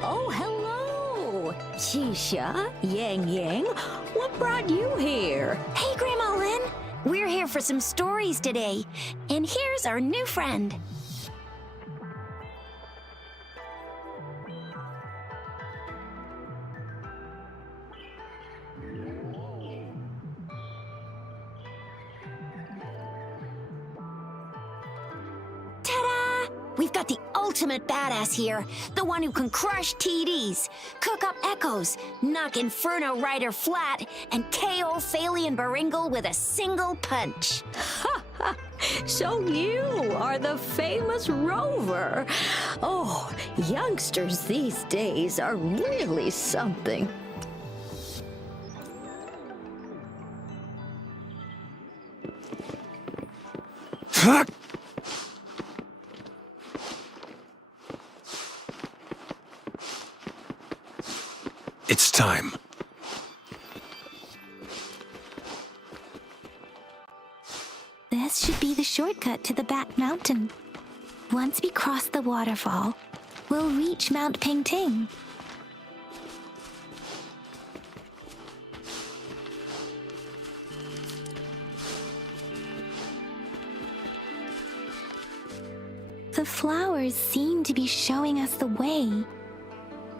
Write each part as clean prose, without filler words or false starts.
Oh, hello! Chisha, Yang Yang, what brought you here? Hey, Grandma Lynn! We're here for some stories today, and here's our new friend. Ta-da! We've got the ultimate badass here, the one who can crush TDs, cook up echoes, knock Inferno Rider flat, and KO Phalian Baringle with a single punch. Ha ha! So you are the famous Rover. Oh, youngsters these days are really something. It's time. This should be the shortcut to the back mountain. Once we cross the waterfall, we'll reach Mount Pingting. The flowers seem to be showing us the way.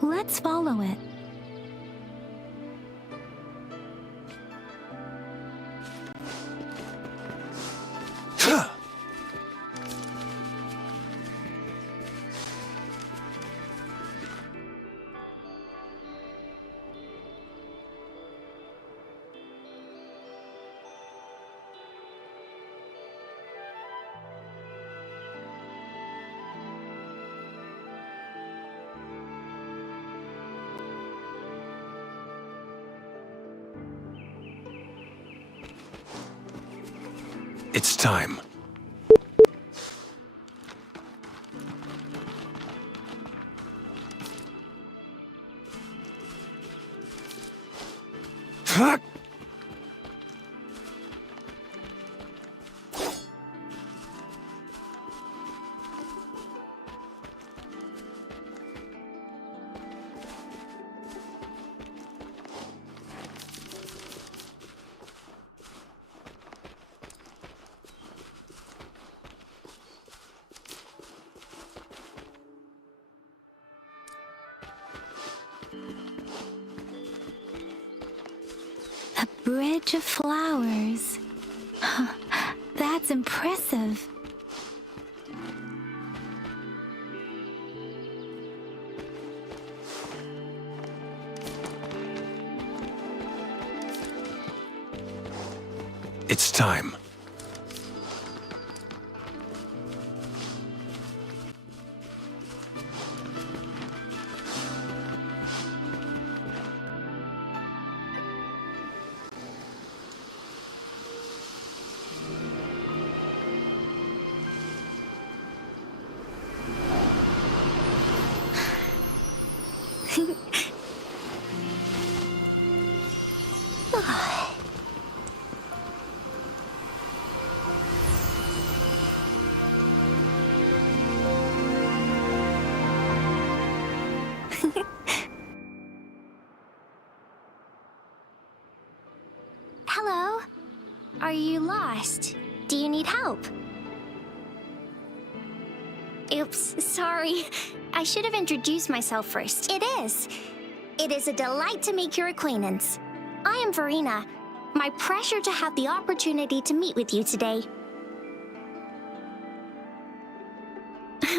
Let's follow it. It's time. A bridge of flowers. That's impressive. It's time. Hello? Are you lost? Do you need help? Oops, sorry. I should have introduced myself first. It is a delight to make your acquaintance. I am Verena. My pleasure to have the opportunity to meet with you today.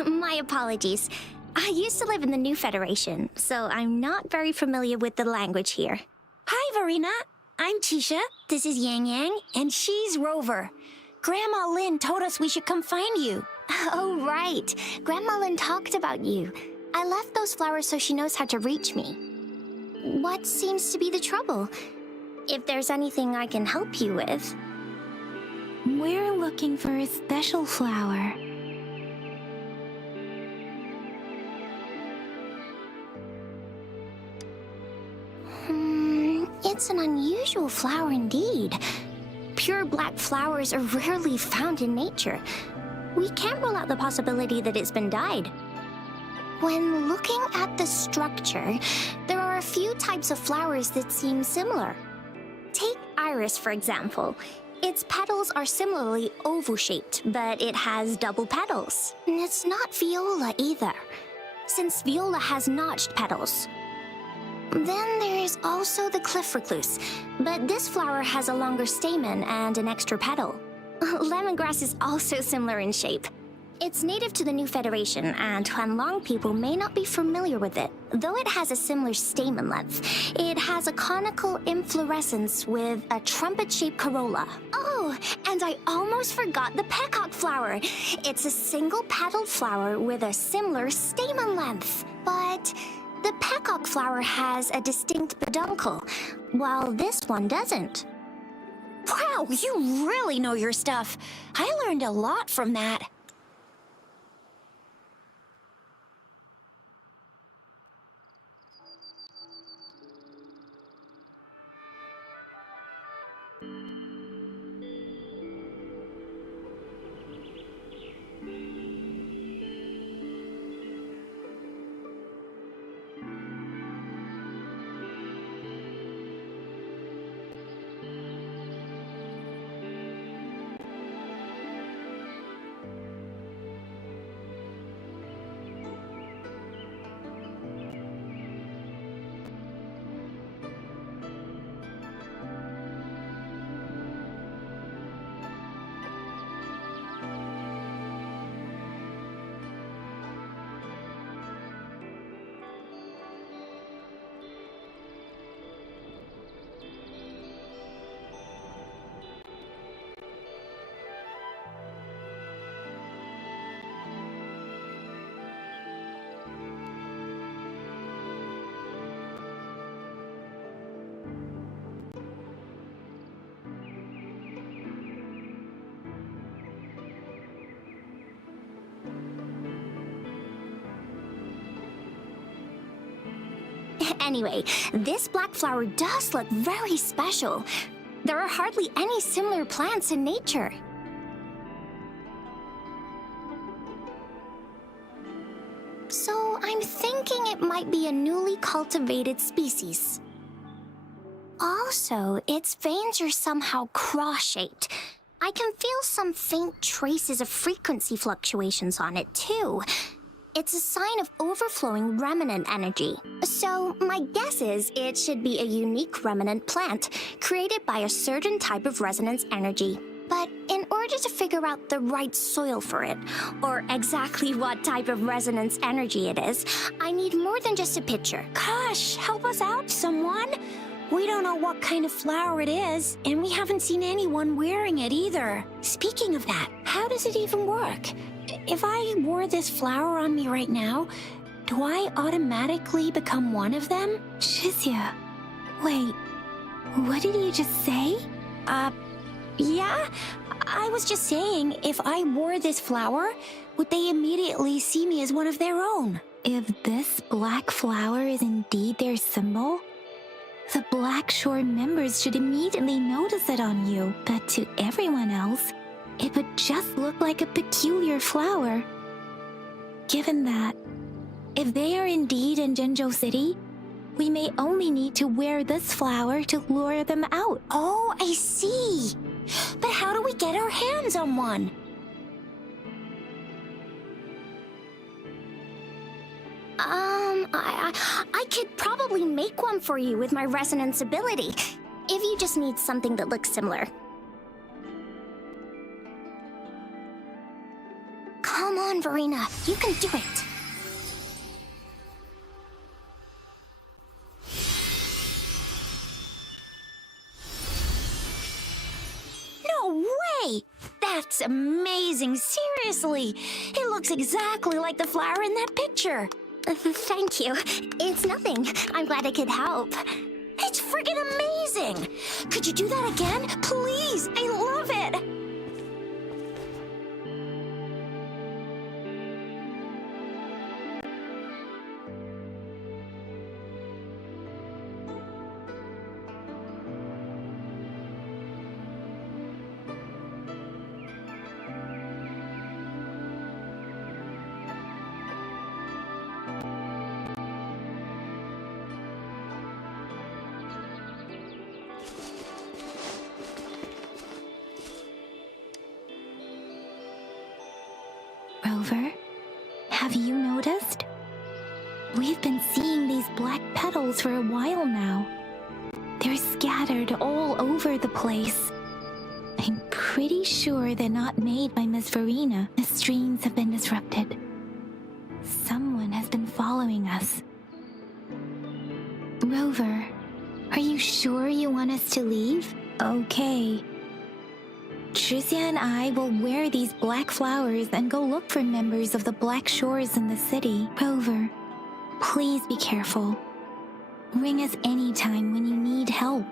My apologies. I used to live in the New Federation, so I'm not very familiar with the language here. Hi, Verena. I'm Chisha. This is Yang Yang, and she's Rover. Grandma Lynn told us we should come find you. Oh, right. Grandma Lynn talked about you. I left those flowers so she knows how to reach me. What seems to be the trouble? If there's anything I can help you with. We're looking for a special flower. It's an unusual flower indeed. Pure black flowers are rarely found in nature. We can't rule out the possibility that it's been dyed. When looking at the structure, there are a few types of flowers that seem similar. Take iris, for example. Its petals are similarly oval-shaped, but it has double petals. And it's not viola either, since viola has notched petals. Then there is also the cliff recluse, but this flower has a longer stamen and an extra petal. Lemongrass is also similar in shape. It's native to the New Federation, and Huanlong people may not be familiar with it. Though it has a similar stamen length, it has a conical inflorescence with a trumpet-shaped corolla. Oh, and I almost forgot the peacock flower. It's a single-petaled flower with a similar stamen length. But the peacock flower has a distinct peduncle, while this one doesn't. Wow, you really know your stuff. I learned a lot from that. Anyway, this black flower does look very special. There are hardly any similar plants in nature. So I'm thinking it might be a newly cultivated species. Also, its veins are somehow cross-shaped. I can feel some faint traces of frequency fluctuations on it, too. It's a sign of overflowing remnant energy. So my guess is it should be a unique remnant plant created by a certain type of resonance energy. But in order to figure out the right soil for it, or exactly what type of resonance energy it is, I need more than just a picture. Gosh, help us out, someone. We don't know what kind of flower it is, and we haven't seen anyone wearing it either. Speaking of that, how does it even work? If I wore this flower on me right now, do I automatically become one of them? Shizia, wait, what did you just say? Yeah? I was just saying, if I wore this flower, would they immediately see me as one of their own? If this black flower is indeed their symbol, the Black Shore members should immediately notice it on you. But to everyone else, it would just look like a peculiar flower. Given that, if they are indeed in Jinzhou City, we may only need to wear this flower to lure them out. Oh, I see. But how do we get our hands on one? I could probably make one for you with my resonance ability, if you just need something that looks similar. Come on, Verena, you can do it. No way! That's amazing, seriously! It looks exactly like the flower in that picture. Thank you. It's nothing. I'm glad I could help. It's friggin' amazing! Could you do that again? Please! I love it! Have you noticed? We've been seeing these black petals for a while now. They're scattered all over the place. I'm pretty sure they're not made by Miss Verena. The streams have been disrupted. Someone has been following us. Rover, are you sure you want us to leave? Okay. Tricia and I will wear these black flowers and go look for members of the Black Shores in the city. Rover, please be careful. Ring us anytime when you need help.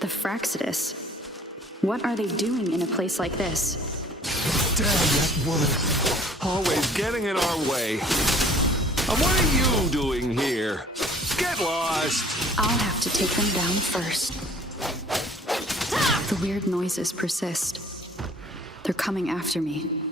The Fraxidus. What are they doing in a place like this? Damn that woman. Always getting in our way. What are you doing here? Get lost! I'll have to take them down first. The weird noises persist. They're coming after me.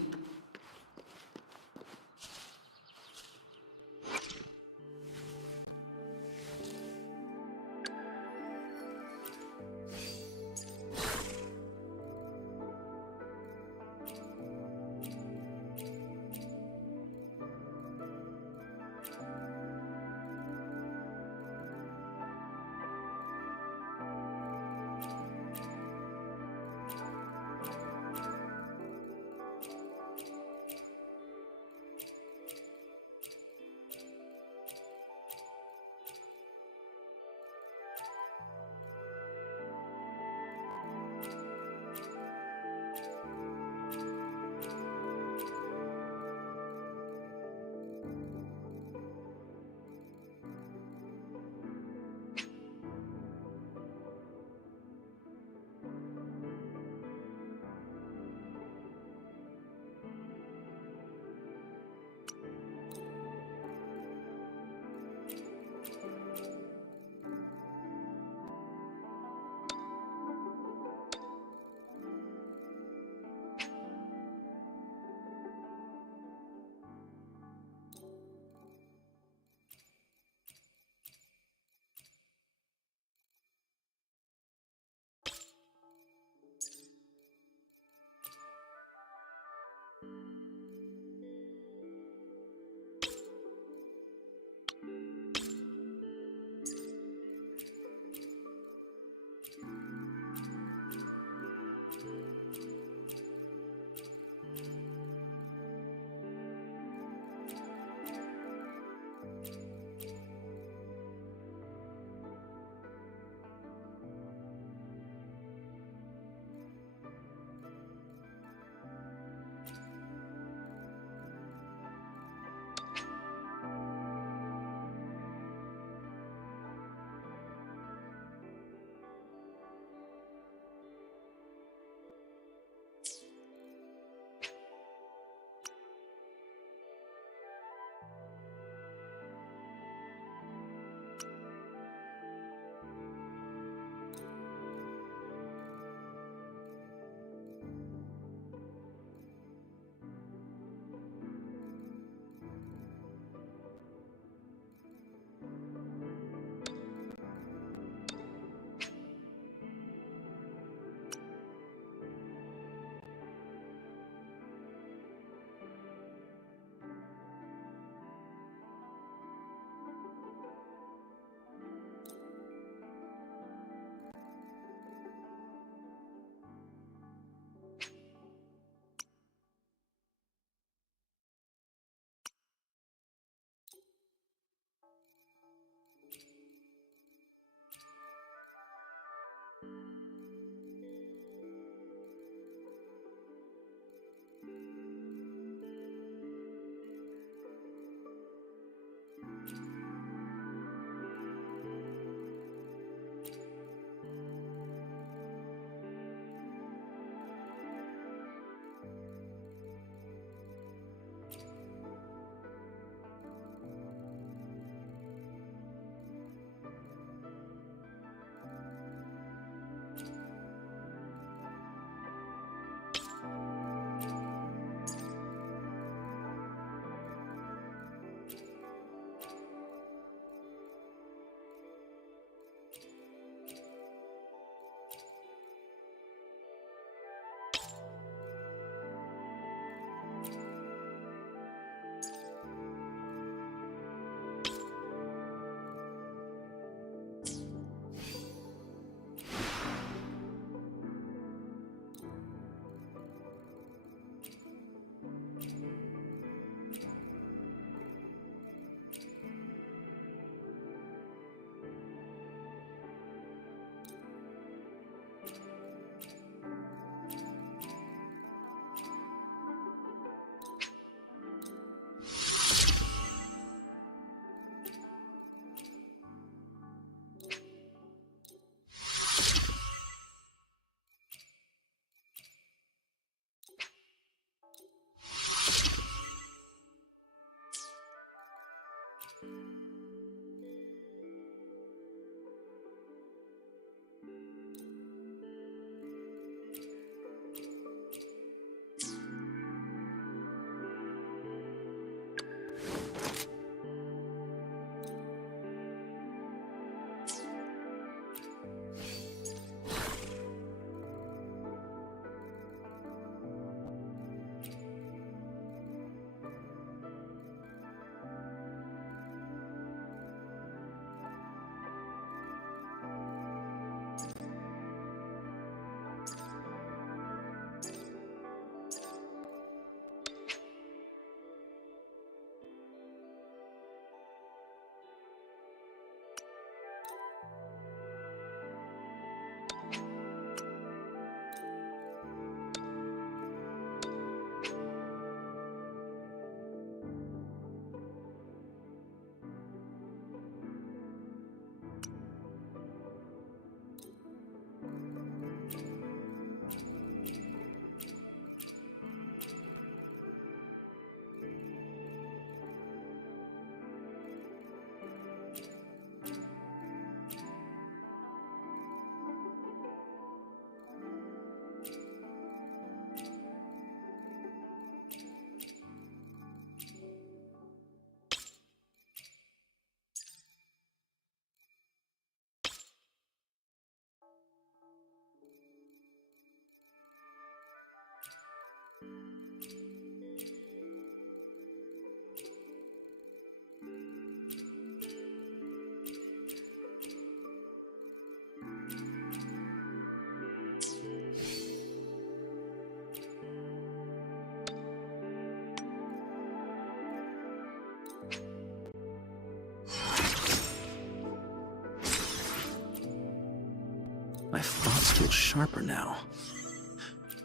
My thoughts feel sharper now.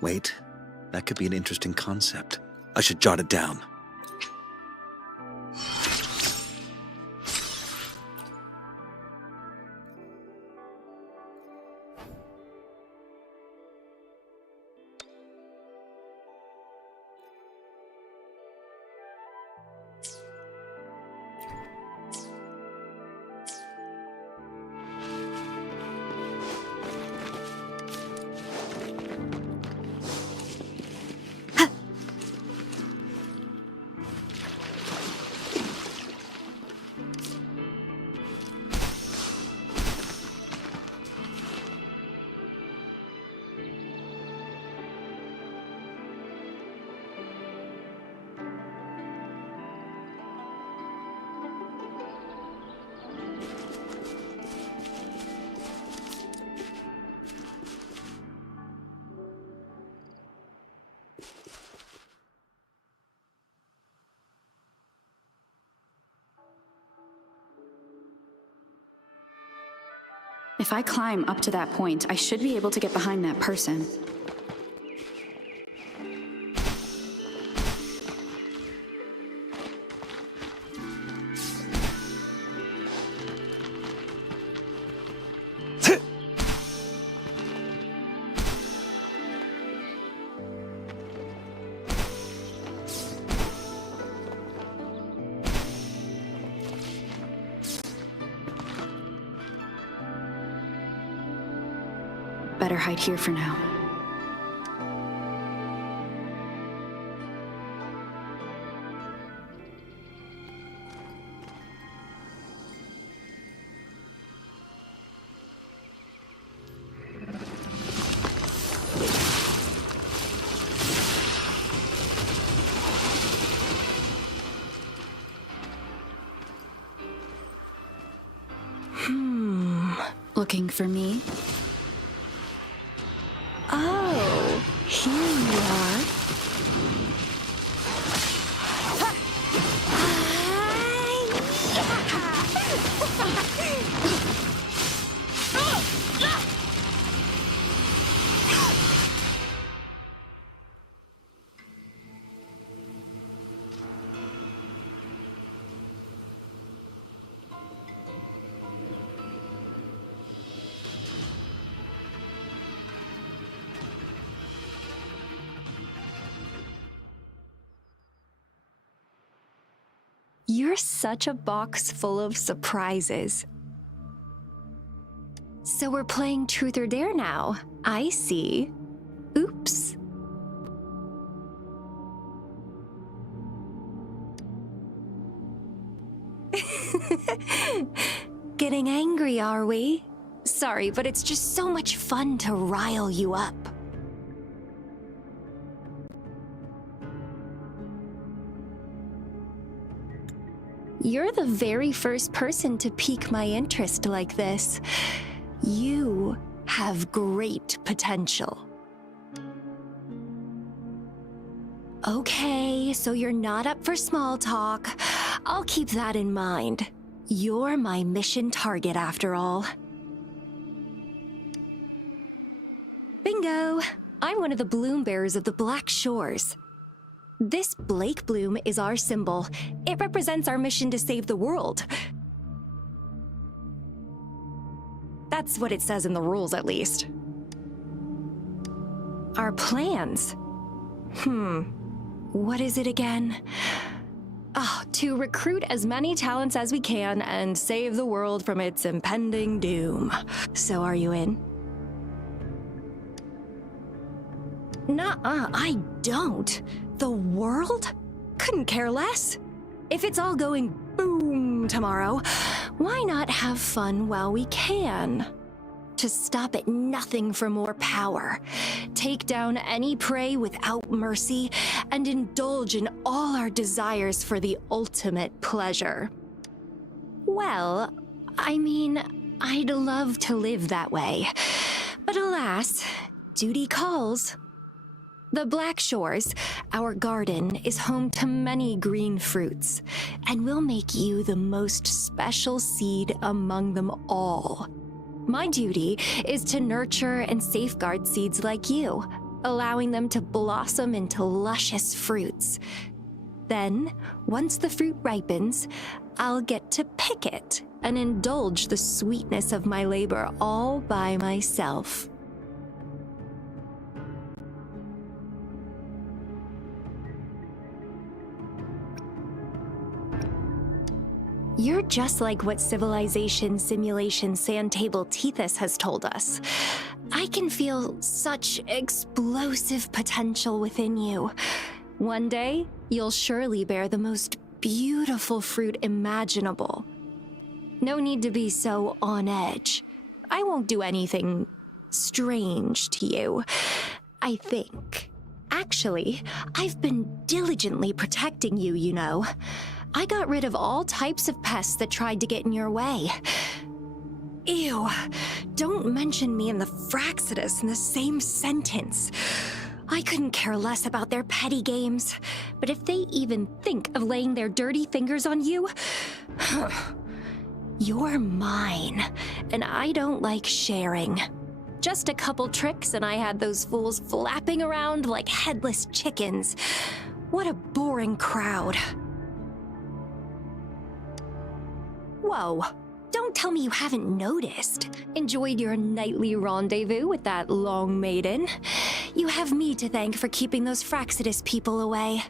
Wait, that could be an interesting concept. I should jot it down. If I climb up to that point, I should be able to get behind that person. Better hide here for now. Looking for me? Oh, here you are. You're such a box full of surprises. So we're playing Truth or Dare now. I see. Oops. Getting angry, are we? Sorry, but it's just so much fun to rile you up. You're the very first person to pique my interest like this. You have great potential. Okay, so you're not up for small talk. I'll keep that in mind. You're my mission target after all. Bingo! I'm one of the bloom bearers of the Black Shores. This Blake bloom is our symbol. It represents our mission to save the world. That's what it says in the rules, at least. Our plans? What is it again? To recruit as many talents as we can and save the world from its impending doom. So are you in? Nuh-uh, I don't. The world? Couldn't care less. If it's all going boom tomorrow, why not have fun while we can? To stop at nothing for more power, take down any prey without mercy, and indulge in all our desires for the ultimate pleasure. Well, I mean, I'd love to live that way, but alas, duty calls. The Black Shores, our garden, is home to many green fruits, and we'll make you the most special seed among them all. My duty is to nurture and safeguard seeds like you, allowing them to blossom into luscious fruits. Then, once the fruit ripens, I'll get to pick it and indulge the sweetness of my labor all by myself. You're just like what Civilization Simulation Sandtable Tethys has told us. I can feel such explosive potential within you. One day, you'll surely bear the most beautiful fruit imaginable. No need to be so on edge. I won't do anything strange to you, I think. Actually, I've been diligently protecting you, you know. I got rid of all types of pests that tried to get in your way. Ew, don't mention me and the Fraxidus in the same sentence. I couldn't care less about their petty games, but if they even think of laying their dirty fingers on you, you're mine, and I don't like sharing. Just a couple tricks and I had those fools flapping around like headless chickens. What a boring crowd. Whoa, don't tell me you haven't noticed. Enjoyed your nightly rendezvous with that long maiden. You have me to thank for keeping those Fraxidus people away.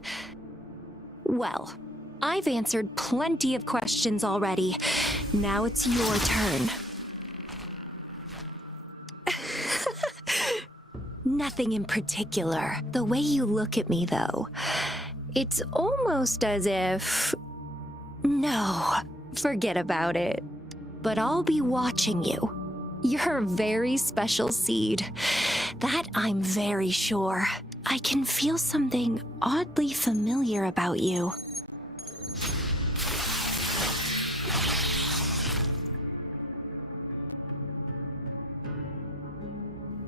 Well, I've answered plenty of questions already. Now it's your turn. Nothing in particular. The way you look at me, though, it's almost as if... No, forget about it. But I'll be watching you. You're a very special seed. That I'm very sure. I can feel something oddly familiar about you.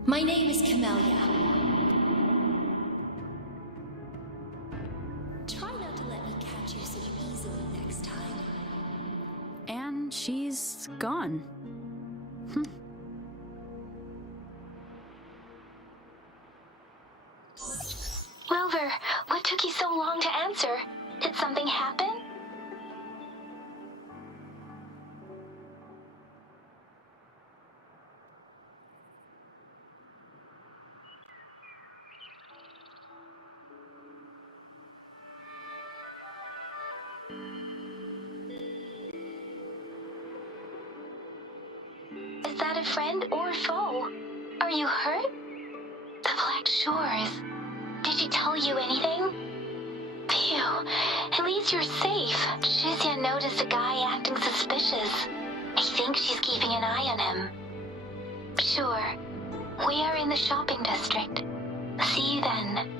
My name is Camellia. Try not to let me catch you so easily next time. And she's gone. Rover, what took you so long to answer? Did something happen? Is that a friend or foe? Are you hurt? The Black Shores. Did she tell you anything? Phew, at least you're safe. Shizia noticed a guy acting suspicious. I think she's keeping an eye on him. Sure. We are in the shopping district. See you then.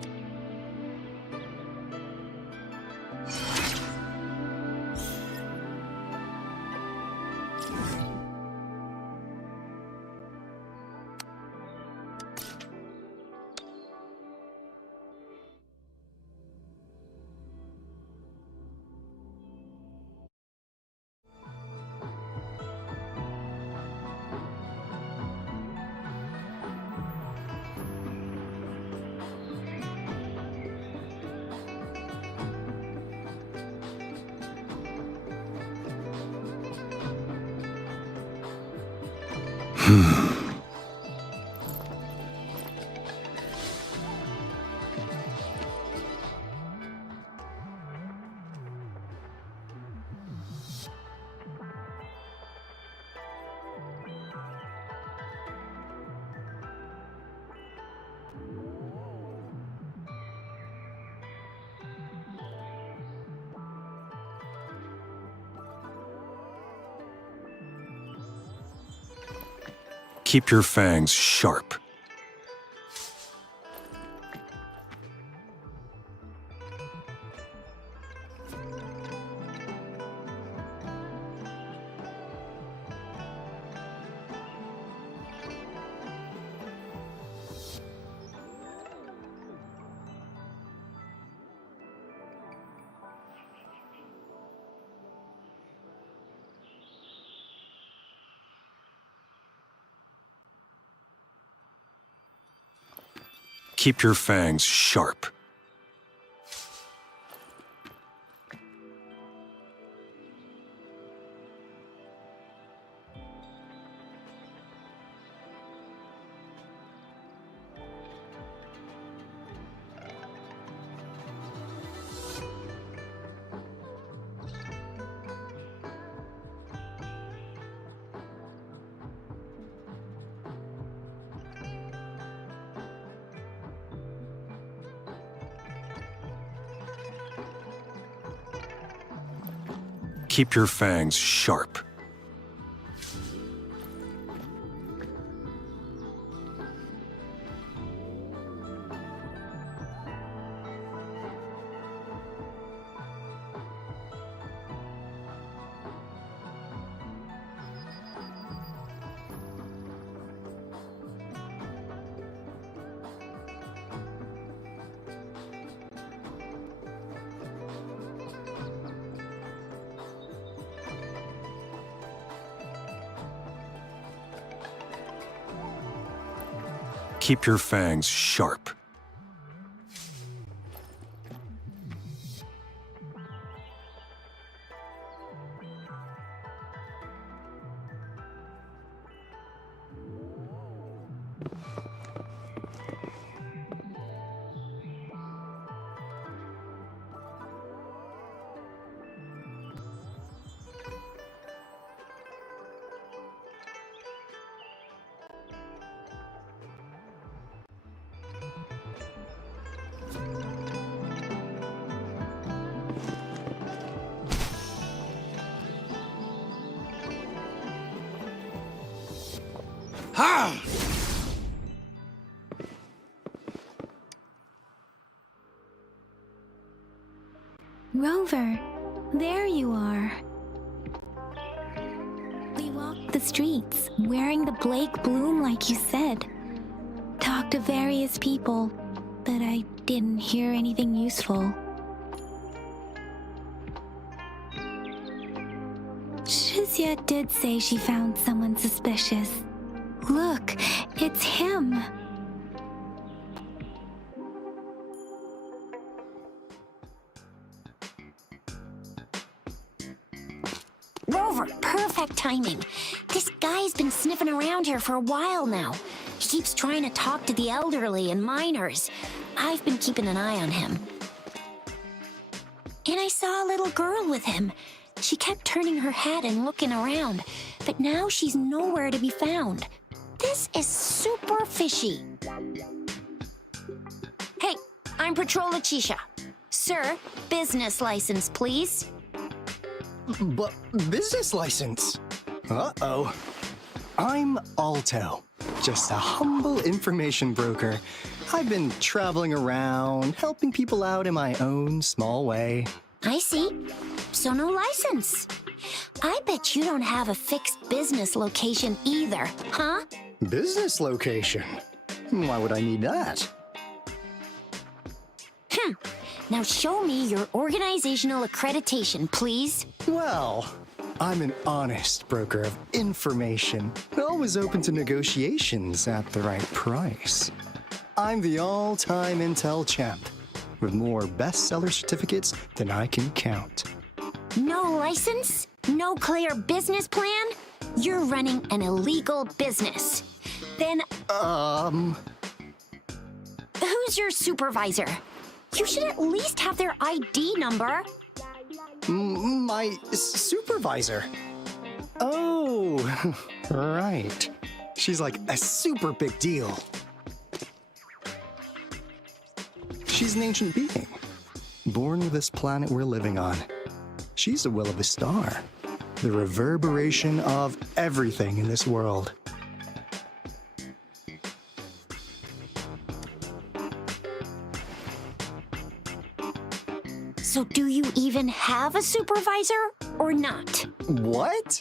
Keep your fangs sharp. Keep your fangs sharp. Keep your fangs sharp. Keep your fangs sharp. Rover, there you are. We walked the streets, wearing the Blake bloom like you said. Talked to various people, but I didn't hear anything useful. Shizia did say she found someone suspicious. Look, it's him. Rover, perfect timing. This guy's been sniffing around here for a while now. He keeps trying to talk to the elderly and minors. I've been keeping an eye on him. And I saw a little girl with him. She kept turning her head and looking around, but now she's nowhere to be found. This is super fishy. Hey, I'm Patroller Chisha. Sir, business license, please. But business license? Uh-oh. I'm Alto, just a humble information broker. I've been traveling around, helping people out in my own small way. I see. So no license. I bet you don't have a fixed business location either, huh? Business location? Why would I need that? Now show me your organizational accreditation, please. Well, I'm an honest broker of information, always open to negotiations at the right price. I'm the all-time Intel champ, with more bestseller certificates than I can count. No license? No clear business plan? You're running an illegal business. Then, who's your supervisor? You should at least have their ID number. My supervisor? Oh, right. She's like a super big deal. She's an ancient being, born with this planet we're living on. She's the will of the star, the reverberation of everything in this world. So do you even have a supervisor or not? What?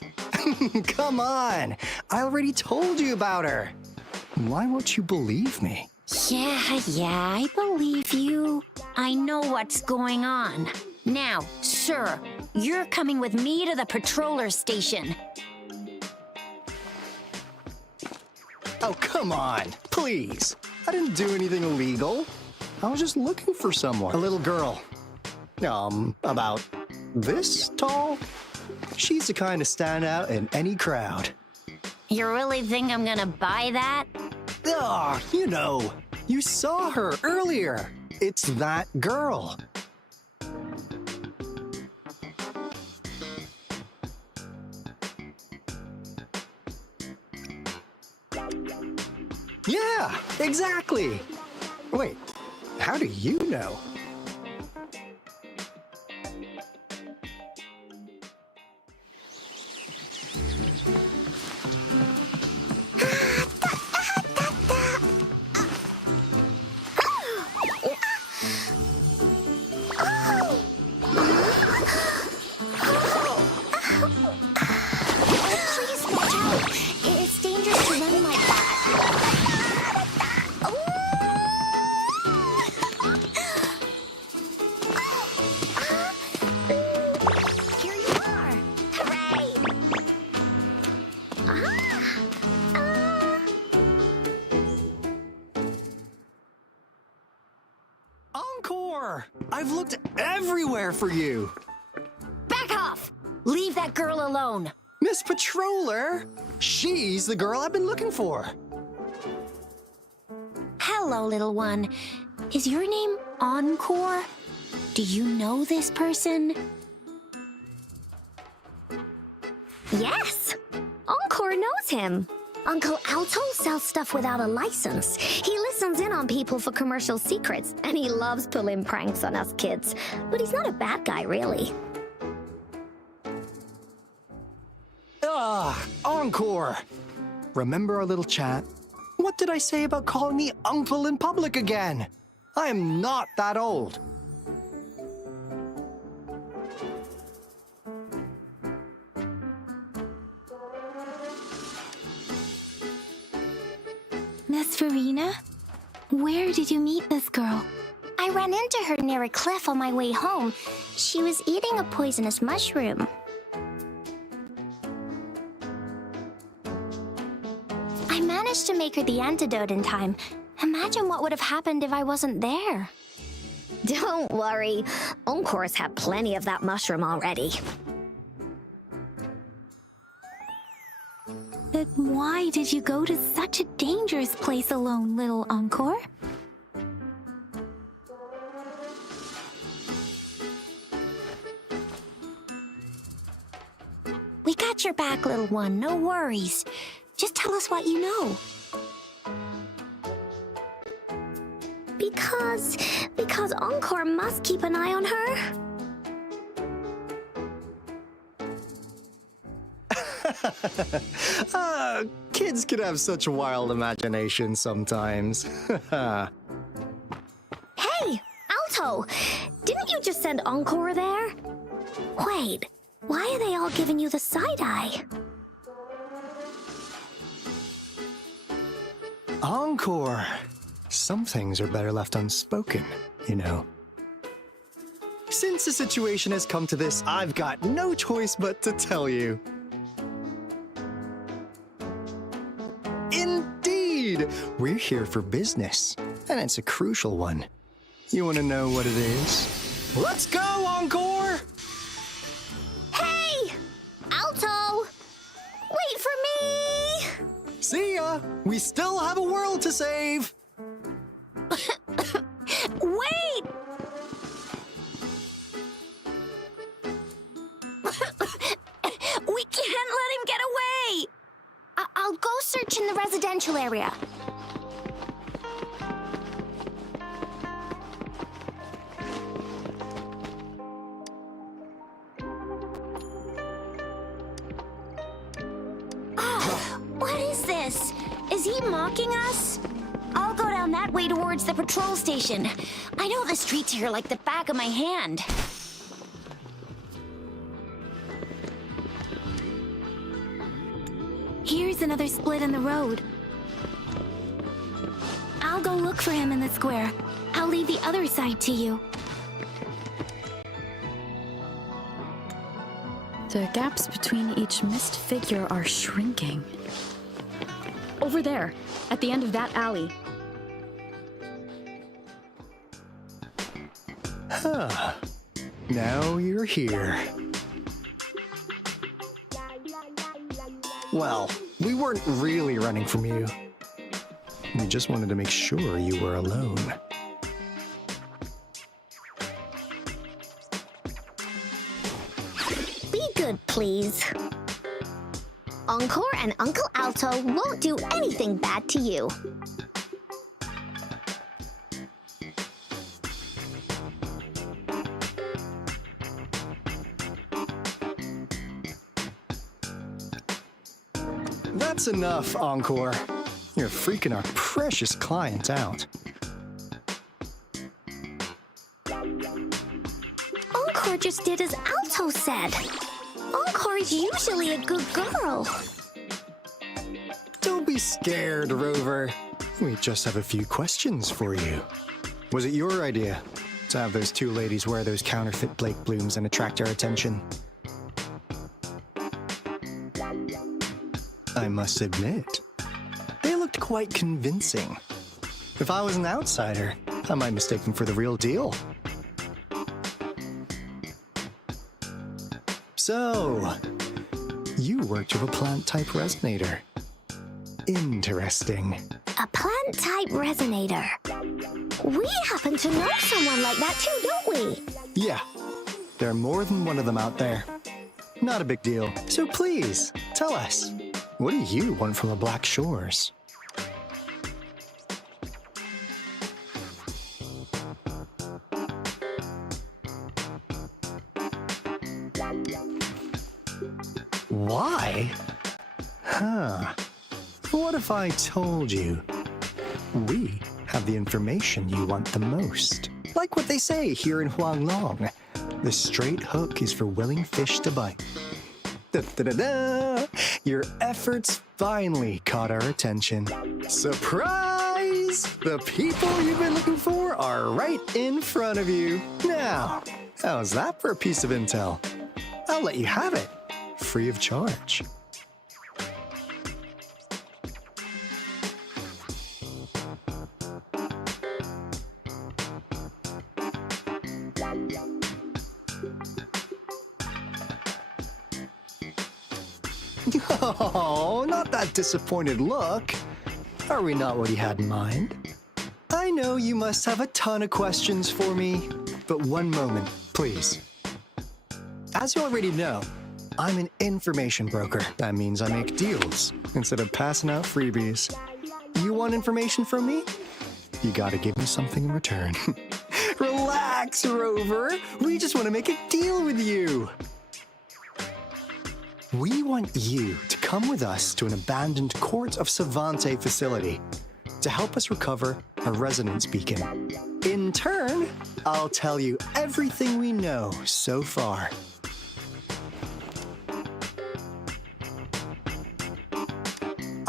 Come on! I already told you about her. Why won't you believe me? Yeah, I believe you. I know what's going on. Now, sir, you're coming with me to the patroller station. Oh, come on, please. I didn't do anything illegal. I was just looking for someone. A little girl. About this tall? She's the kind to stand out in any crowd. You really think I'm gonna buy that? Ah, you know, you saw her earlier. It's that girl. Yeah, exactly. Wait, how do you know? Please watch out. It's dangerous to run like that. Here you are. Hooray! Encore! I've looked everywhere for you. Back off! Leave that girl alone. Miss Patroller! She's the girl I've been looking for. Hello, little one. Is your name Encore? Do you know this person? Yes! Encore knows him. Uncle Alto sells stuff without a license. He listens in on people for commercial secrets, and he loves pulling pranks on us kids. But he's not a bad guy, really. Encore! Remember our little chat? What did I say about calling me uncle in public again? I am not that old. Miss Verena? Where did you meet this girl? I ran into her near a cliff on my way home. She was eating a poisonous mushroom. I managed to make her the antidote in time. Imagine what would have happened if I wasn't there. Don't worry. Encore's had plenty of that mushroom already. But why did you go to such a dangerous place alone, little Encore? We got your back, little one. No worries. Just tell us what you know. Because Encore must keep an eye on her. Kids can have such wild imaginations sometimes. Hey, Alto! Didn't you just send Encore there? Wait, why are they all giving you the side eye? Encore! Some things are better left unspoken, you know. Since the situation has come to this, I've got no choice but to tell you. Indeed! We're here for business, and it's a crucial one. You want to know what it is? Let's go, Encore! Hey! Alto! Wait for me! See ya! We still have a world to save! Wait! We can't let him get away! I'll go search in the residential area. Oh, what is this? Is he mocking us? I'll go down that way towards the patrol station. I know the streets here like the back of my hand. Here's another split in the road. I'll go look for him in the square. I'll leave the other side to you. The gaps between each missed figure are shrinking. Over there, at the end of that alley. Huh. Now you're here. Well, we weren't really running from you. We just wanted to make sure you were alone. Be good, please. Encore and Uncle Alto won't do anything bad to you. That's enough, Encore. You're freaking our precious client out. Encore just did as Alto said. Encore's usually a good girl. Don't be scared, Rover. We just have a few questions for you. Was it your idea to have those two ladies wear those counterfeit Blake blooms and attract our attention? I must admit, they looked quite convincing. If I was an outsider, I might mistake them for the real deal. So, you worked with a plant-type resonator. Interesting. A plant-type resonator. We happen to know someone like that too, don't we? Yeah, there are more than one of them out there. Not a big deal. So please, tell us, what do you want from the Black Shores? Why? Huh. What if I told you we have the information you want the most? Like what they say here in Huanglong, the straight hook is for willing fish to bite. Da-da-da-da! Your efforts finally caught our attention. Surprise! The people you've been looking for are right in front of you. Now, how's that for a piece of intel? I'll let you have it, free of charge. Oh, not that disappointed look. Are we not what you had in mind? I know you must have a ton of questions for me, but one moment, please. As you already know, I'm an information broker. That means I make deals instead of passing out freebies. You want information from me? You gotta give me something in return. Relax, Rover. We just want to make a deal with you. We want you to come with us to an abandoned Court of Savante facility to help us recover a resonance beacon. In turn, I'll tell you everything we know so far.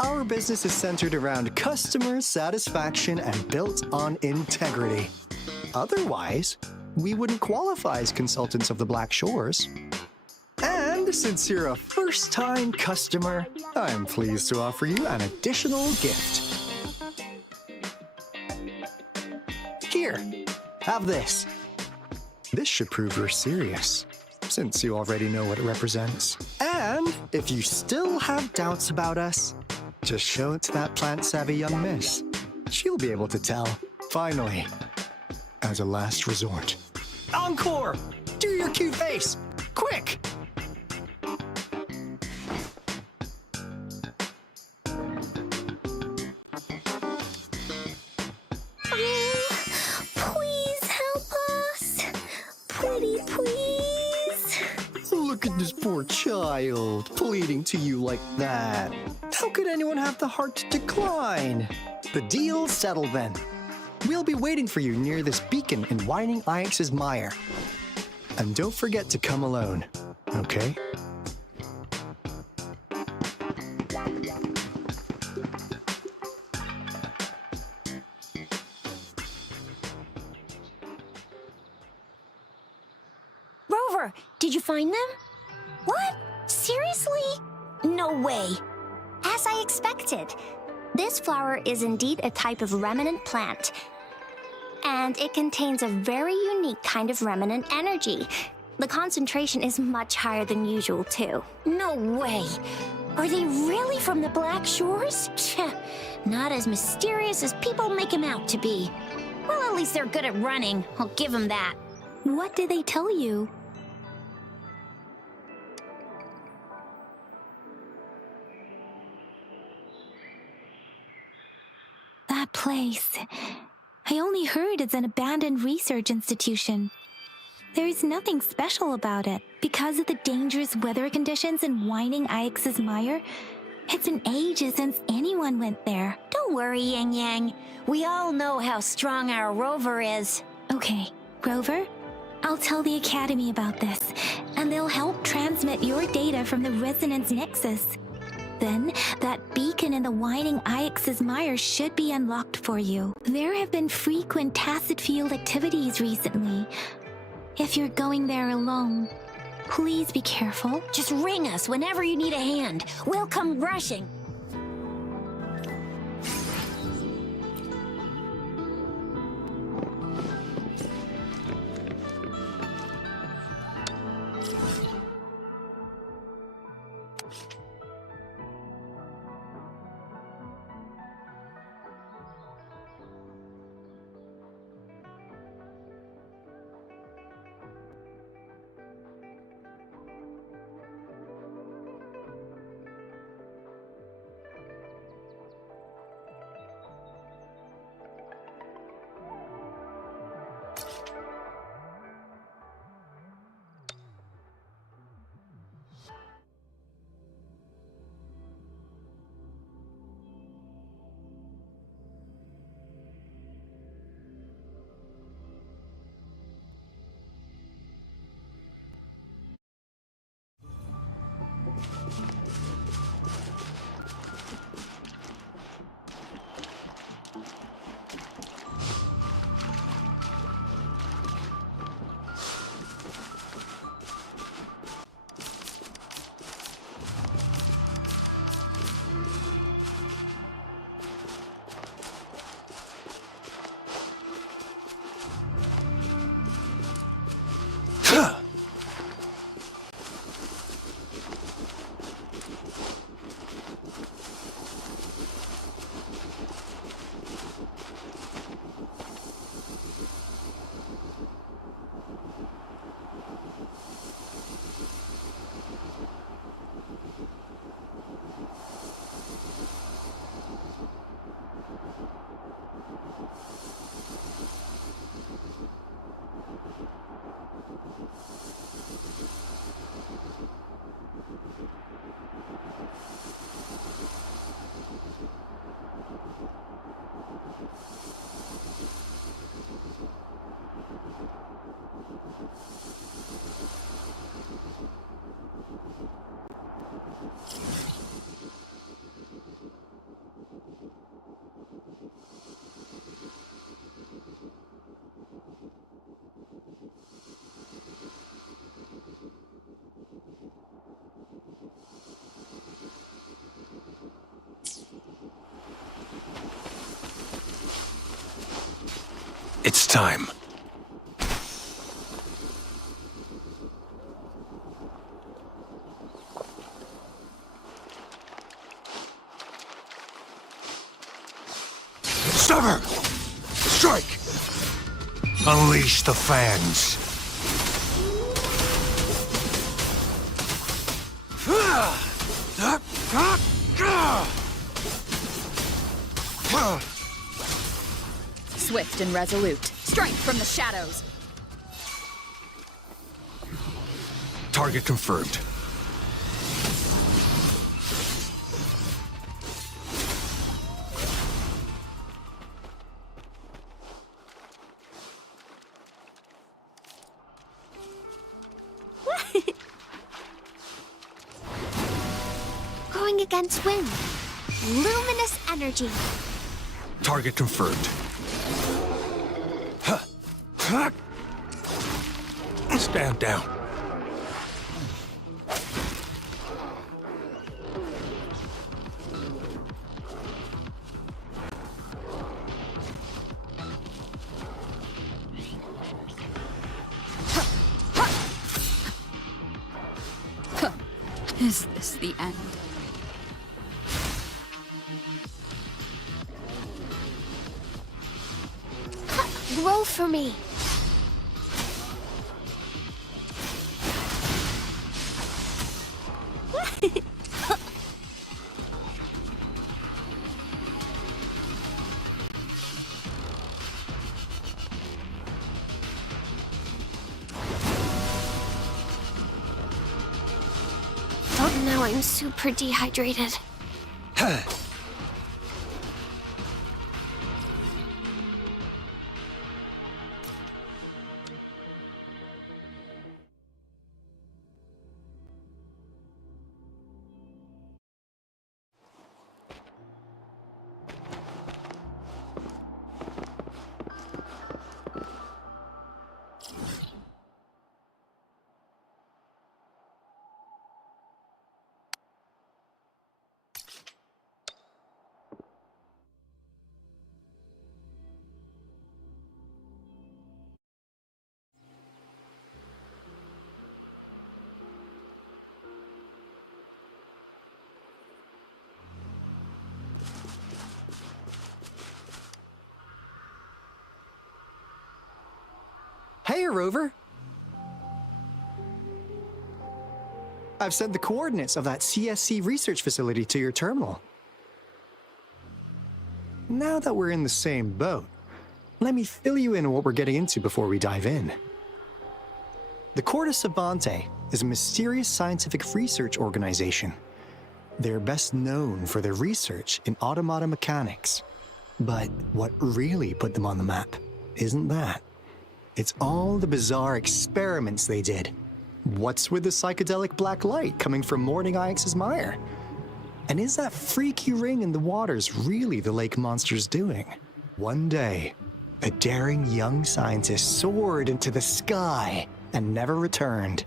Our business is centered around customer satisfaction and built on integrity. Otherwise, we wouldn't qualify as consultants of the Black Shores. And since you're a first-time customer, I'm pleased to offer you an additional gift. Here, have this. This should prove you're serious, since you already know what it represents. And if you still have doubts about us, just show it to that plant-savvy young miss. She'll be able to tell, finally, as a last resort. Encore! Do your cute face! Quick! Please help us. Pretty please. Look at this poor child, pleading to you like that. How could anyone have the heart to decline? The deal's settled then. We'll be waiting for you near this beacon in Whining Ix's mire. And don't forget to come alone, okay? Rover, did you find them? What? Seriously? No way. As I expected. This flower is indeed a type of remnant plant. And it contains a very unique kind of remnant energy. The concentration is much higher than usual, too. No way. Are they really from the Black Shores? Not as mysterious as people make them out to be. Well, at least they're good at running. I'll give them that. What did they tell you? That place. I only heard it's an abandoned research institution. There is nothing special about it. Because of the dangerous weather conditions in Whining Ix's mire, it's been ages since anyone went there. Don't worry, Yang Yang. We all know how strong our Rover is. Okay, Rover, I'll tell the Academy about this, and they'll help transmit your data from the Resonance Nexus. Then, that beacon in the Whining Ix's mire should be unlocked for you. There have been frequent tacit field activities recently. If you're going there alone, please be careful. Just ring us whenever you need a hand. We'll come rushing. time. Stop her! Strike! Unleash the fans. Swift and resolute. Strike from the shadows. Target confirmed. Going against wind. Luminous energy. Target confirmed. Stand down. Is this the end? Roll for me. Oh, now I'm super dehydrated. Hey, Rover! I've sent the coordinates of that CSC research facility to your terminal. Now that we're in the same boat, let me fill you in on what we're getting into before we dive in. The Corte Savante is a mysterious scientific research organization. They're best known for their research in automata mechanics. But what really put them on the map isn't that. It's all the bizarre experiments they did. What's with the psychedelic black light coming from Morning Ix's mire? And is that freaky ring in the waters really the lake monster's doing? One day, a daring young scientist soared into the sky and never returned.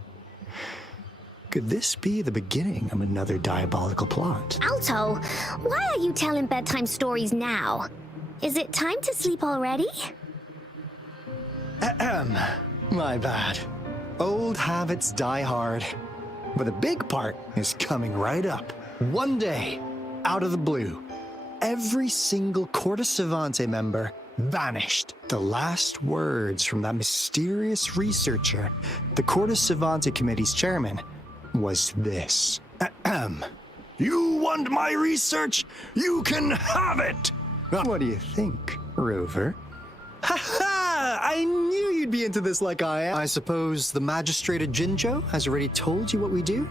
Could this be the beginning of another diabolical plot? Alto, why are you telling bedtime stories now? Is it time to sleep already? Ahem. My bad. Old habits die hard. But the big part is coming right up. One day, out of the blue, every single Corte Savante member vanished. The last words from that mysterious researcher, the Corte Savante Committee's chairman, was this. Ahem. You want my research? You can have it! What do you think, Rover? Ha ha! I knew you'd be into this like I am. I suppose the magistrate at Jinzhou has already told you what we do?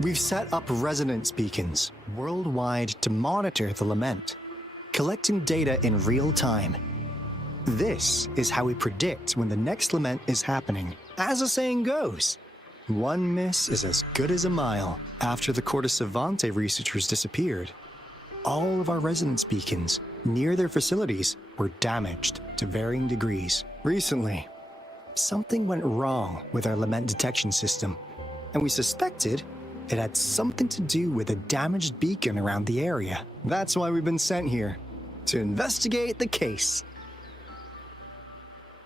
We've set up resonance beacons worldwide to monitor the lament, collecting data in real time. This is how we predict when the next lament is happening. As the saying goes, one miss is as good as a mile. After the Corte Savante researchers disappeared, all of our resonance beacons near their facilities were damaged to varying degrees. Recently, something went wrong with our lament detection system, and we suspected it had something to do with a damaged beacon around the area. That's why we've been sent here, to investigate the case.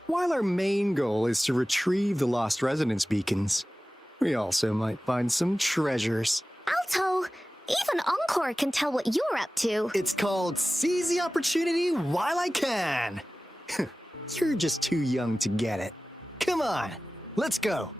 While our main goal is to retrieve the lost resonance beacons, we also might find some treasures. Alto, even Encore can tell what you're up to. It's called Seize the Opportunity While I Can. You're just too young to get it. Come on, let's go.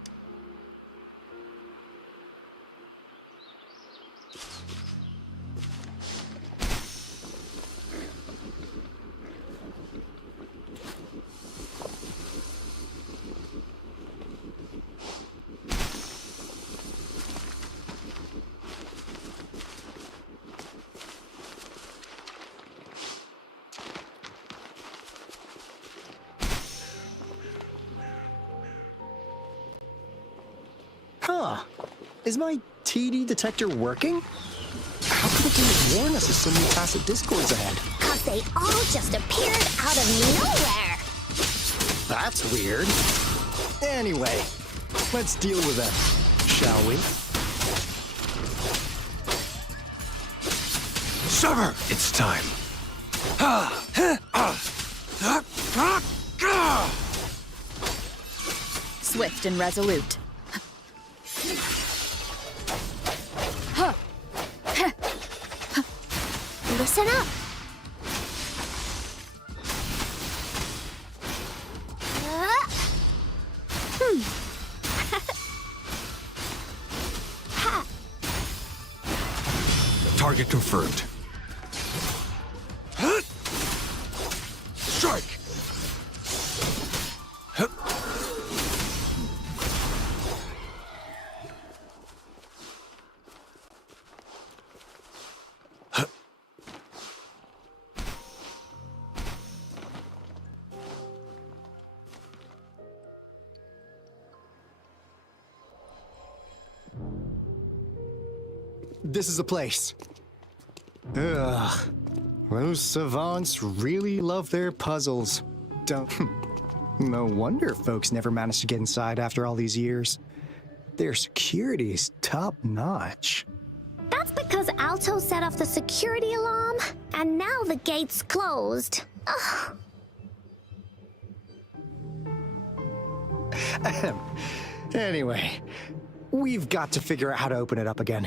Huh. Is my TD detector working? How come it didn't warn us of so many tacit discords ahead? 'Cause they all just appeared out of nowhere. That's weird. Anyway, let's deal with them, shall we? Sever! It's time. Swift and resolute. Listen up. Target confirmed. Strike! This is the place. Ugh. Those savants really love their puzzles. Don't... No wonder folks never managed to get inside after all these years. Their security's top-notch. That's because Alto set off the security alarm, and now the gate's closed. Ugh. Anyway, we've got to figure out how to open it up again.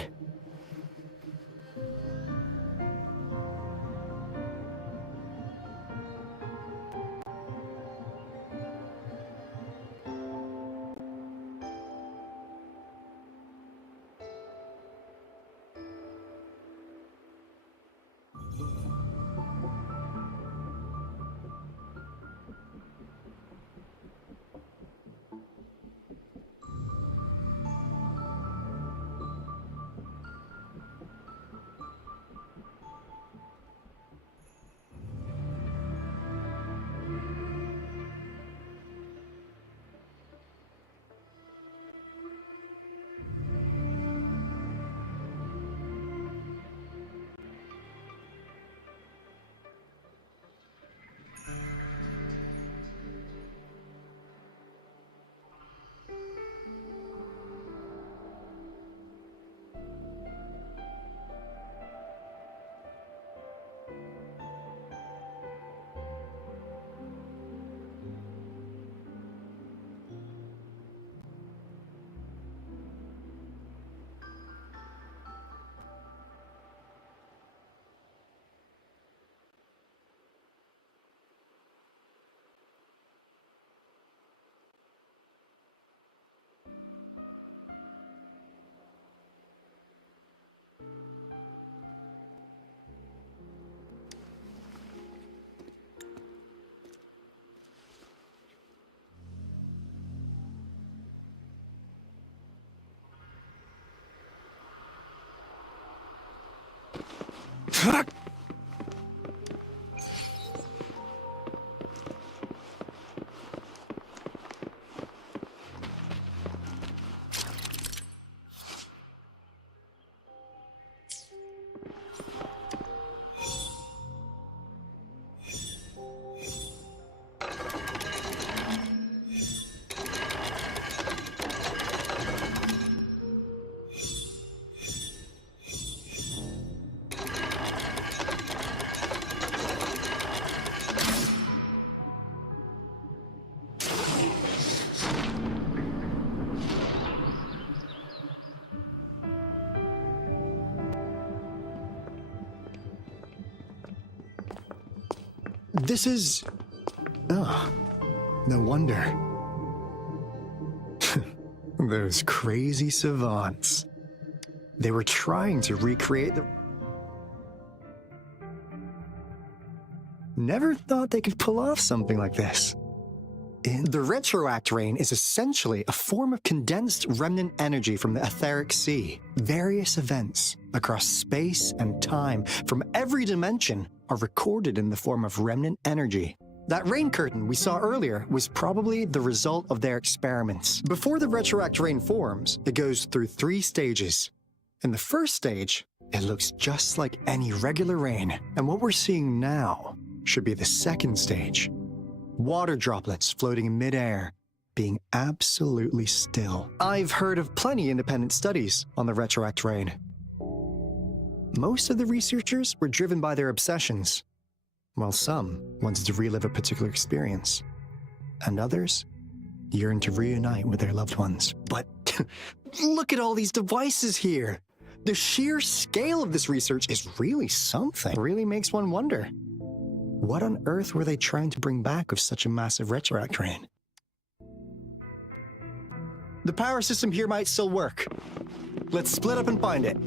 This is... Oh, no wonder. Those crazy savants. They were trying to recreate the... Never thought they could pull off something like this. The retroact rain is essentially a form of condensed remnant energy from the etheric sea. Various events across space and time from every dimension are recorded in the form of remnant energy. That rain curtain we saw earlier was probably the result of their experiments. Before the retroact rain forms, it goes through 3 stages. In the first stage, it looks just like any regular rain, and what we're seeing now should be the second stage. Water droplets floating in midair, being absolutely still. I've heard of plenty independent studies on the retroact rain. Most of the researchers were driven by their obsessions, while some wanted to relive a particular experience, and others yearned to reunite with their loved ones. But look at all these devices here! The sheer scale of this research is really something. It really makes one wonder. What on earth were they trying to bring back with such a massive retroact rain? The power system here might still work. Let's split up and find it.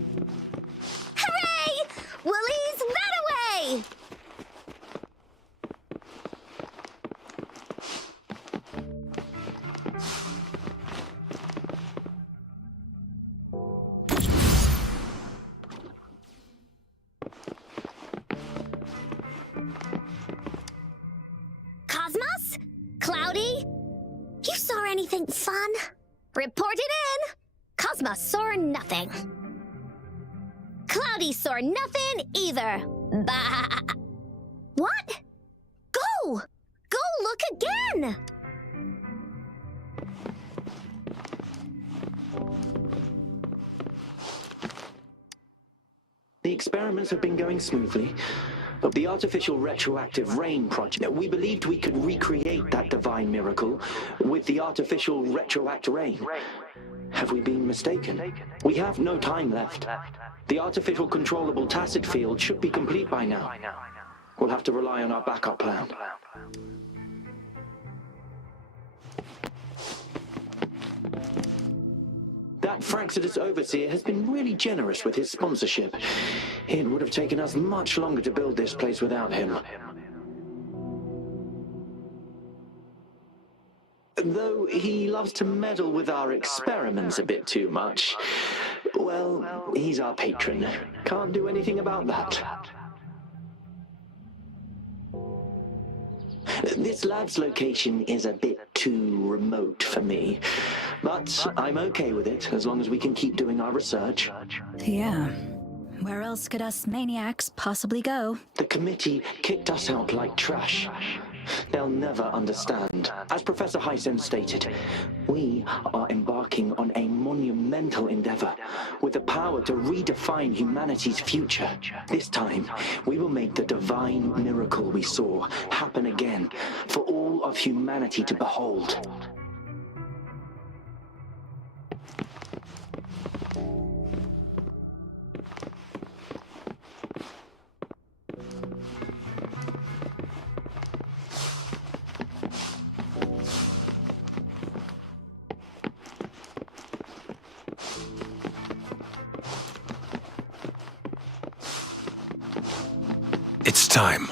Hooray! Willie's that away! Cosmos? Cloudy? You saw anything fun? Report it in! Cosmos saw nothing. Cloudy saw nothing either. Bah! What? Go! Go look again! The experiments have been going smoothly. Of the artificial retroactive rain project, we believed we could recreate that divine miracle with the artificial retroact rain. Have we been mistaken? We have no time left. The artificial controllable tacit field should be complete by now. We'll have to rely on our backup plan. That Fraxidus overseer has been really generous with his sponsorship. It would have taken us much longer to build this place without him. Though he loves to meddle with our experiments a bit too much. Well, he's our patron. Can't do anything about that. This lab's location is a bit too remote for me, but I'm okay with it as long as we can keep doing our research. Yeah. Where else could us maniacs possibly go? The committee kicked us out like trash. They'll never understand. As Professor Hysen stated, we are embarking on a monumental endeavor with the power to redefine humanity's future. This time, we will make the divine miracle we saw happen again for all of humanity to behold. It's time.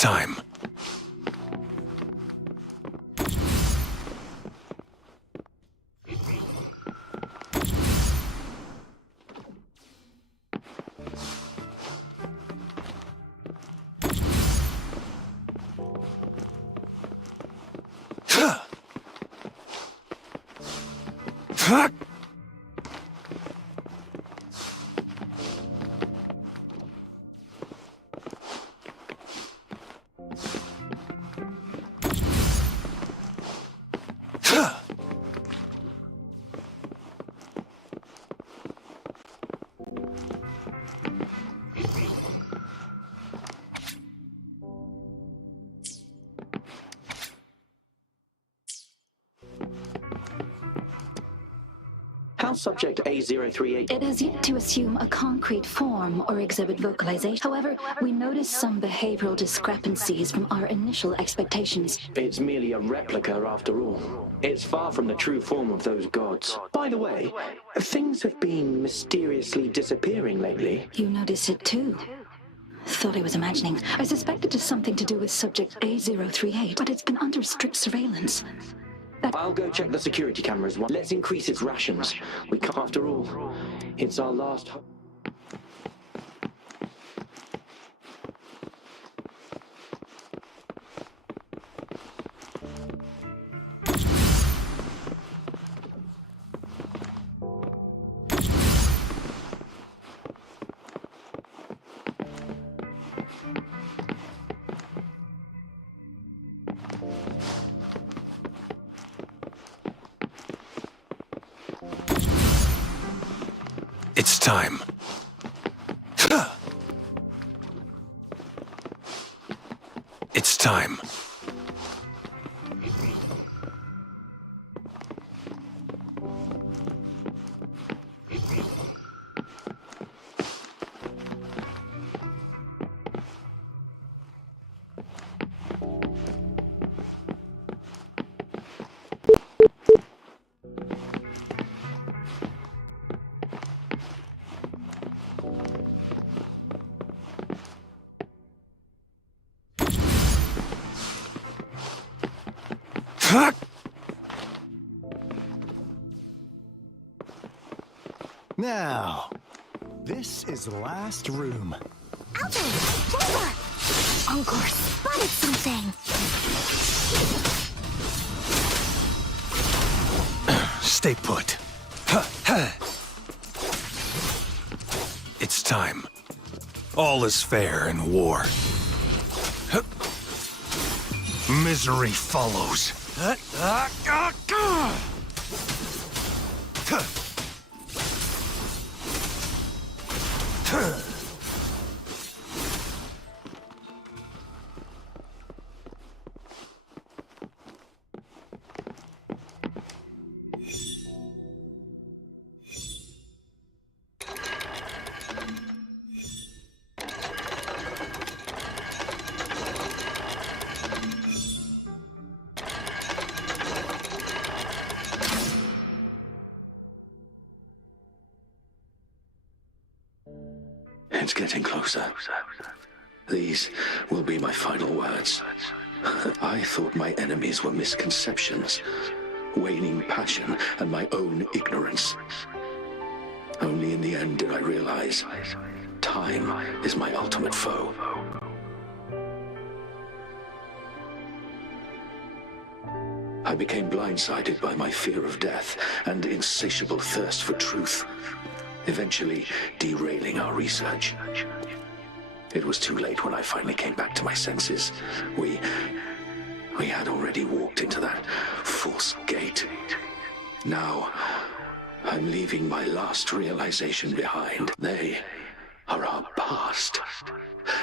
time. Fuck! How's subject A038? It has yet to assume a concrete form or exhibit vocalization. However, we noticed some behavioral discrepancies from our initial expectations. It's merely a replica after all. It's far from the true form of those gods. By the way, things have been mysteriously disappearing lately. You noticed it too. Thought I was imagining. I suspect it is something to do with subject A038, but it's been under strict surveillance. I'll go check the security cameras. Let's increase its rations. We can't, after all. It's our last hope. It's time. It's time. Fuck! Now, this is the last room. Out there! Rover! Encore spotted something! Stay put. It's time. All is fair in war. Misery follows. It's getting closer. These will be my final words. I thought my enemies were misconceptions, waning passion, and my own ignorance. Only in the end did I realize time is my ultimate foe. I became blindsided by my fear of death and insatiable thirst for truth, eventually derailing our research. It was too late when I finally came back to my senses. We had already walked into that false gate. Now, I'm leaving my last realization behind. They are our past,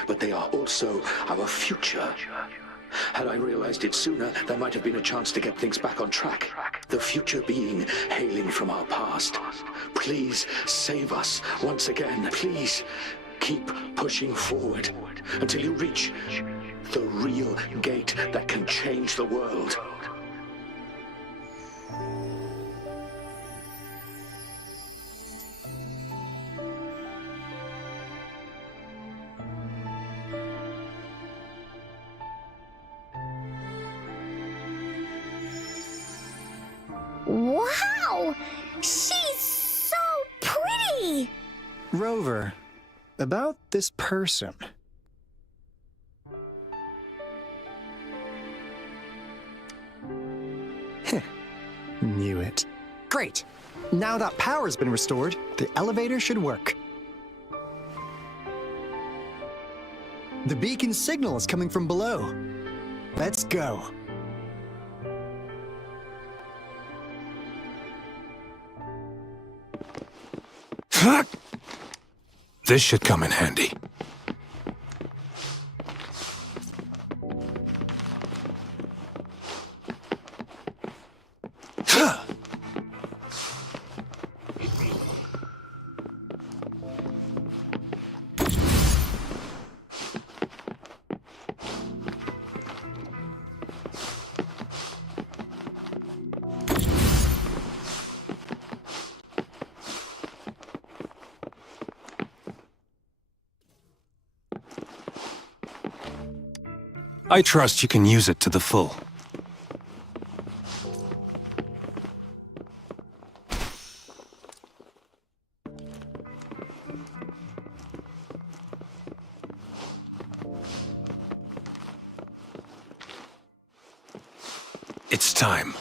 but they are also our future. Had I realized it sooner, there might have been a chance to get things back on track. The future being hailing from our past. Please save us once again. Please keep pushing forward until you reach the real gate that can change the world. She's so pretty! Rover, about this person. Knew it. Great! Now that power's been restored, the elevator should work. The beacon signal is coming from below. Let's go. This should come in handy. I trust you can use it to the full. It's time.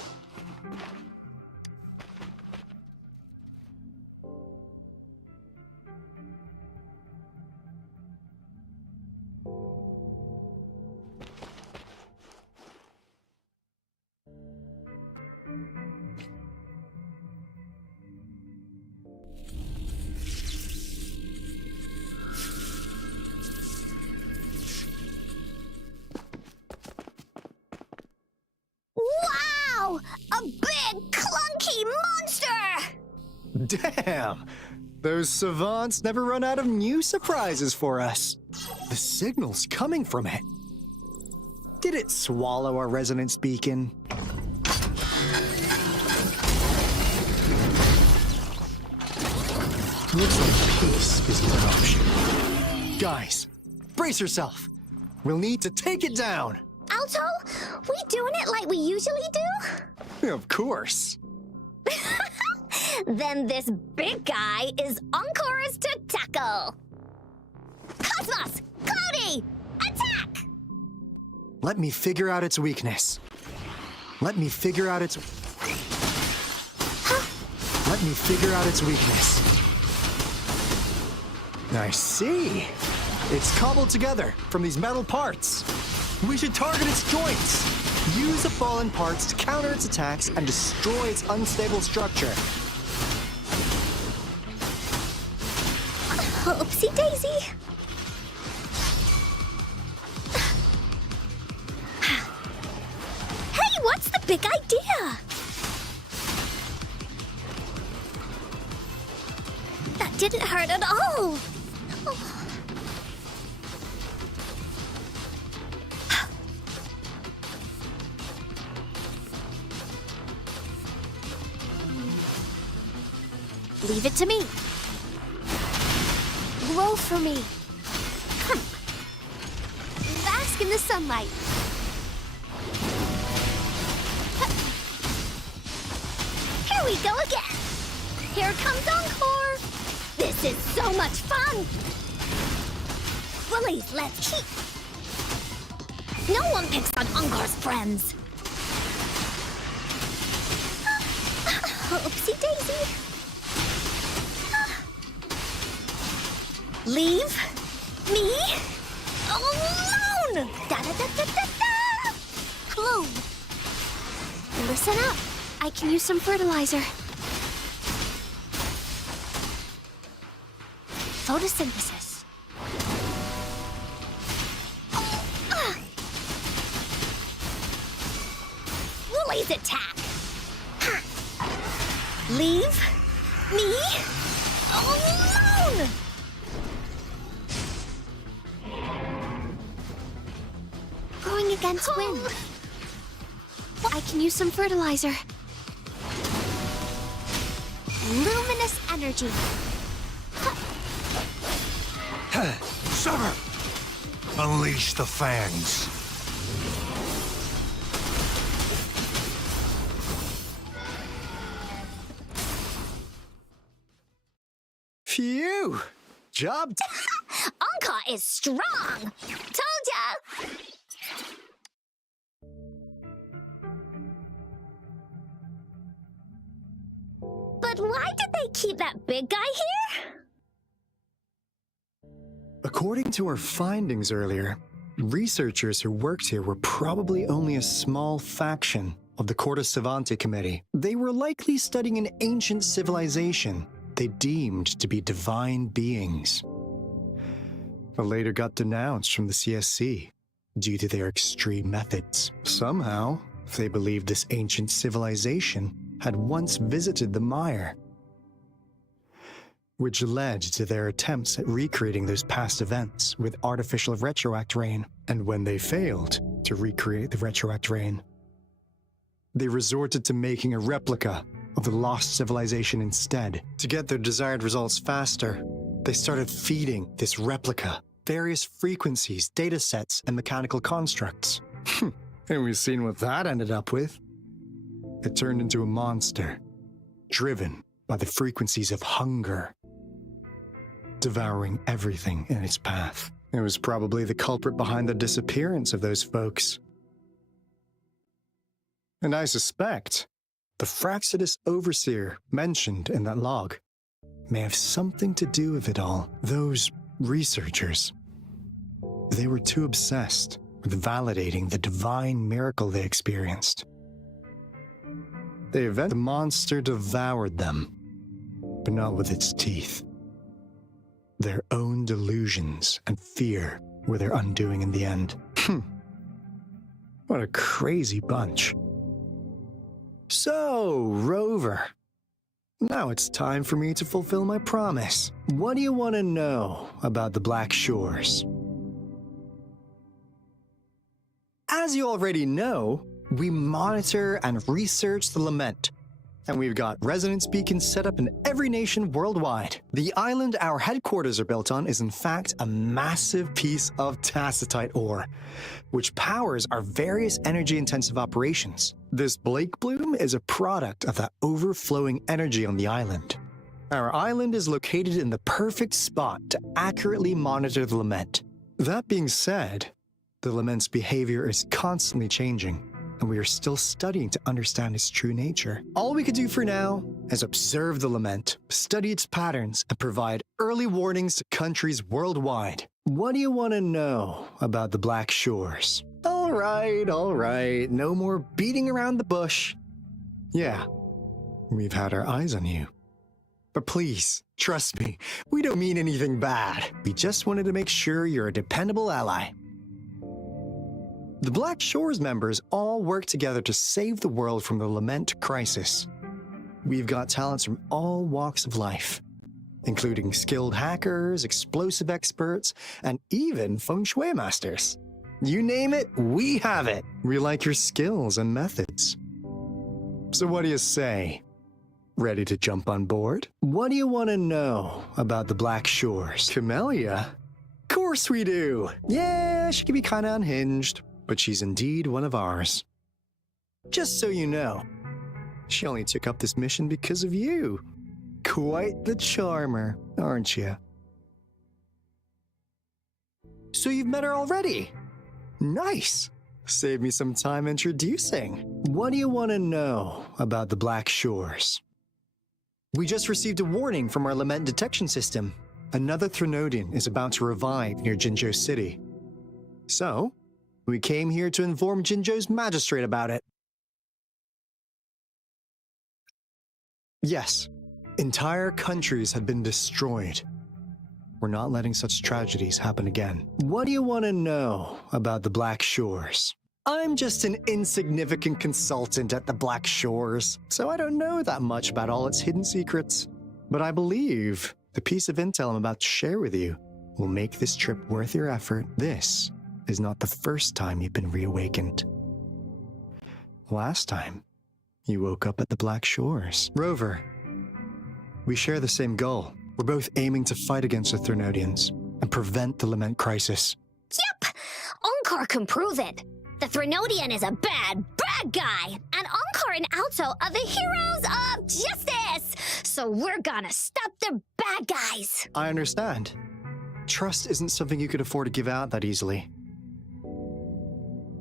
Wow! A big, clunky monster! Damn! Those savants never run out of new surprises for us. The signal's coming from it. Did it swallow our resonance beacon? Looks like peace isn't an option. Guys, brace yourself. We'll need to take it down. Alto, we doing it like we usually do? Of course. Then this big guy is Encore's to tackle. Cosmos! Cloudy! Attack! Let me figure out its weakness. Let me figure out its... Let me figure out its weakness. I see. It's cobbled together from these metal parts. We should target its joints. Use the fallen parts to counter its attacks and destroy its unstable structure. Oopsie daisy. Hey, what's the big idea? That didn't hurt at all. Leave it to me. Grow for me. Come. Bask in the sunlight. Here we go again. Here comes Encore. This is so much fun. Bullies, let's keep. No one picks on Encore's friends. Oopsie daisy. Leave me alone! Da-da-da-da-da-da! Bloom! Listen up. I can use some fertilizer. Photosynthesis. Woolly's attack! Leave me alone! Going against wind. I can use some fertilizer. Luminous energy. Summer! Unleash the fangs. Job Anka is strong! Told ya! But why did they keep that big guy here? According to our findings earlier, researchers who worked here were probably only a small faction of the Corte Savante Committee. They were likely studying an ancient civilization they deemed to be divine beings, but later got denounced from the CSC due to their extreme methods. Somehow, they believed this ancient civilization had once visited the mire, which led to their attempts at recreating those past events with artificial retroact rain. And when they failed to recreate the retroact rain, they resorted to making a replica of the lost civilization instead. To get their desired results faster, they started feeding this replica various frequencies, data sets, and mechanical constructs. And we've seen what that ended up with. It turned into a monster, driven by the frequencies of hunger, devouring everything in its path. It was probably the culprit behind the disappearance of those folks. And I suspect the Fraxidus Overseer mentioned in that log may have something to do with it all. Those researchers, they were too obsessed with validating the divine miracle they experienced. The monster devoured them, but not with its teeth. Their own delusions and fear were their undoing in the end. What a crazy bunch. So, Rover, now it's time for me to fulfill my promise. What do you want to know about the Black Shores? As you already know, we monitor and research the Lament, and we've got resonance beacons set up in every nation worldwide. The island our headquarters are built on is in fact a massive piece of tacitite ore, which powers our various energy-intensive operations. This Blake Bloom is a product of that overflowing energy on the island. Our island is located in the perfect spot to accurately monitor the Lament. That being said, the Lament's behavior is constantly changing, and we are still studying to understand its true nature. All we can do for now is observe the Lament, study its patterns, and provide early warnings to countries worldwide. What do you want to know about the Black Shores? All right, no more beating around the bush. Yeah, we've had our eyes on you. But please, trust me, we don't mean anything bad. We just wanted to make sure you're a dependable ally. The Black Shores members all work together to save the world from the Lament crisis. We've got talents from all walks of life, including skilled hackers, explosive experts, and even feng shui masters. You name it, we have it. We like your skills and methods. So what do you say? Ready to jump on board? What do you want to know about the Black Shores? Camellia? Of course we do. Yeah, she can be kind of unhinged, but she's indeed one of ours. Just so you know, she only took up this mission because of you. Quite the charmer, aren't you? So you've met her already? Nice. Save me some time introducing. What do you want to know about the Black Shores? We just received a warning from our Lament detection system. Another Threnodian is about to revive near Jinzhou City. So, we came here to inform Jinzhou's magistrate about it. Yes, entire countries had been destroyed. We're not letting such tragedies happen again. What do you want to know about the Black Shores? I'm just an insignificant consultant at the Black Shores, so I don't know that much about all its hidden secrets. But I believe the piece of intel I'm about to share with you will make this trip worth your effort. This is not the first time you've been reawakened. Last time, you woke up at the Black Shores. Rover, we share the same goal. We're both aiming to fight against the Threnodians and prevent the Lament crisis. Yep! Onkar can prove it. The Threnodian is a bad, bad guy, and Onkar and Alto are the heroes of justice. so we're gonna stop the bad guys. I understand. Trust isn't something you could afford to give out that easily.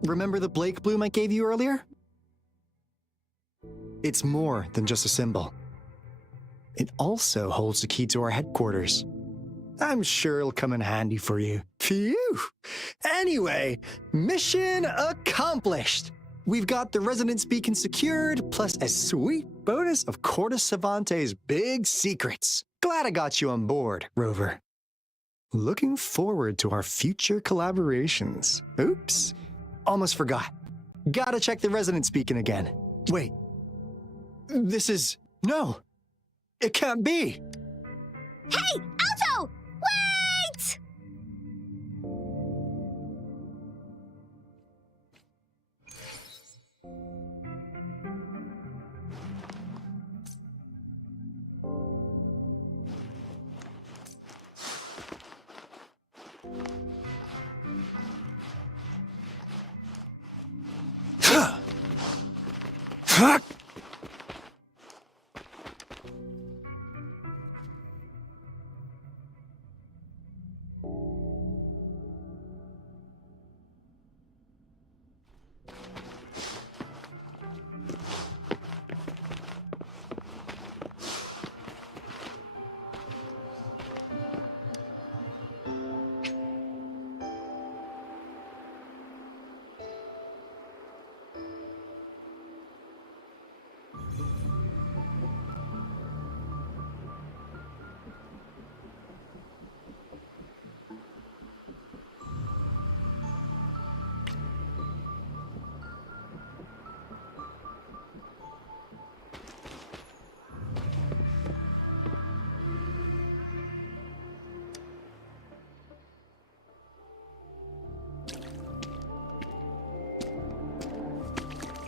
Remember the Blake bloom I gave you earlier? It's more than just a symbol. It also holds the key to our headquarters. I'm sure it'll come in handy for you. Phew! Anyway, mission accomplished! We've got the resonance beacon secured, plus a sweet bonus of Cortus Savante's big secrets. Glad I got you on board, Rover. Looking forward to our future collaborations. Oops, almost forgot. Gotta check the resonance beacon again. Wait, this is... No, it can't be. Hey, Alto! Wait!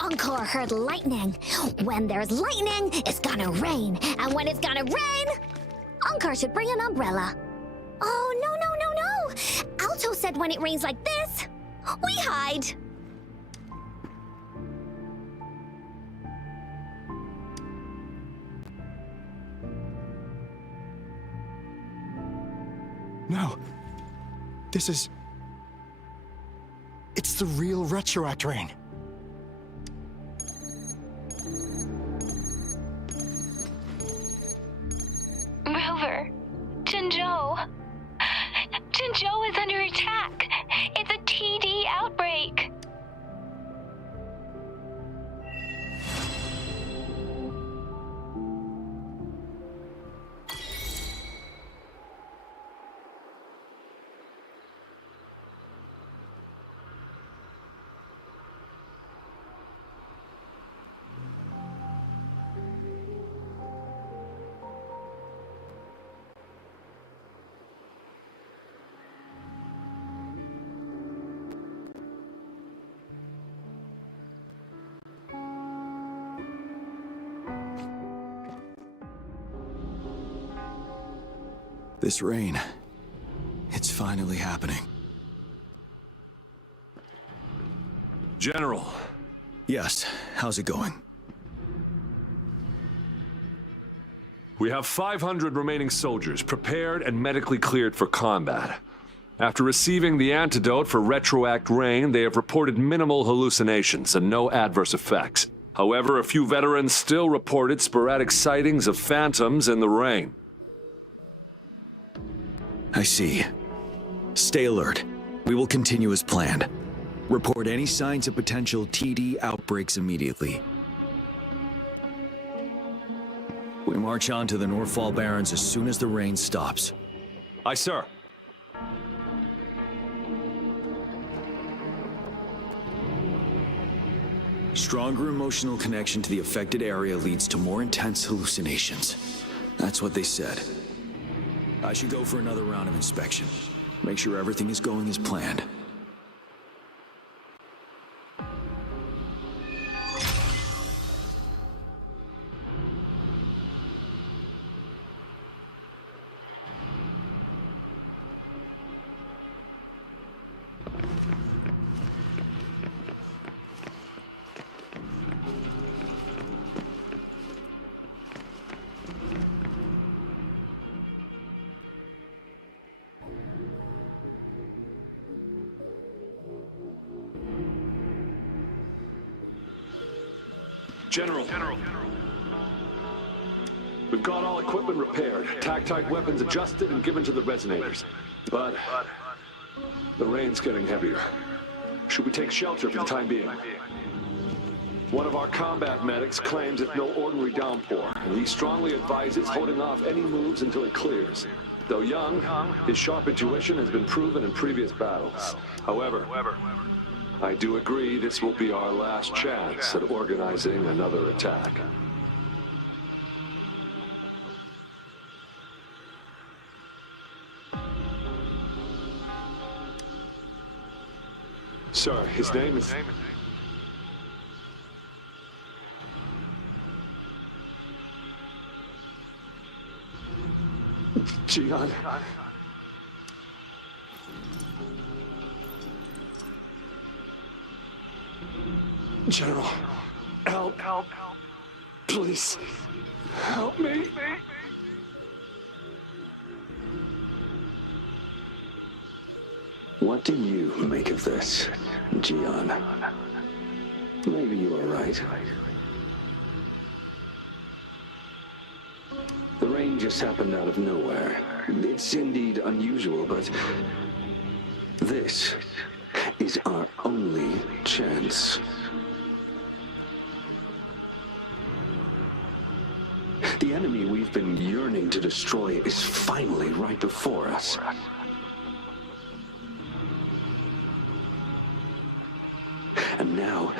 Encore heard lightning. When there's lightning, it's gonna rain. And when it's gonna rain, Encore should bring an umbrella. Oh, no, no, no, no. Alto said when it rains like this, we hide. No. This is... It's the real Retroact rain. Rover, Jinzhou. Jinzhou is under attack. It's a TD outbreak. This rain, it's finally happening. General. Yes, how's it going? We have 500 remaining soldiers prepared and medically cleared for combat. After receiving the antidote for Retroact Rain, they have reported minimal hallucinations and no adverse effects. However, a few veterans still reported sporadic sightings of phantoms in the rain. I see. Stay alert. We will continue as planned. Report any signs of potential TD outbreaks immediately. We march on to the Northfall Barrens as soon as the rain stops. Aye, sir. Stronger emotional connection to the affected area leads to more intense hallucinations. That's what they said. I should go for another round of inspection. Make sure everything is going as planned. General. We've got all equipment repaired, tactite weapons adjusted and given to the resonators. But the rain's getting heavier. Should we take shelter for the time being? One of our combat medics claims it's no ordinary downpour, and he strongly advises holding off any moves until it clears. Though young, his sharp intuition has been proven in previous battles. However, I do agree this will be our last chance at organizing another attack. Sir, his name is... Jian. General, help. Please, help me. What do you make of this, Jian? Maybe you are right. The rain just happened out of nowhere. It's indeed unusual, but this is our only chance. The enemy we've been yearning to destroy is finally right before us. And now,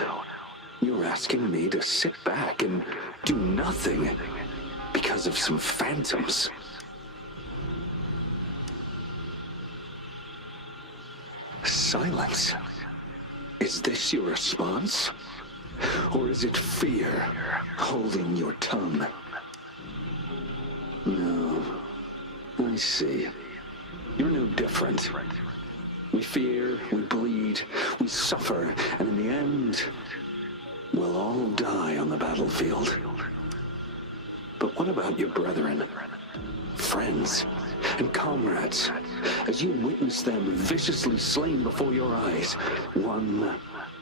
you're asking me to sit back and do nothing because of some phantoms. Silence. Is this your response? Or is it fear holding your tongue? No. I see. You're no different. We fear, we bleed, we suffer, and in the end, we'll all die on the battlefield. But what about your brethren, friends, and comrades, as you witness them viciously slain before your eyes, one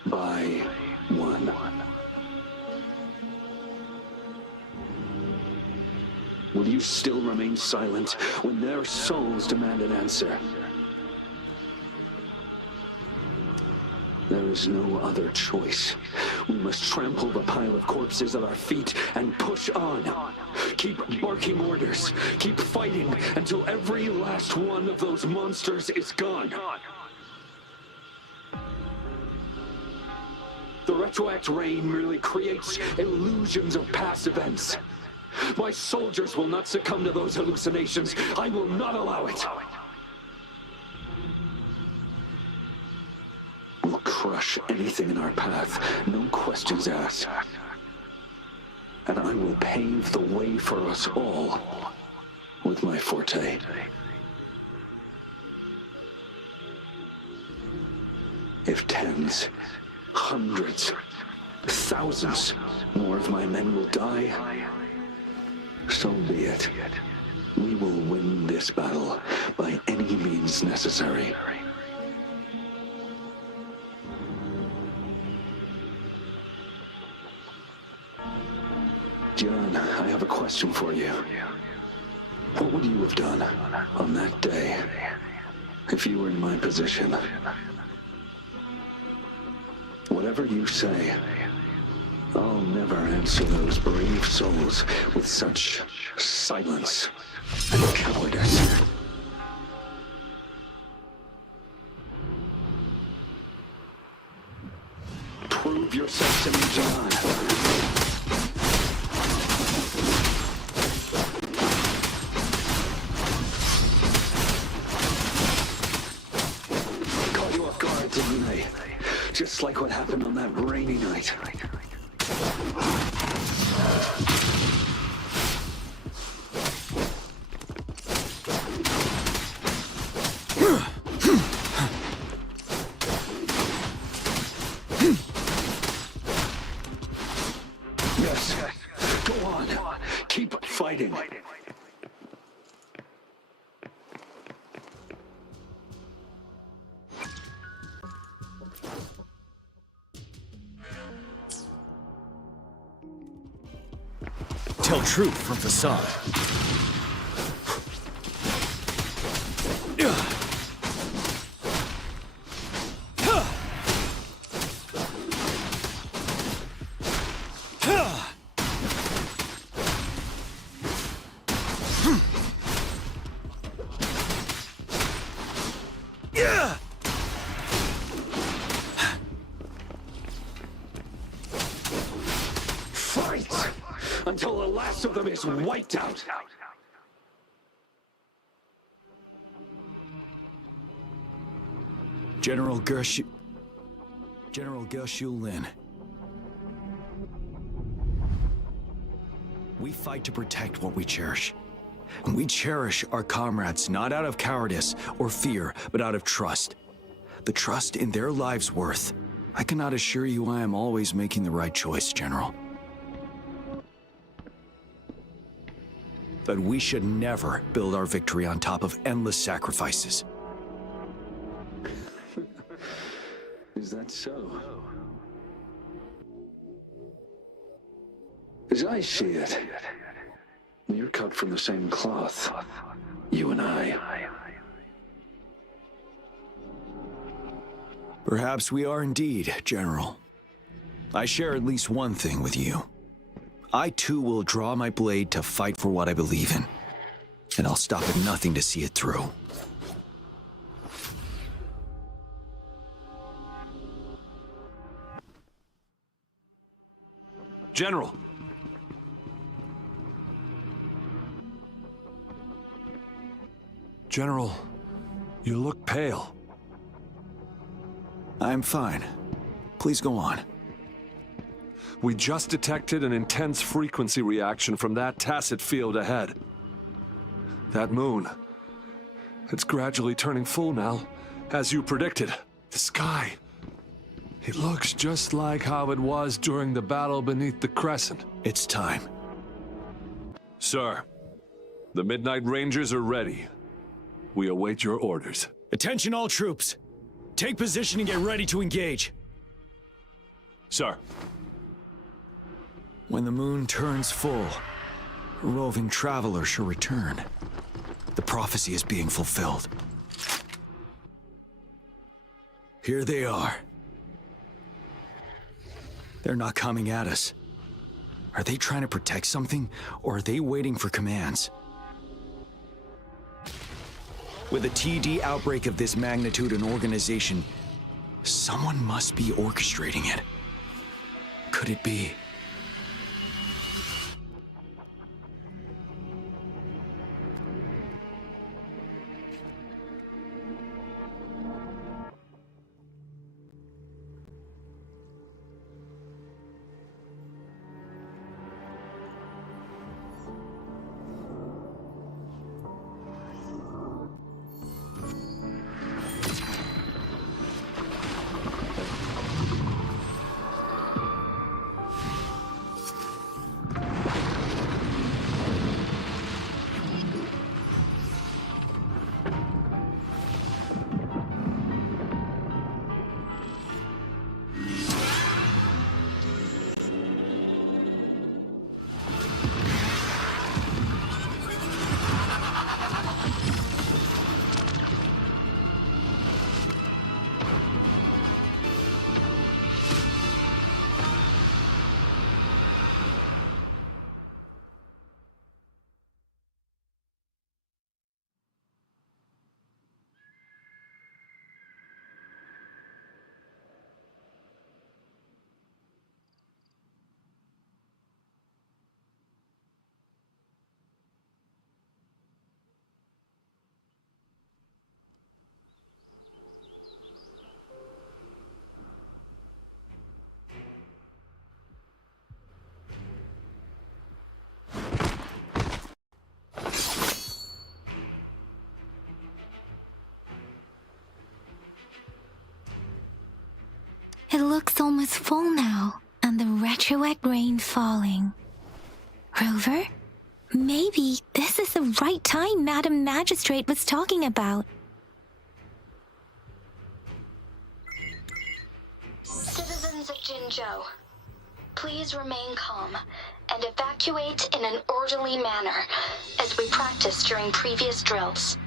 by one? Will you still remain silent when their souls demand an answer? There is no other choice. We must trample the pile of corpses at our feet and push on. Keep barking orders. Keep fighting until every last one of those monsters is gone. The retroact rain merely creates illusions of past events. My soldiers will not succumb to those hallucinations. I will not allow it. We'll crush anything in our path, no questions asked. And I will pave the way for us all with my forte. If tens, hundreds, thousands more of my men will die, so be it. We will win this battle by any means necessary. John, I have a question for you. What would you have done on that day if you were in my position? Whatever you say, I'll never answer those brave souls with such silence and cowardice. Prove yourself to me, John. Just like what happened on that rainy night. Yes, go on. Keep fighting. tell truth from facade. Fight! Until the last of them is wiped out! General Yinlin. We fight to protect what we cherish. And we cherish our comrades not out of cowardice or fear, but out of trust. The trust in their lives' worth. I cannot assure you I am always making the right choice, General. But we should never build our victory on top of endless sacrifices. Is that so? As I see it, you're cut from the same cloth, you and I. Perhaps we are indeed, General. I share at least one thing with you. I too will draw my blade to fight for what I believe in. And I'll stop at nothing to see it through. General! General, you look pale. I'm fine. Please go on. We just detected an intense frequency reaction from that tacit field ahead. That moon, it's gradually turning full now, as you predicted. The sky, it looks just like how it was during the battle beneath the crescent. It's time. Sir, the Midnight Rangers are ready. We await your orders. Attention all troops. Take position and get ready to engage. Sir. When the moon turns full, a roving traveler shall return. The prophecy is being fulfilled. Here they are. They're not coming at us. Are they trying to protect something, or are they waiting for commands? With a TD outbreak of this magnitude and organization, someone must be orchestrating it. Could it be? It looks almost full now, and the retroact rain falling. Rover? Maybe this is the right time Madam Magistrate was talking about. Citizens of Jinzhou, please remain calm and evacuate in an orderly manner, as we practiced during previous drills.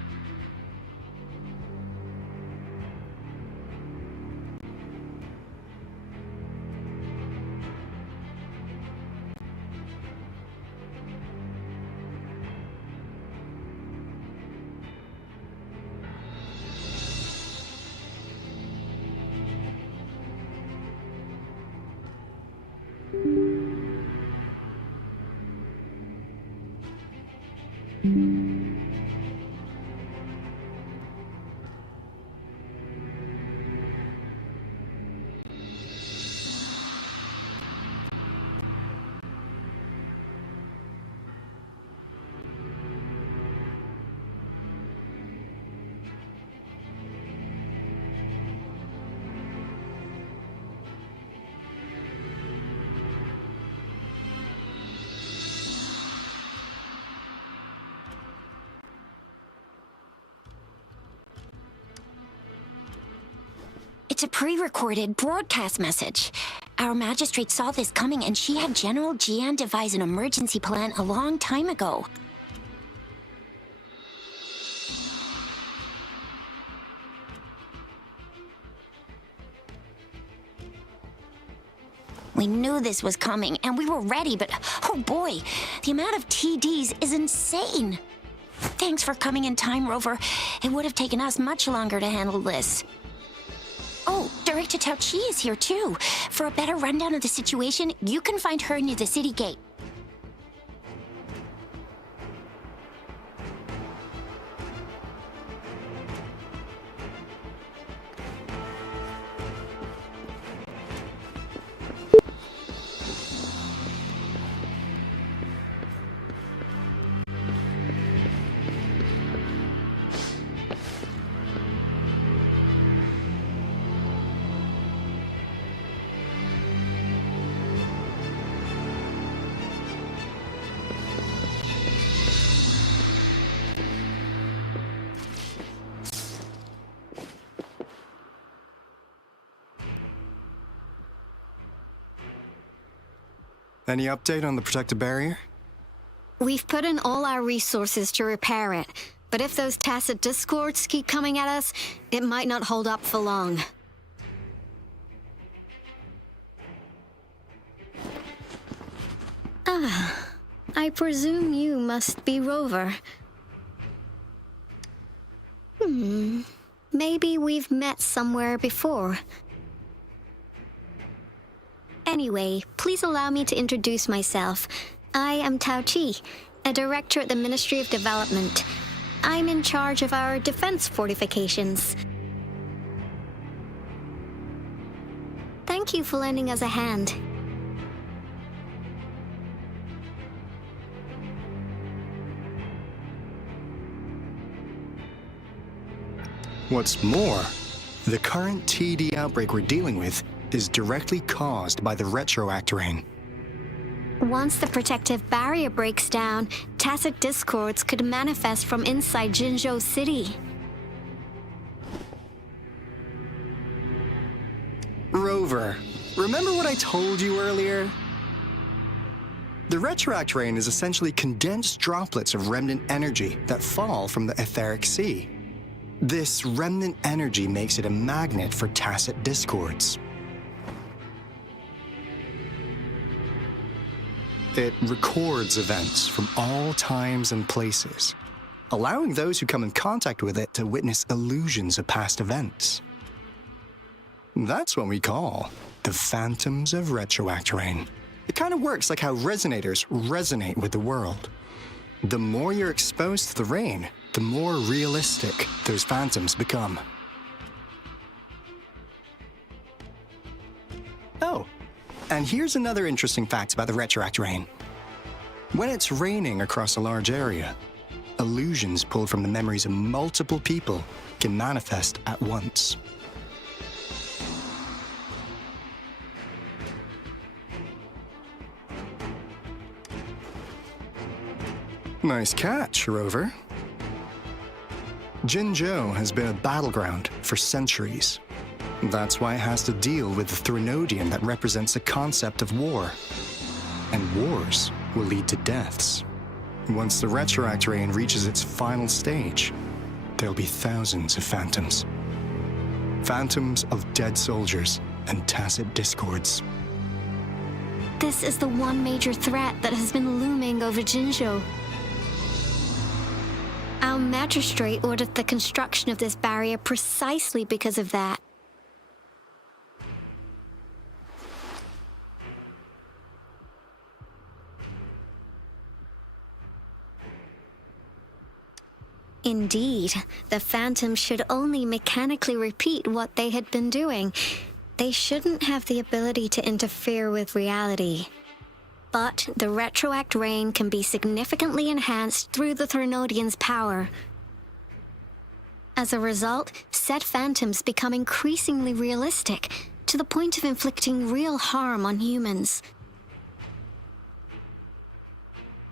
It's a pre-recorded broadcast message. Our magistrate saw this coming and she had General Jian devise an emergency plan a long time ago. We knew this was coming and we were ready, but oh boy, the amount of TDs is insane. Thanks for coming in time, Rover. It would have taken us much longer to handle this. Oh, Director Tao Chi is here too. For a better rundown of the situation, you can find her near the city gate. Any update on the protective barrier? We've put in all our resources to repair it, but if those tacit discords keep coming at us, it might not hold up for long. I presume you must be Rover. Maybe we've met somewhere before. Anyway, please allow me to introduce myself. I am Tao Chi, a director at the Ministry of Development. I'm in charge of our defense fortifications. Thank you for lending us a hand. What's more, the current TD outbreak we're dealing with is directly caused by the retroactor. Once the protective barrier breaks down, tacit discords could manifest from inside Jinzhou City. Rover, remember what I told you earlier? The retroactor is essentially condensed droplets of remnant energy that fall from the etheric sea. This remnant energy makes it a magnet for tacit discords. It records events from all times and places, allowing those who come in contact with it to witness illusions of past events. That's what we call the phantoms of retroactor. It kind of works like how resonators resonate with the world. The more you're exposed to the rain, the more realistic those phantoms become. Oh, and here's another interesting fact about the retroactor. When it's raining across a large area, illusions pulled from the memories of multiple people can manifest at once. Nice catch, Rover. Jinzhou has been a battleground for centuries. That's why it has to deal with the Threnodian that represents the concept of war. and wars will lead to deaths. Once the retroact rain reaches its final stage, there'll be thousands of phantoms. Phantoms of dead soldiers and tacit discords. This is the one major threat that has been looming over Jinzhou. Our magistrate ordered the construction of this barrier precisely because of that. Indeed, the Phantoms should only mechanically repeat what they had been doing. They shouldn't have the ability to interfere with reality. But the retroact rain can be significantly enhanced through the Threnodian's power. As a result, said Phantoms become increasingly realistic, to the point of inflicting real harm on humans.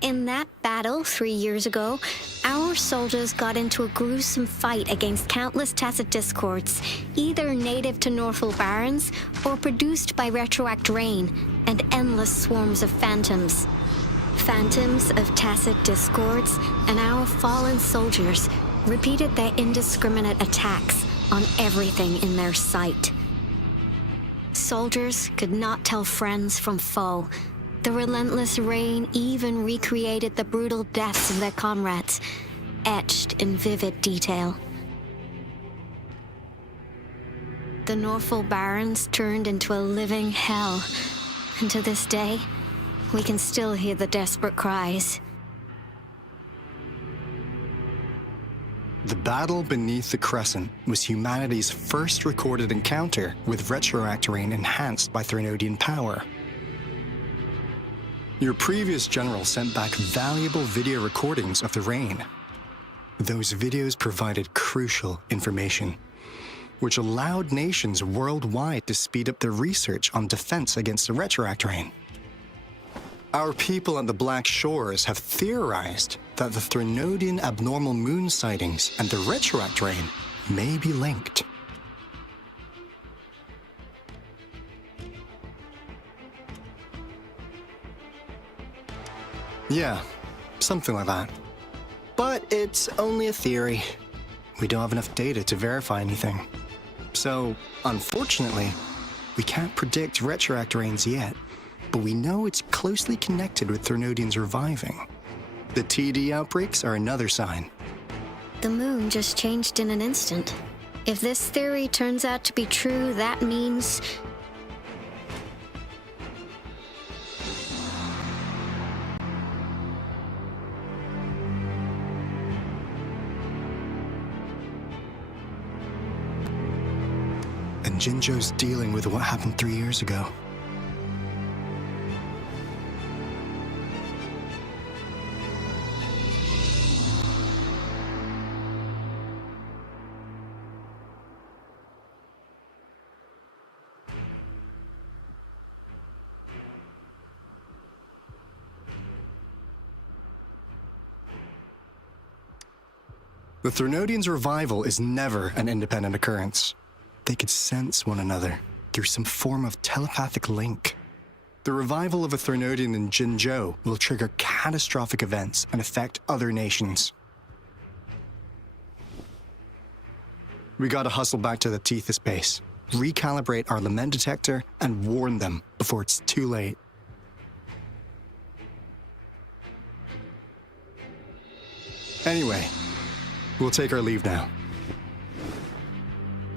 In that battle 3 years ago, our soldiers got into a gruesome fight against countless tacit discords, either native to Northwell Barrens or produced by retroact rain and endless swarms of phantoms. Phantoms of tacit discords and our fallen soldiers repeated their indiscriminate attacks on everything in their sight. Soldiers could not tell friends from foe. The relentless rain even recreated the brutal deaths of their comrades, etched in vivid detail. The Northwell Barrens turned into a living hell, and to this day, we can still hear the desperate cries. The battle beneath the Crescent was humanity's first recorded encounter with retroact rain enhanced by Threnodian power. Your previous general sent back valuable video recordings of the rain. Those videos provided crucial information, which allowed nations worldwide to speed up their research on defense against the retroact rain. Our people at the Black Shores have theorized that the Threnodian abnormal moon sightings and the retroact rain may be linked. Yeah, something like that. But it's only a theory. We don't have enough data to verify anything. So, unfortunately, we can't predict retroact rains yet, but we know it's closely connected with Threnodians reviving. The TD outbreaks are another sign. The moon just changed in an instant. If this theory turns out to be true, that means... And Jinzhou's dealing with what happened 3 years ago. The Threnodians' revival is never an independent occurrence. They could sense one another through some form of telepathic link. The revival of a Threnodian in Jinzhou will trigger catastrophic events and affect other nations. We gotta hustle back to the Tethys base, recalibrate our lament detector, and warn them before it's too late. Anyway, we'll take our leave now.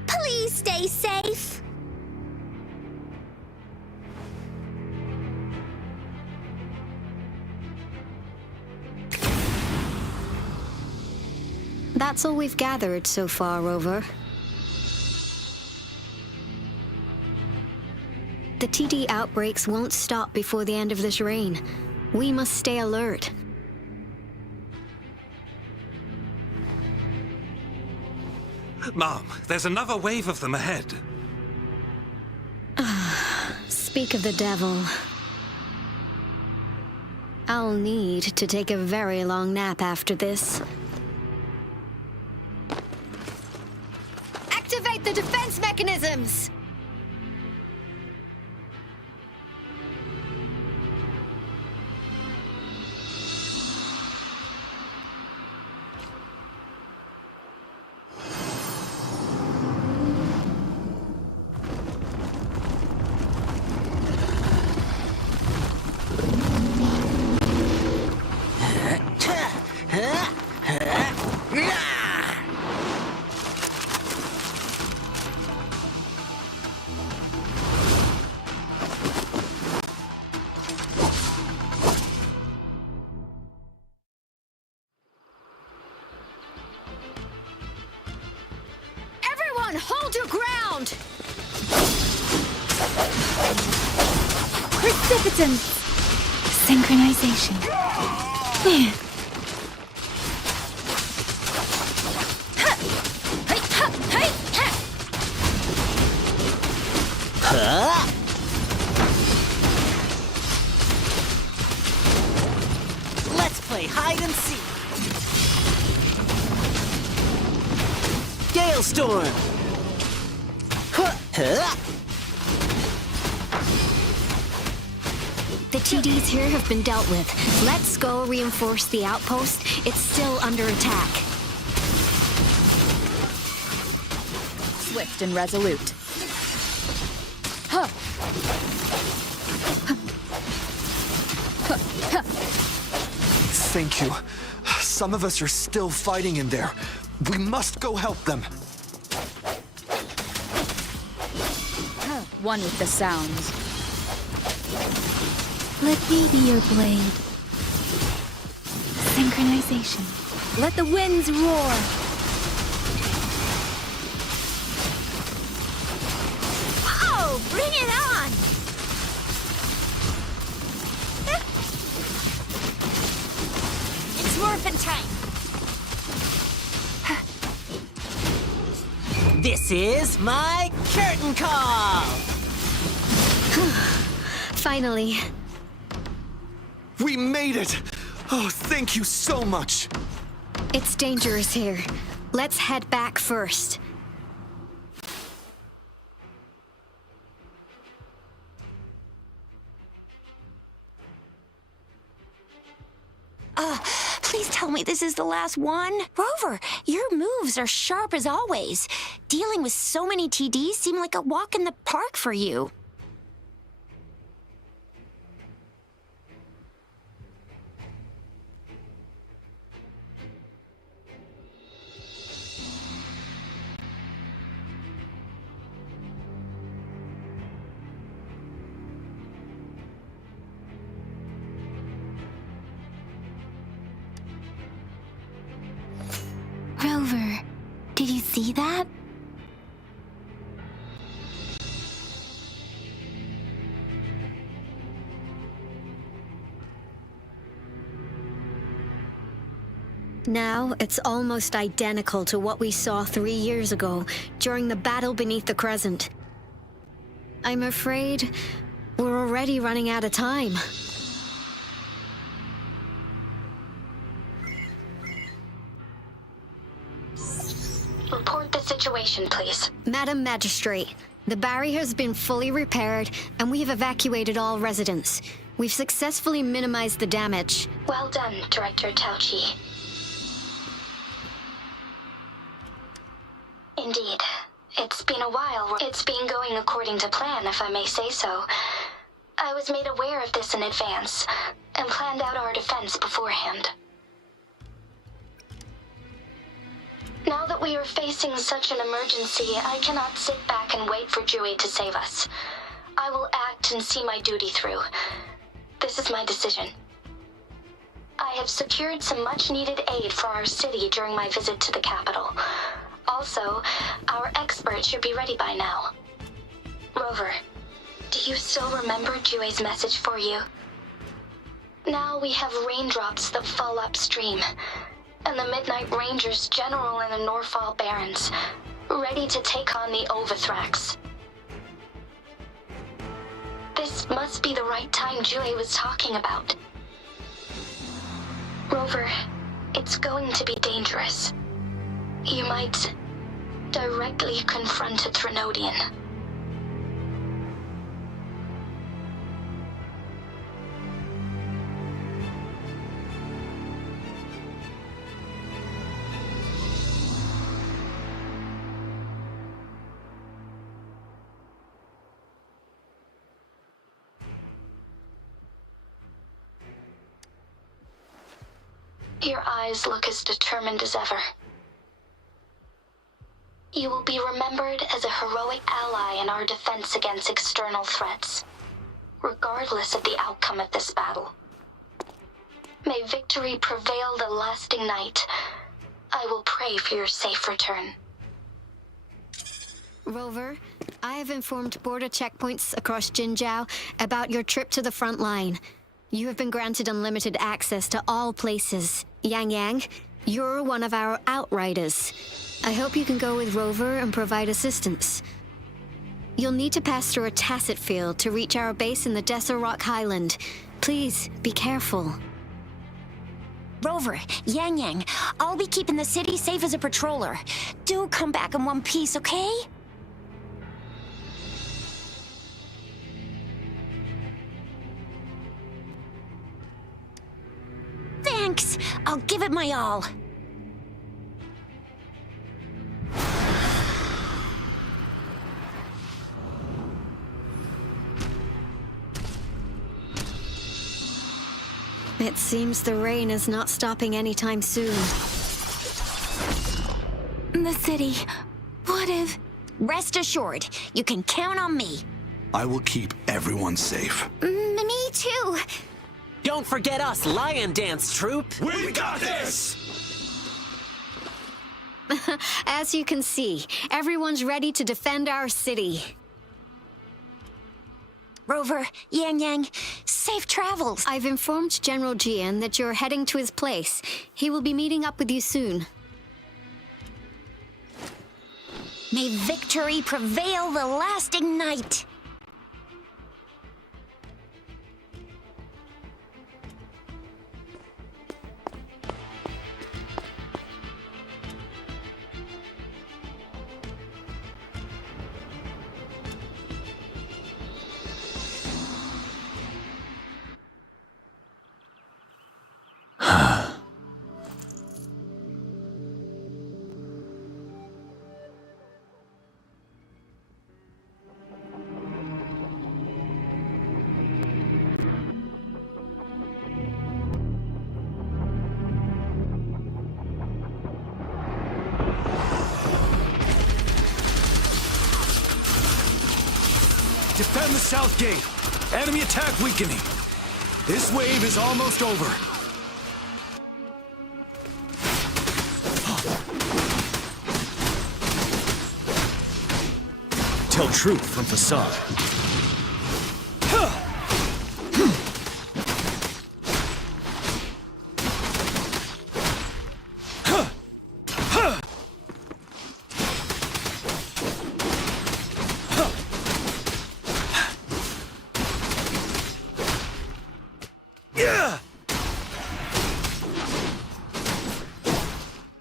Please stay safe. That's all we've gathered so far, Rover. The TD outbreaks won't stop before the end of this reign. We must stay alert. Mom, there's another wave of them ahead. Speak of the devil. I'll need to take a very long nap after this. Activate the defense mechanisms! Precipitance! Synchronization. Let's play hide and seek. Gale storm. The TDs here have been dealt with. Let's go reinforce the outpost. It's still under attack. Swift and resolute. Huh. Thank you. Some of us are still fighting in there. We must go help them. One with the sounds. Let me be your blade. Synchronization. Let the winds roar. Oh, bring it on! It's morphin' time. This is my curtain call. Finally. We made it! Oh, thank you so much! It's dangerous here. Let's head back first. Please tell me this is the last one. Rover, your moves are sharp as always. Dealing with so many TDs seemed like a walk in the park for you. Rover, did you see that? Now, it's almost identical to what we saw 3 years ago, during the battle beneath the Crescent. I'm afraid we're already running out of time. Report the situation, please. Madam Magistrate, the barrier has been fully repaired, and we have evacuated all residents. We've successfully minimized the damage. Well done, Director Tauchi. Indeed. It's been a while. It's been going according to plan, if I may say so. I was made aware of this in advance, and planned out our defense beforehand. Now that we are facing such an emergency, I cannot sit back and wait for Dewey to save us. I will act and see my duty through. This is my decision. I have secured some much-needed aid for our city during my visit to the capital. Also, our expert should be ready by now. Rover, do you still remember Dewey's message for you? Now we have raindrops that fall upstream, and the Midnight Rangers general in the Norfall Barrens, ready to take on the Overthrax. This must be the right time Dewey was talking about. Rover, it's going to be dangerous. You might directly confront a Trinodian. Your eyes look as determined as ever. You will be remembered as a heroic ally in our defense against external threats, regardless of the outcome of this battle. May victory prevail the lasting night. I will pray for your safe return. Rover, I have informed border checkpoints across Jinzhou about your trip to the front line. You have been granted unlimited access to all places. Yang Yang, you're one of our outriders. I hope you can go with Rover and provide assistance. You'll need to pass through a tacit field to reach our base in the Desert Rock Highland. Please, be careful. Rover, Yang Yang, I'll be keeping the city safe as a patroller. Do come back in one piece, okay? Thanks. I'll give it my all. It seems the rain is not stopping anytime soon. The city. What if... Rest assured, you can count on me. I will keep everyone safe. Me too. Don't forget us, Lion Dance Troupe. We got this! As you can see, everyone's ready to defend our city. Rover, Yang Yang, safe travels. I've informed General Jian that you're heading to his place. He will be meeting up with you soon. May victory prevail the lasting night. Defend the south gate. Enemy attack weakening. This wave is almost over. Tell truth from facade.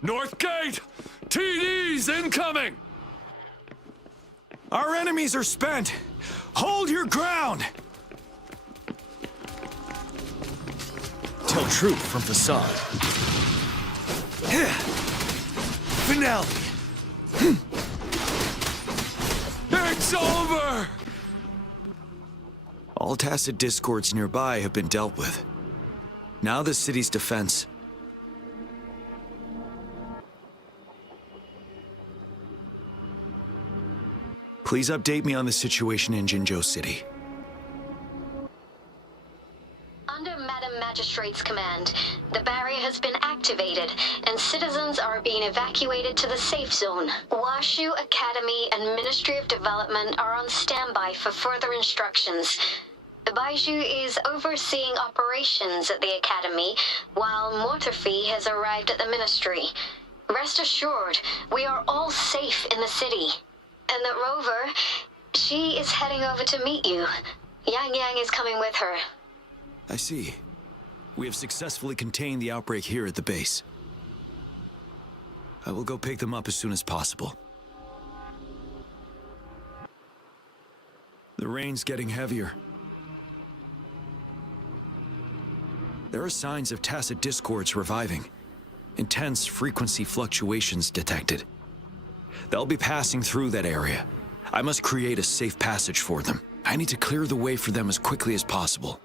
North Gate! TDs incoming! Our enemies are spent. Hold your ground. Tell truth from facade. Finale. It's over! All tacit discords nearby have been dealt with. Now the city's defense. Please update me on the situation in Jinzhou City. Under Madam Magistrate's command, the barrier has been activated, and citizens are being evacuated to the safe zone. Washu Academy and Ministry of Development are on standby for further instructions. Baiju is overseeing operations at the Academy, while Mortarfi has arrived at the Ministry. Rest assured, we are all safe in the city. And that Rover, she is heading over to meet you. Yang Yang is coming with her. I see. We have successfully contained the outbreak here at the base. I will go pick them up as soon as possible. The rain's getting heavier. There are signs of tacit discords reviving. Intense frequency fluctuations detected. They'll be passing through that area. I must create a safe passage for them. I need to clear the way for them as quickly as possible.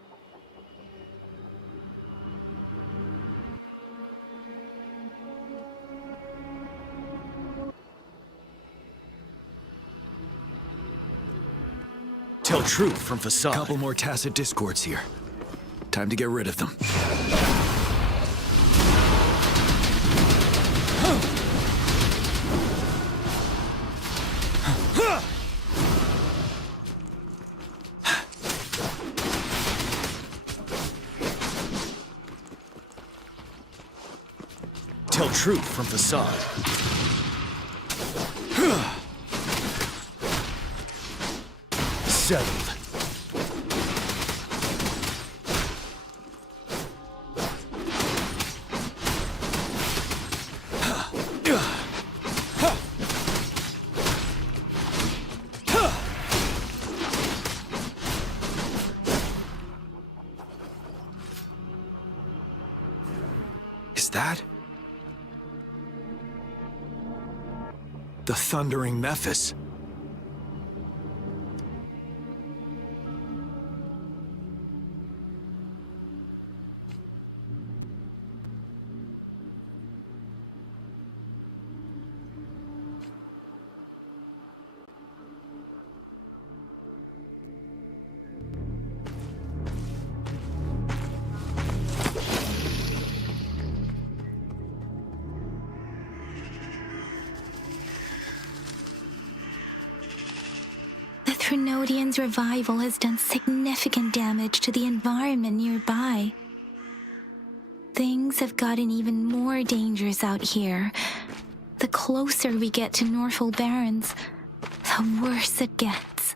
Tell truth from facade. Couple more tacit discords here. Time to get rid of them. Tell truth from facade. Settled. Is that the thundering Memphis? Trinodian's revival has done significant damage to the environment nearby. Things have gotten even more dangerous out here. The closer we get to Norfolk Barrens, the worse it gets.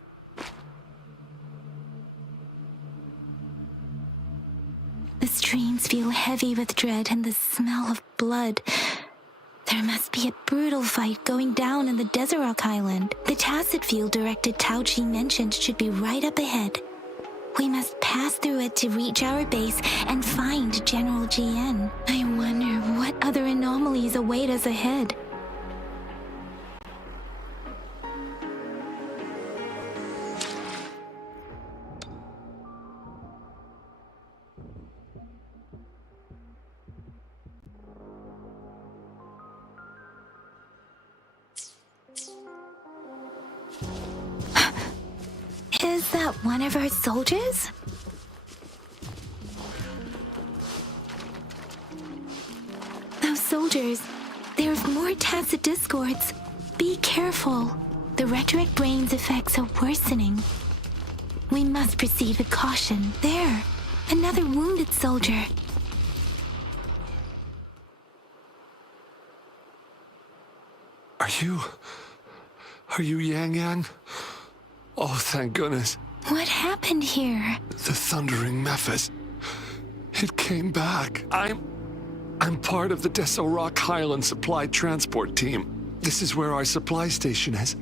The streams feel heavy with dread and the smell of blood. There must be a brutal fight going down in the Desert Rock Island. The Tacit field directed Tao Chi mentioned should be right up ahead. We must pass through it to reach our base and find General GN. I wonder what other anomalies await us ahead. Is that one of our soldiers? Those soldiers, there's more Tacit discords. Be careful. The retroact brain's effects are worsening. We must proceed with caution. There, another wounded soldier. Are you Yang Yang? Oh, thank goodness. What happened here? The thundering Memphis. It came back. I'm part of the Desert Rock Highland supply transport team. This is where our supply station is.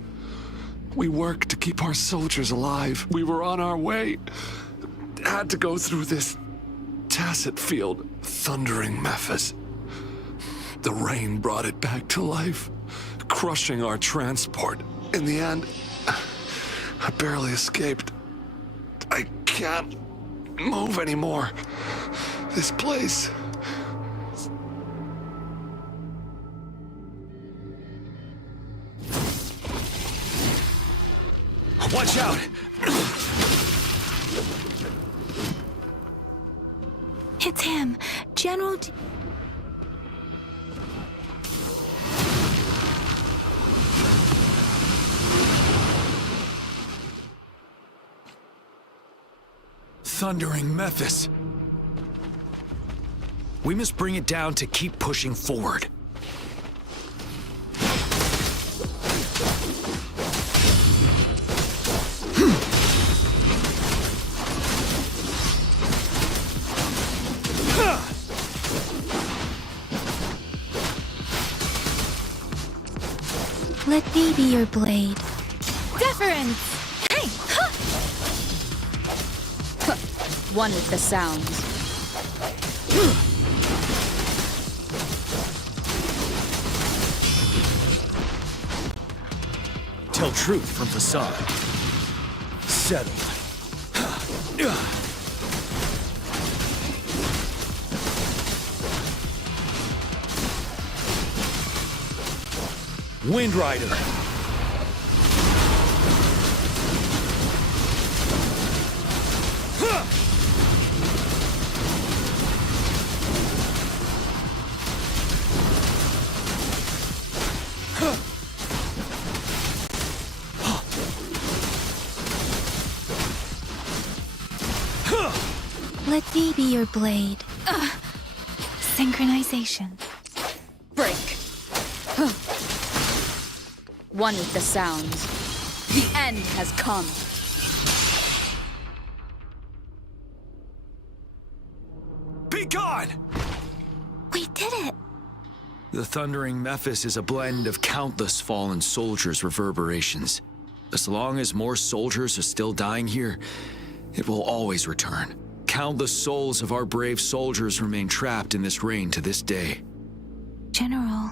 We work to keep our soldiers alive. We were on our way. Had to go through this Tacit field. Thundering Memphis. The rain brought it back to life, crushing our transport. In the end, I barely escaped. I can't move anymore. This place... Watch out! It's him, General... Thundering Memphis. We must bring it down to keep pushing forward. Let me be your blade. Deference! Hey! Huh! One with the sounds. Tell truth from facade. Settled. Wind Rider. Let me be your blade. Synchronization. break. One with the sounds. The end has come. Be gone! We did it! The thundering Mephis is a blend of countless fallen soldiers' reverberations. As long as more soldiers are still dying here, it will always return. Countless souls of our brave soldiers remain trapped in this rain to this day. General.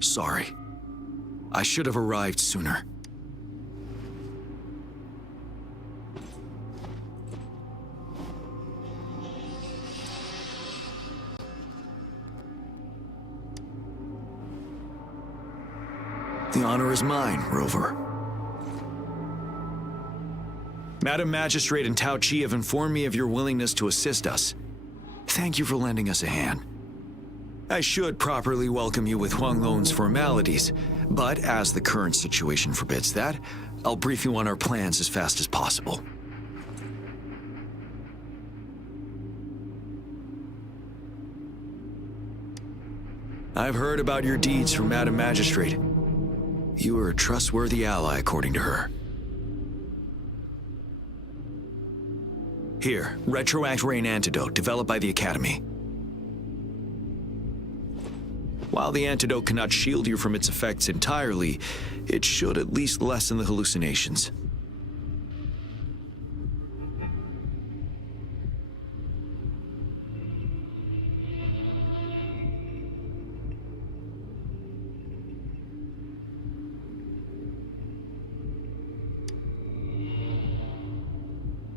Sorry. I should have arrived sooner. The honor is mine, Rover. Madam Magistrate and Tao Chi have informed me of your willingness to assist us. Thank you for lending us a hand. I should properly welcome you with Huang Lon's formalities, but as the current situation forbids that, I'll brief you on our plans as fast as possible. I've heard about your deeds from Madam Magistrate. You are a trustworthy ally, according to her. Here, Retroact Rain Antidote, developed by the Academy. While the antidote cannot shield you from its effects entirely, it should at least lessen the hallucinations.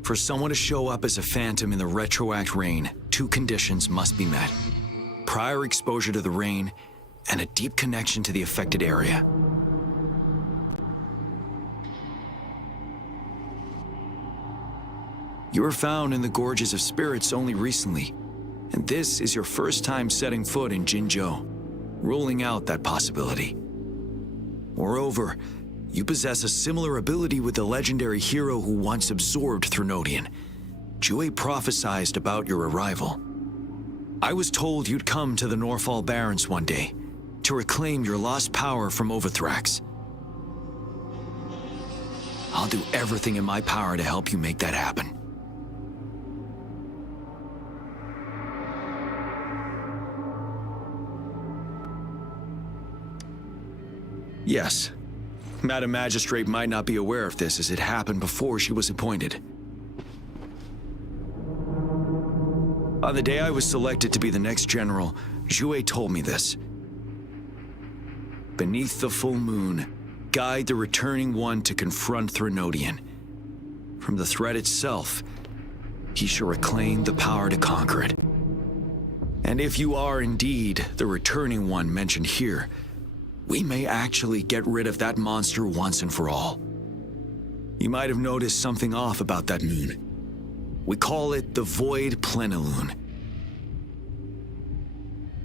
For someone to show up as a phantom in the Retroact Rain, 2 conditions must be met. Prior exposure to the rain, and a deep connection to the affected area. You were found in the Gorges of Spirits only recently, and this is your first time setting foot in Jinzhou, ruling out that possibility. Moreover, you possess a similar ability with the legendary hero who once absorbed Threnodian. Jue prophesied about your arrival. I was told you'd come to the Norfall Barrens one day, to reclaim your lost power from Overthrax. I'll do everything in my power to help you make that happen. Yes. Madam Magistrate might not be aware of this as it happened before she was appointed. On the day I was selected to be the next general, Jue told me this. Beneath the full moon, guide the returning one to confront Threnodian. From the threat itself, he shall reclaim the power to conquer it. And if you are indeed the returning one mentioned here, we may actually get rid of that monster once and for all. You might have noticed something off about that moon. We call it the Void Plenilune.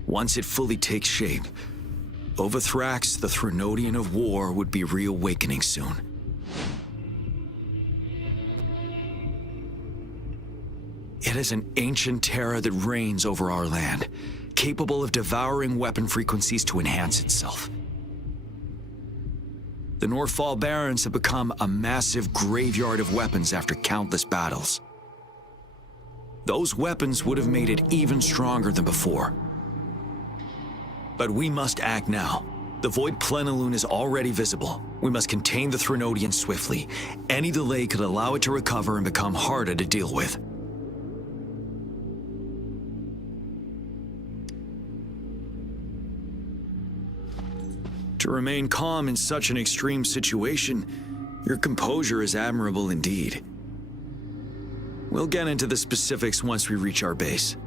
Once it fully takes shape, Overthrax, the Threnodian of War, would be reawakening soon. It is an ancient terror that reigns over our land, capable of devouring weapon frequencies to enhance itself. The Norfall Barrens have become a massive graveyard of weapons after countless battles. Those weapons would have made it even stronger than before. But we must act now. The Void Plenilune is already visible. We must contain the Threnodian swiftly. Any delay could allow it to recover and become harder to deal with. To remain calm in such an extreme situation, your composure is admirable indeed. We'll get into the specifics once we reach our base.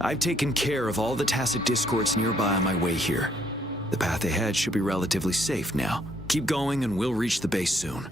I've taken care of all the tacit discords nearby on my way here. The path ahead should be relatively safe now. Keep going and we'll reach the base soon.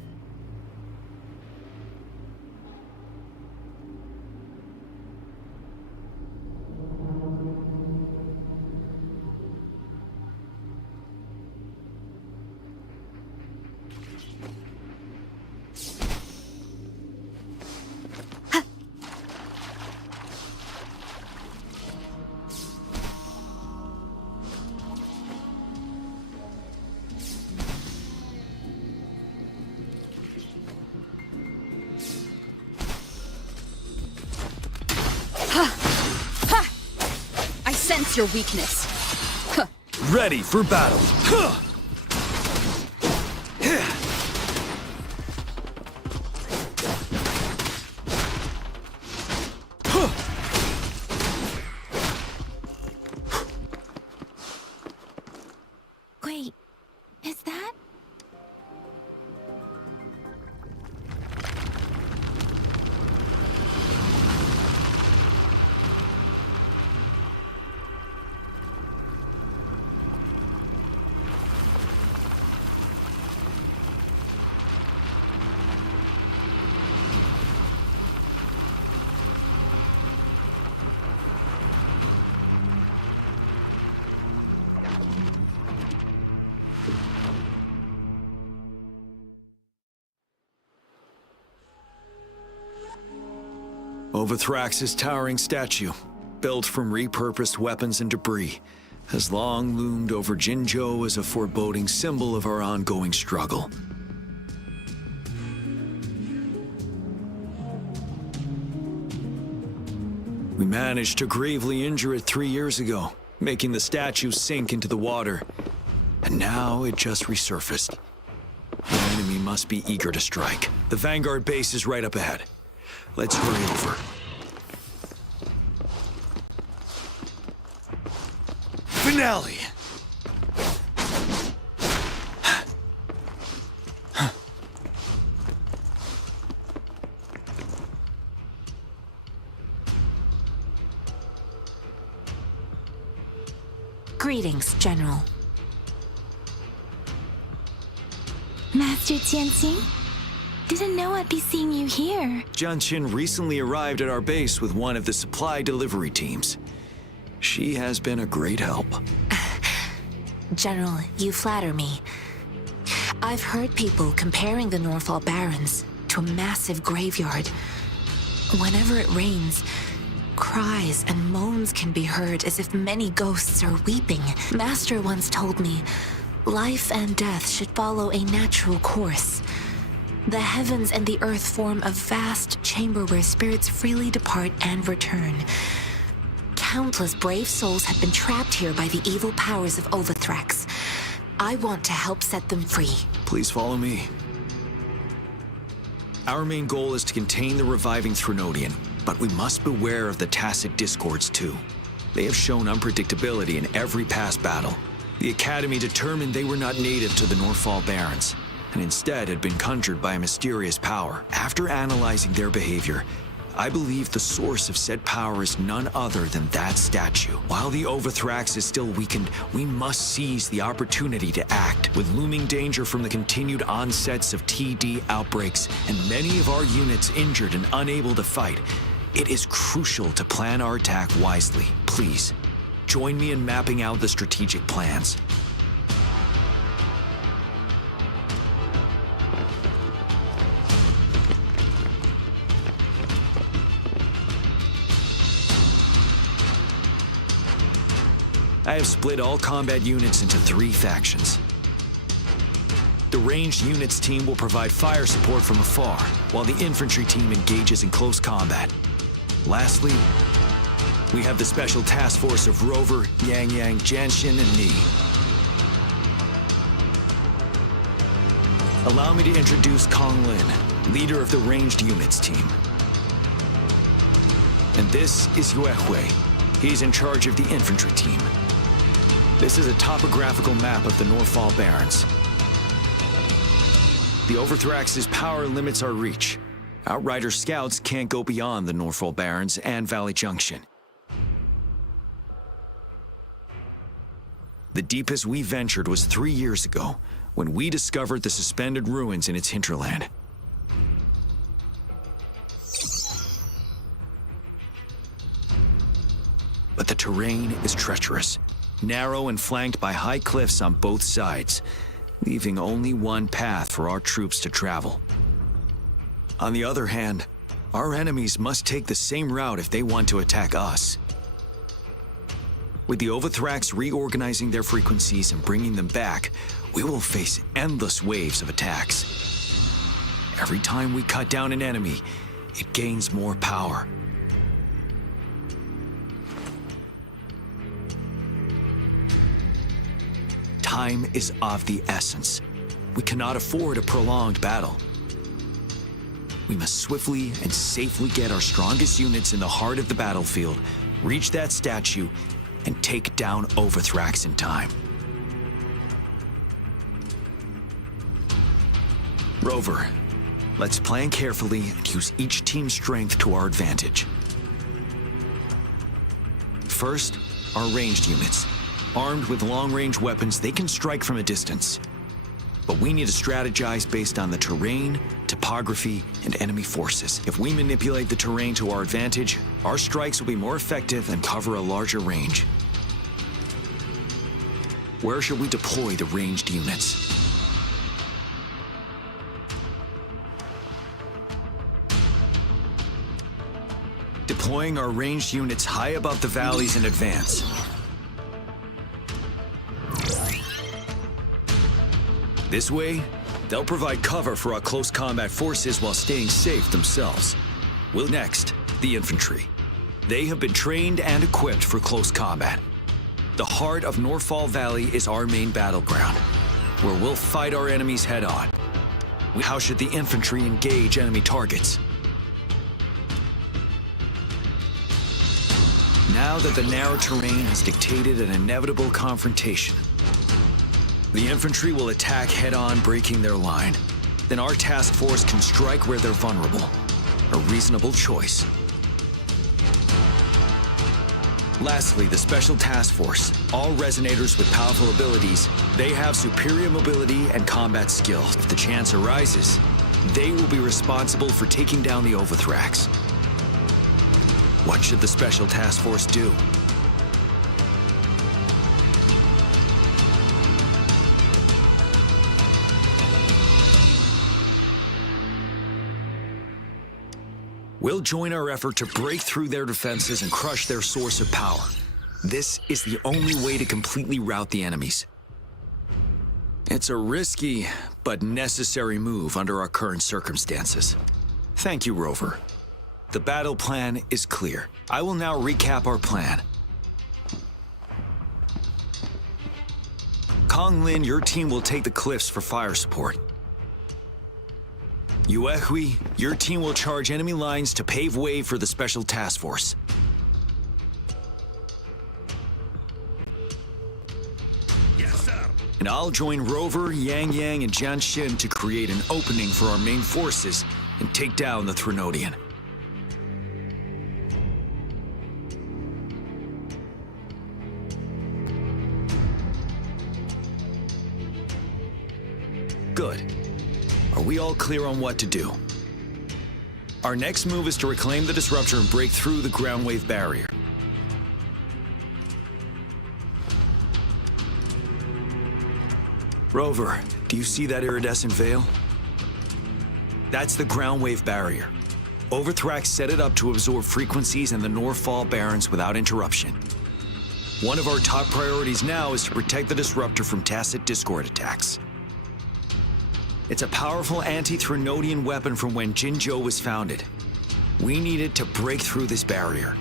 sense your weakness. Ready for battle. Wait, is that? Overthrax's towering statue, built from repurposed weapons and debris, has long loomed over Jinzhou as a foreboding symbol of our ongoing struggle. We managed to gravely injure it 3 years ago, making the statue sink into the water. And now it just resurfaced. The enemy must be eager to strike. The Vanguard base is right up ahead. Let's hurry over. Finale! Greetings, General. Master Jianxing? Didn't know I'd be seeing you here. Jianqin recently arrived at our base with one of the supply delivery teams. She has been a great help. General, you flatter me. I've heard people comparing the Norfall Barrens to a massive graveyard. Whenever it rains, cries and moans can be heard as if many ghosts are weeping. Master once told me, life and death should follow a natural course. The heavens and the earth form a vast chamber where spirits freely depart and return. Countless brave souls have been trapped here by the evil powers of Overthrax. I want to help set them free. Please follow me. Our main goal is to contain the reviving Threnodian, but we must beware of the Tacit Discords too. They have shown unpredictability in every past battle. The Academy determined they were not native to the Norfall Barrens, and instead had been conjured by a mysterious power. After analyzing their behavior, I believe the source of said power is none other than that statue. While the Overthrax is still weakened, we must seize the opportunity to act. With looming danger from the continued onsets of TD outbreaks, and many of our units injured and unable to fight, it is crucial to plan our attack wisely. Please, join me in mapping out the strategic plans. I have split all combat units into 3 factions. The ranged units team will provide fire support from afar, while the infantry team engages in close combat. Lastly, we have the special task force of Rover, Yang Yang, Jianxin, and me. Allow me to introduce Kong Lin, leader of the ranged units team. And this is Yue Hui. He's in charge of the infantry team. This is a topographical map of the Norfall Barrens. The Overthrax's power limits our reach. Outrider scouts can't go beyond the Norfall Barrens and Valley Junction. The deepest we ventured was 3 years ago, when we discovered the suspended ruins in its hinterland. But the terrain is treacherous, narrow and flanked by high cliffs on both sides, leaving only one path for our troops to travel. On the other hand, our enemies must take the same route if they want to attack us. With the Overthrax reorganizing their frequencies and bringing them back, we will face endless waves of attacks. Every time we cut down an enemy, it gains more power. Time is of the essence. We cannot afford a prolonged battle. We must swiftly and safely get our strongest units in the heart of the battlefield, reach that statue, and take down Overthrax in time. Rover, let's plan carefully and use each team's strength to our advantage. First, our ranged units. Armed with long-range weapons, they can strike from a distance. But we need to strategize based on the terrain, topography, and enemy forces. If we manipulate the terrain to our advantage, our strikes will be more effective and cover a larger range. Where should we deploy the ranged units? Deploying our ranged units high above the valleys in advance. This way, they'll provide cover for our close combat forces while staying safe themselves. Next, the infantry. They have been trained and equipped for close combat. The heart of Norfall Valley is our main battleground, where we'll fight our enemies head-on. How should the infantry engage enemy targets? Now that the narrow terrain has dictated an inevitable confrontation, the infantry will attack head-on, breaking their line. Then our task force can strike where they're vulnerable. A reasonable choice. Lastly, the Special Task Force. All resonators with powerful abilities, they have superior mobility and combat skills. If the chance arises, they will be responsible for taking down the Overthrax. What should the Special Task Force do? We'll join our effort to break through their defenses and crush their source of power. This is the only way to completely rout the enemies. It's a risky, but necessary move under our current circumstances. Thank you, Rover. The battle plan is clear. I will now recap our plan. Konglin, your team will take the cliffs for fire support. Yuehui, your team will charge enemy lines to pave way for the Special Task Force. Yes, sir. And I'll join Rover, Yang Yang, and Jian Xin to create an opening for our main forces and take down the Threnodian. Good. Are we all clear on what to do? Our next move is to reclaim the disruptor and break through the ground wave barrier. Rover, do you see that iridescent veil? That's the ground wave barrier. Overthrax set it up to absorb frequencies in the Norfall Barrens without interruption. One of our top priorities now is to protect the disruptor from tacit discord attacks. It's a powerful anti-Threnodian weapon from when Jinzhou was founded. We need it to break through this barrier.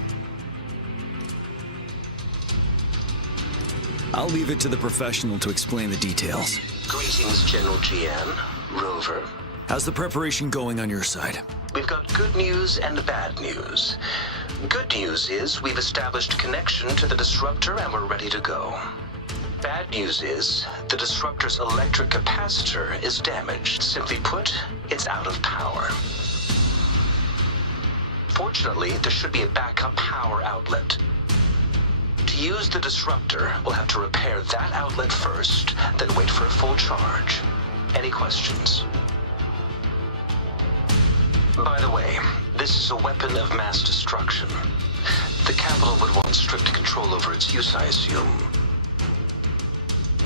I'll leave it to the professional to explain the details. Greetings, General GM, Rover. How's the preparation going on your side? We've got good news and bad news. Good news is we've established connection to the disruptor and we're ready to go. Bad news is, the disruptor's electric capacitor is damaged. Simply put, it's out of power. Fortunately, there should be a backup power outlet. To use the disruptor, we'll have to repair that outlet first, then wait for a full charge. Any questions? By the way, this is a weapon of mass destruction. The capital would want strict control over its use, I assume.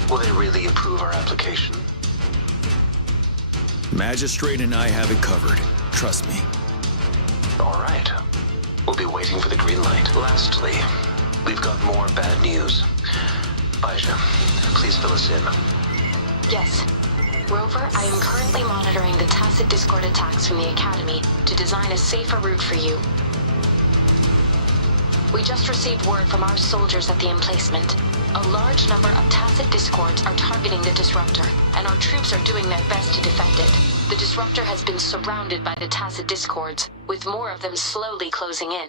Will they really approve our application? Magistrate and I have it covered. Trust me. All right. We'll be waiting for the green light. Lastly, we've got more bad news. Baija, please fill us in. Yes. Rover, I am currently monitoring the tacit discord attacks from the Academy to design a safer route for you. We just received word from our soldiers at the emplacement. A large number of tacit discords are targeting the disruptor, and our troops are doing their best to defend it. The disruptor has been surrounded by the tacit discords, with more of them slowly closing in.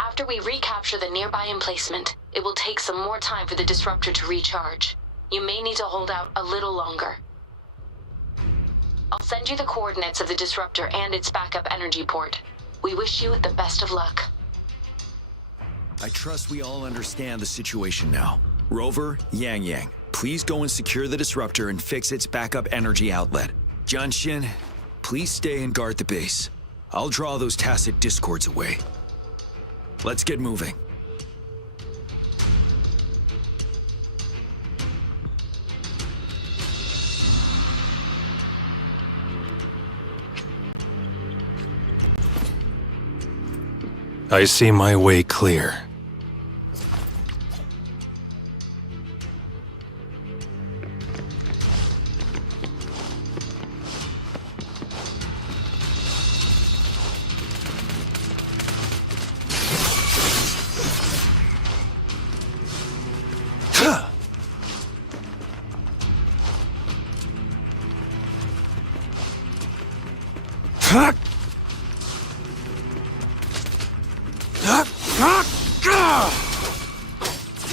After we recapture the nearby emplacement, it will take some more time for the disruptor to recharge. You may need to hold out a little longer. I'll send you the coordinates of the disruptor and its backup energy port. We wish you the best of luck. I trust we all understand the situation now. Rover, Yang, please go and secure the disruptor and fix its backup energy outlet. Jianshin, please stay and guard the base. I'll draw those tacit discords away. Let's get moving. I see my way clear.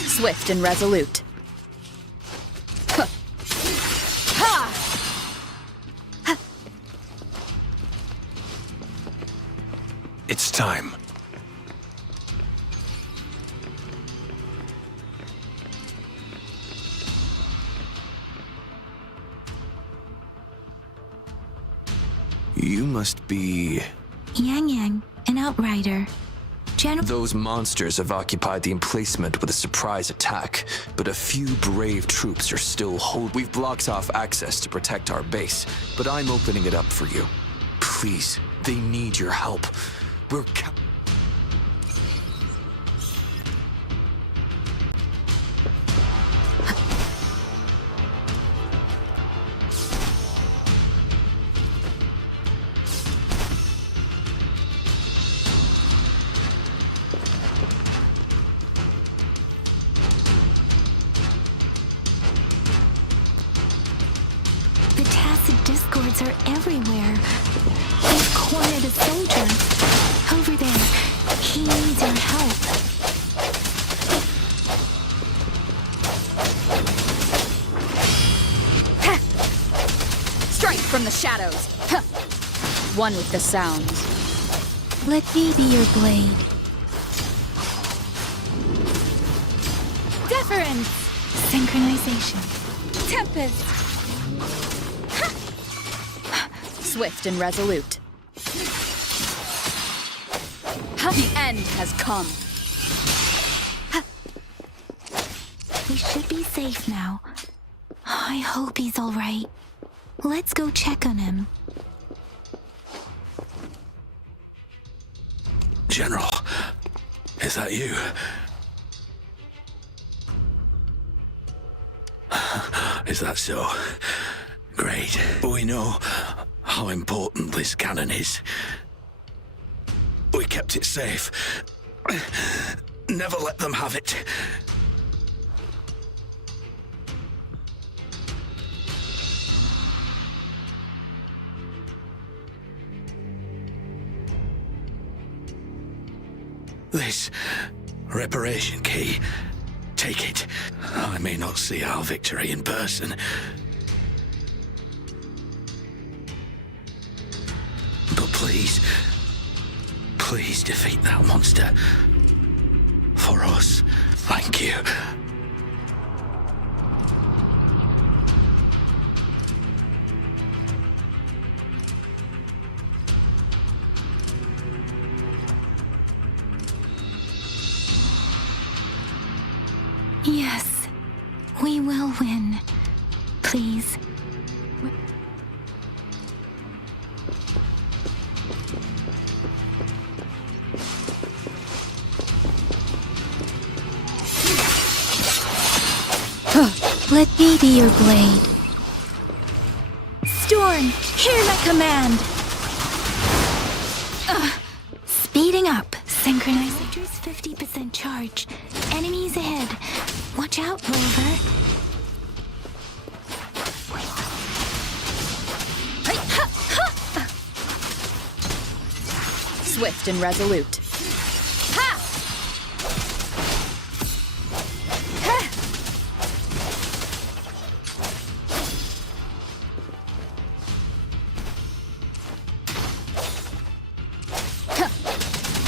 Swift and resolute. It's time. You must be... Yang, an outrider. Those monsters have occupied the emplacement with a surprise attack, but a few brave troops are still We've blocked off access to protect our base, but I'm opening it up for you. Please, they need your help. We're The tacit discords are everywhere. They've cornered a soldier. Over there. He needs our help. Strike from the shadows. One with the sounds. Let me be your blade. Deference! Synchronization. Tempest! Swift and resolute. The end has come. We should be safe now. I hope he's all right. Let's go check on him. General, is that you? Is that so? Great. We know how important this cannon is. We kept it safe. Never let them have it. This reparation key, take it. I may not see our victory in person. But please, please defeat that monster. For us. Thank you. Yes, we will win. Please. Let me be your blade. Storm, hear my command! Speeding up. Synchronizer's 50% charge. Enemies ahead. Watch out, Rover. Swift and resolute. Ha!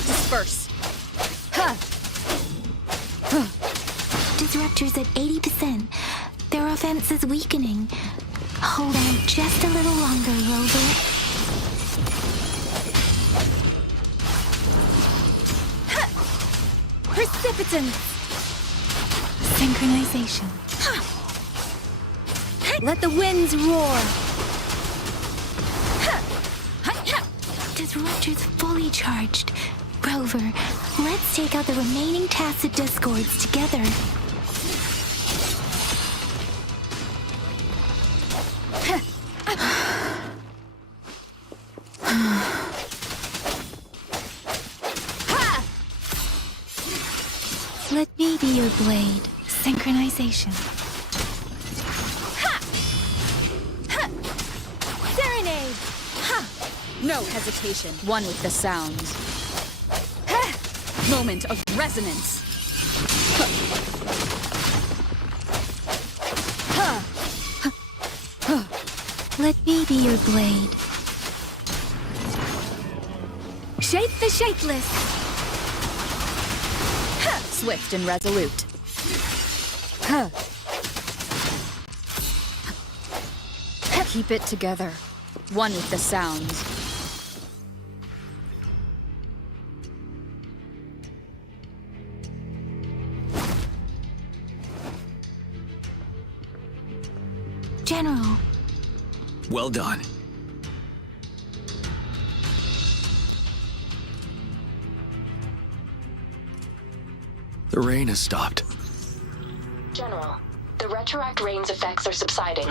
Disperse. Disruptor's at 80%. Their offense is weakening. Hold on just a little longer, Rover. Precipitant. Synchronization. Let the winds roar. Disruptor's fully charged. Rover, let's take out the remaining tacit discords together. Let me be your blade. Synchronization. Serenade. No hesitation. One with the sounds. Moment of resonance. Let me be your blade. Shape the shapeless. Swift and resolute. Keep it together. One with the sounds. General. Well done. The rain has stopped. General, the retroact rain's effects are subsiding.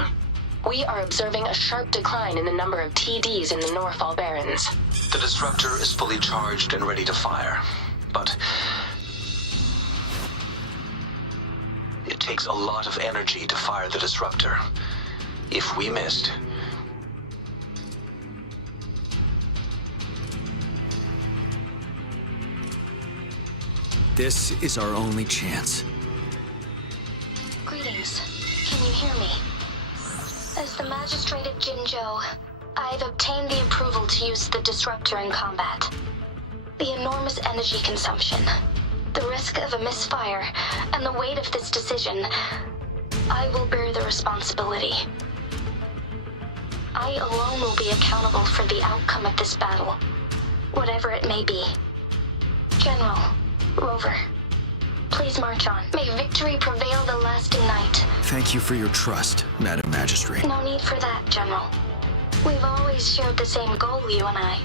We are observing a sharp decline in the number of TDs in the Norfall Barrens. The disruptor is fully charged and ready to fire, but it takes a lot of energy to fire the disruptor. If we missed, this is our only chance. Greetings. Can you hear me? As the magistrate at Jinzhou, I've obtained the approval to use the disruptor in combat. The enormous energy consumption, the risk of a misfire, and the weight of this decision, I will bear the responsibility. I alone will be accountable for the outcome of this battle, whatever it may be. General, Rover, please march on. May victory prevail the lasting night. Thank you for your trust, Madam Magistrate. No need for that, General. We've always shared the same goal, you and I.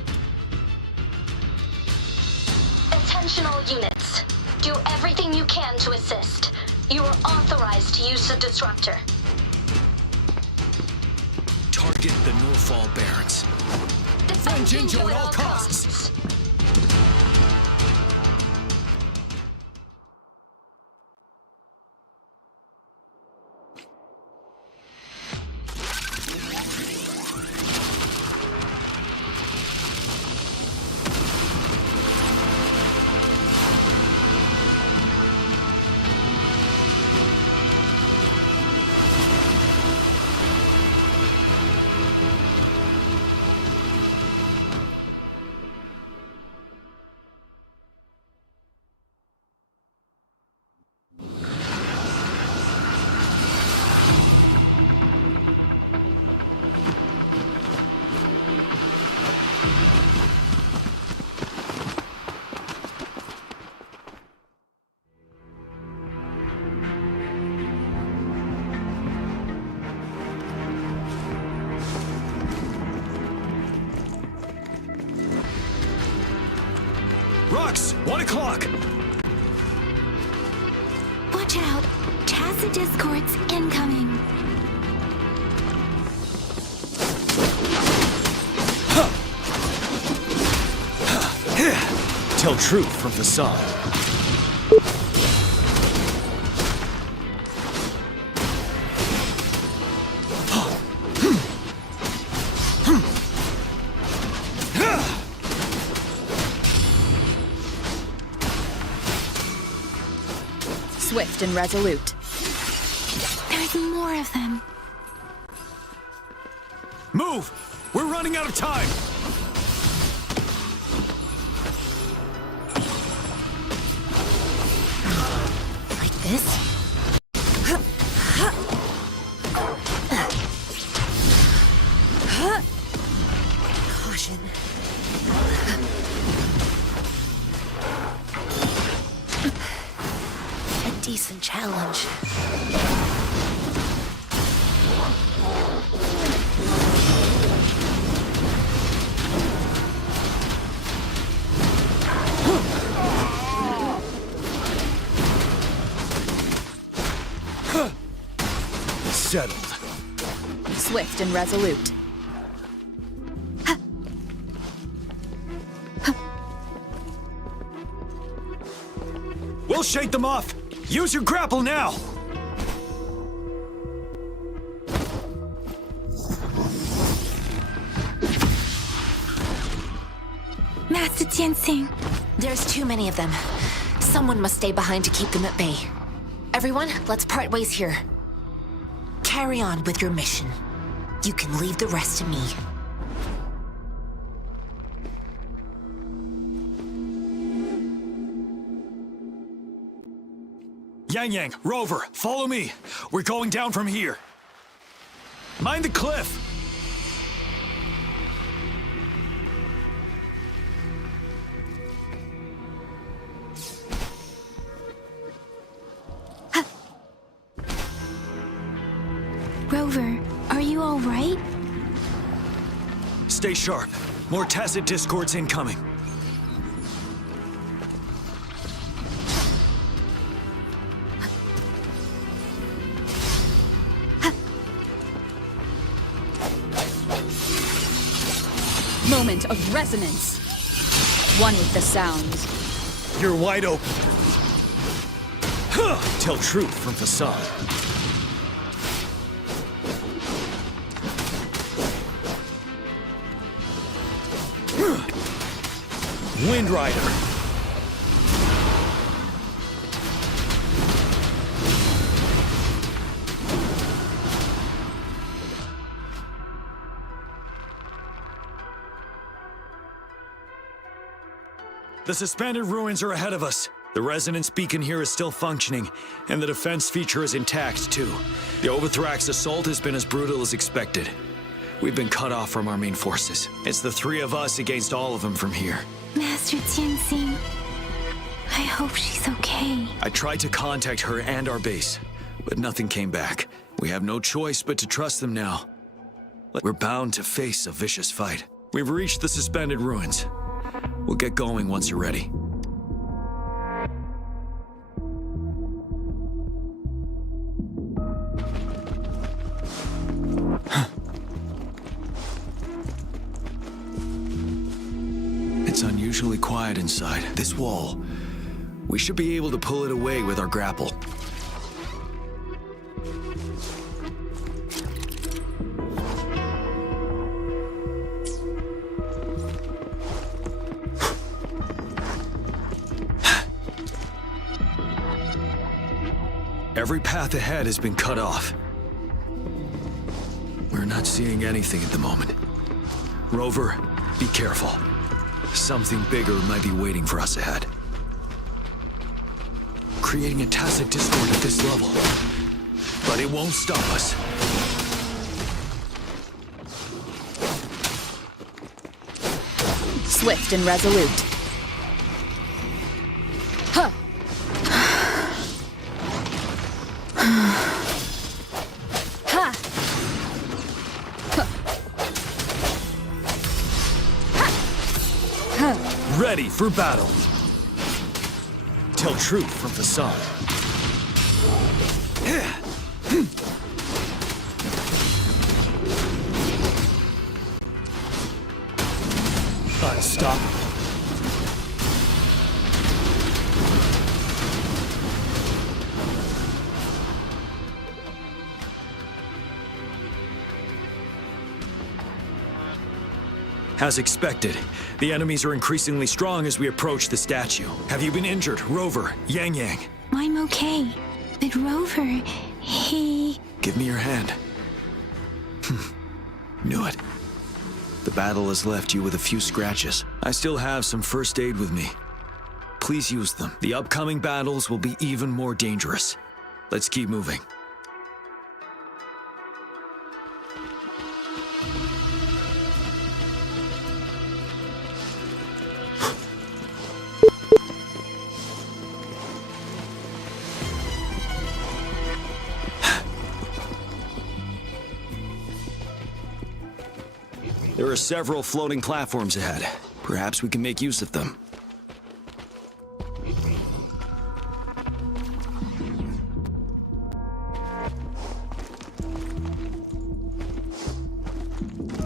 Attention all units. Do everything you can to assist. You are authorized to use the disruptor. Target the Norfall Barrens. Defend Jinzhou at all costs. Rux, 1 o'clock! Watch out. Tacit discords incoming. Tell truth from facade. Swift and resolute. There's more of them. Move! We're running out of time! Like this? Caution. A decent challenge. Settled. Swift and resolute. We'll shake them off! Use your grapple now! Master Jinsing. There's too many of them. Someone must stay behind to keep them at bay. Everyone, let's part ways here. Carry on with your mission. You can leave the rest to me. Yang, Rover, follow me. We're going down from here. Mind the cliff! Rover, are you all right? Stay sharp. More tacit discords incoming. Moment of resonance. One with the sounds. You're wide open. Tell truth from facade. Wind Rider. The suspended ruins are ahead of us. The resonance beacon here is still functioning, and the defense feature is intact, too. The Overthrax assault has been as brutal as expected. We've been cut off from our main forces. It's the three of us against all of them from here. Master Jinsing. I hope she's okay. I tried to contact her and our base, but nothing came back. We have no choice but to trust them now. We're bound to face a vicious fight. We've reached the suspended ruins. We'll get going once you're ready. It's unusually quiet inside. This wall, we should be able to pull it away with our grapple. Every path ahead has been cut off. We're not seeing anything at the moment. Rover, be careful. Something bigger might be waiting for us ahead. Creating a tacit discord at this level. But it won't stop us. Swift and resolute. Huh. Ready for battle. Tell truth from facade. Unstoppable. As expected, the enemies are increasingly strong as we approach the statue. Have you been injured, Rover, Yang Yang? I'm okay. But Rover, he... Give me your hand. Knew it. The battle has left you with a few scratches. I still have some first aid with me. Please use them. The upcoming battles will be even more dangerous. Let's keep moving. There are several floating platforms ahead. Perhaps we can make use of them.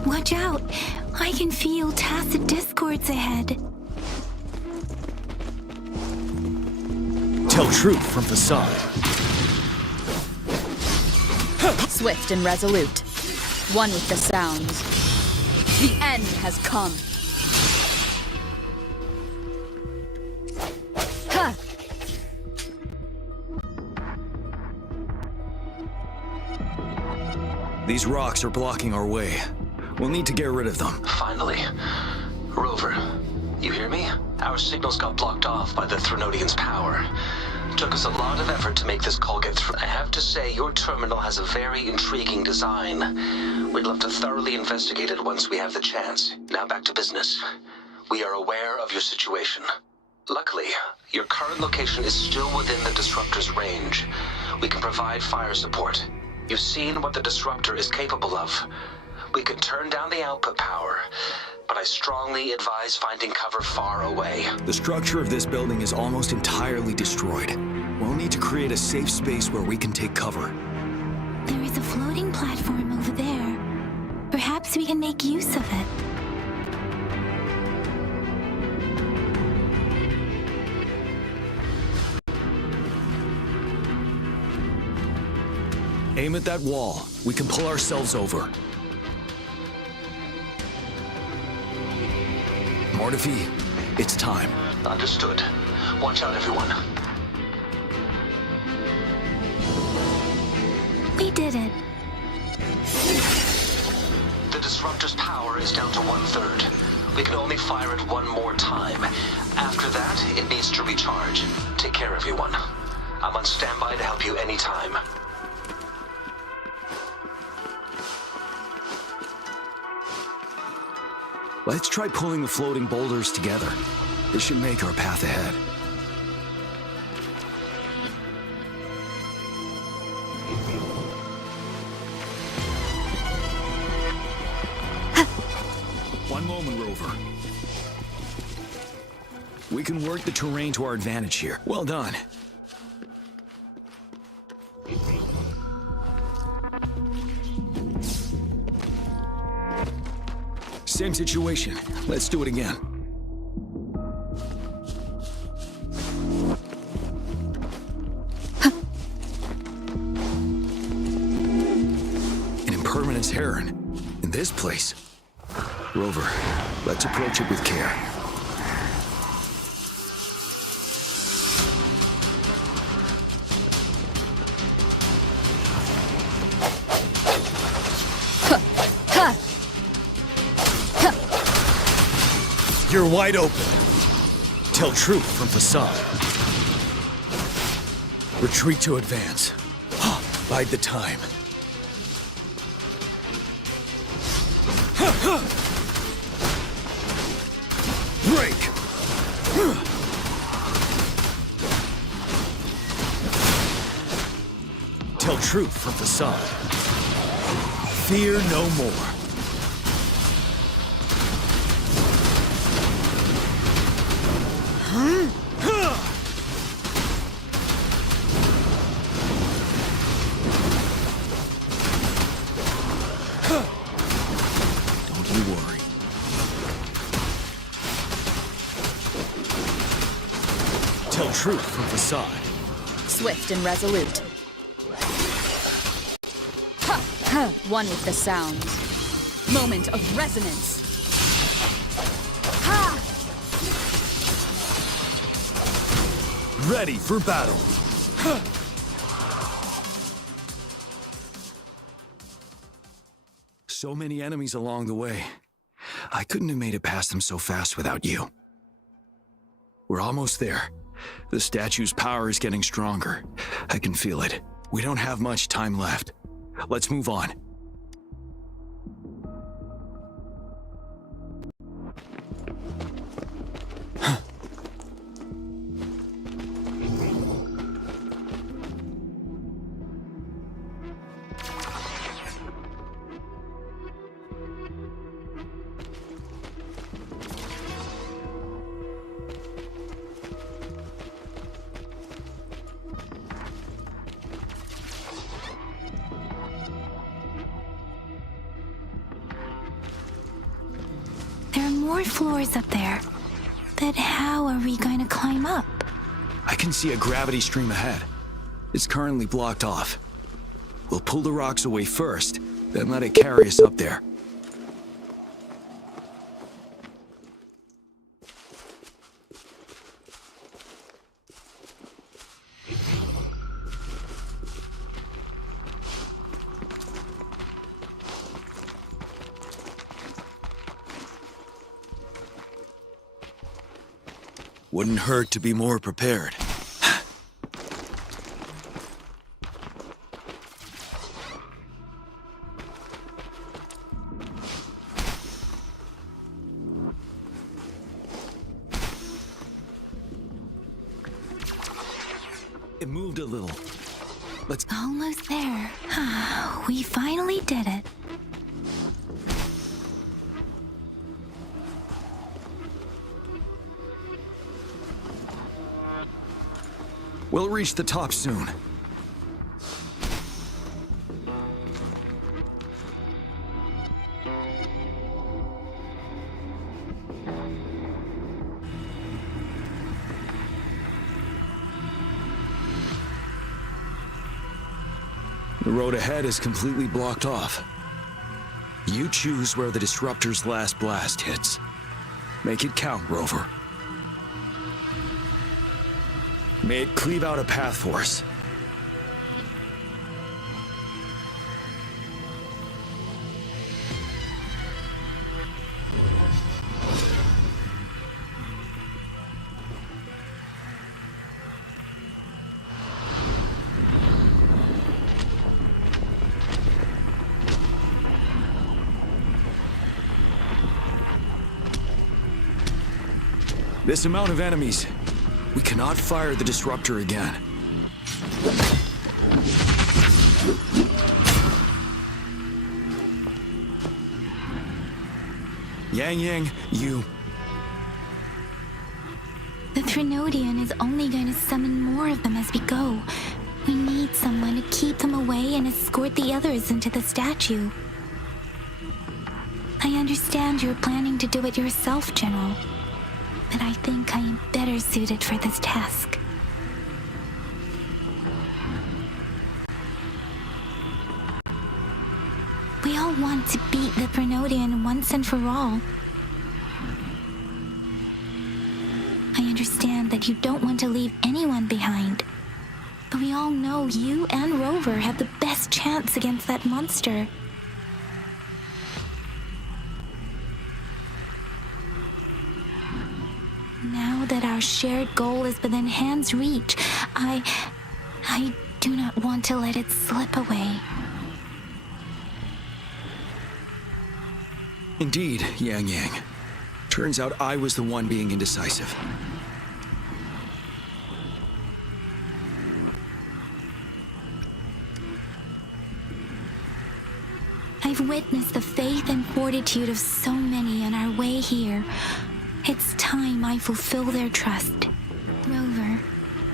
Watch out! I can feel tacit discords ahead. Tell truth from facade. Swift and resolute. One with the sounds. The end has come. Ha! These rocks are blocking our way. We'll need to get rid of them. Finally. Rover, you hear me? Our signals got blocked off by the Threnodian's power. Took us a lot of effort to make this call get through. I have to say, your terminal has a very intriguing design. We'd love to thoroughly investigate it once we have the chance. Now back to business. We are aware of your situation. Luckily, your current location is still within the Disruptor's range. We can provide fire support. You've seen what the Disruptor is capable of. We can turn down the output power, but I strongly advise finding cover far away. The structure of this building is almost entirely destroyed. We'll need to create a safe space where we can take cover. There is a floating platform over there. Perhaps we can make use of it. Aim at that wall. We can pull ourselves over. Mortefi, it's time. Understood. Watch out, everyone. We did it. The Disruptor's power is down to 1/3. We can only fire it one more time. After that, it needs to recharge. Take care, everyone. I'm on standby to help you anytime. Let's try pulling the floating boulders together. This should make our path ahead. One moment, Rover. We can work the terrain to our advantage here. Well done. Same situation. Let's do it again. An impermanence heron. In this place. Rover, let's approach it with care. You're wide open. Tell truth from facade. Retreat to advance. Bide the time. Break! Tell truth from facade. Fear no more. Truth from facade. Swift and resolute. One with the sounds. Moment of resonance. Ready for battle. So many enemies along the way. I couldn't have made it past them so fast without you. We're almost there. The statue's power is getting stronger. I can feel it. We don't have much time left. Let's move on. There are more floors up there. But how are we going to climb up? I can see a gravity stream ahead. It's currently blocked off. We'll pull the rocks away first, then let it carry us up there. Wouldn't hurt to be more prepared. It moved a little. Let's... Almost there. We finally did it. We'll reach the top soon. The road ahead is completely blocked off. You choose where the Disruptor's last blast hits. Make it count, Rover. May it cleave out a path for us. This amount of enemies. We cannot fire the Disruptor again. Yang, you... The Threnodian is only going to summon more of them as we go. We need someone to keep them away and escort the others into the statue. I understand you're planning to do it yourself, General. But I think I am better suited for this task. We all want to beat the Threnodian once and for all. I understand that you don't want to leave anyone behind. But we all know you and Rover have the best chance against that monster. Now that our shared goal is within hand's reach, I do not want to let it slip away. Indeed, Yang. Turns out I was the one being indecisive. I've witnessed the faith and fortitude of so many on our way here. It's time I fulfill their trust. Rover,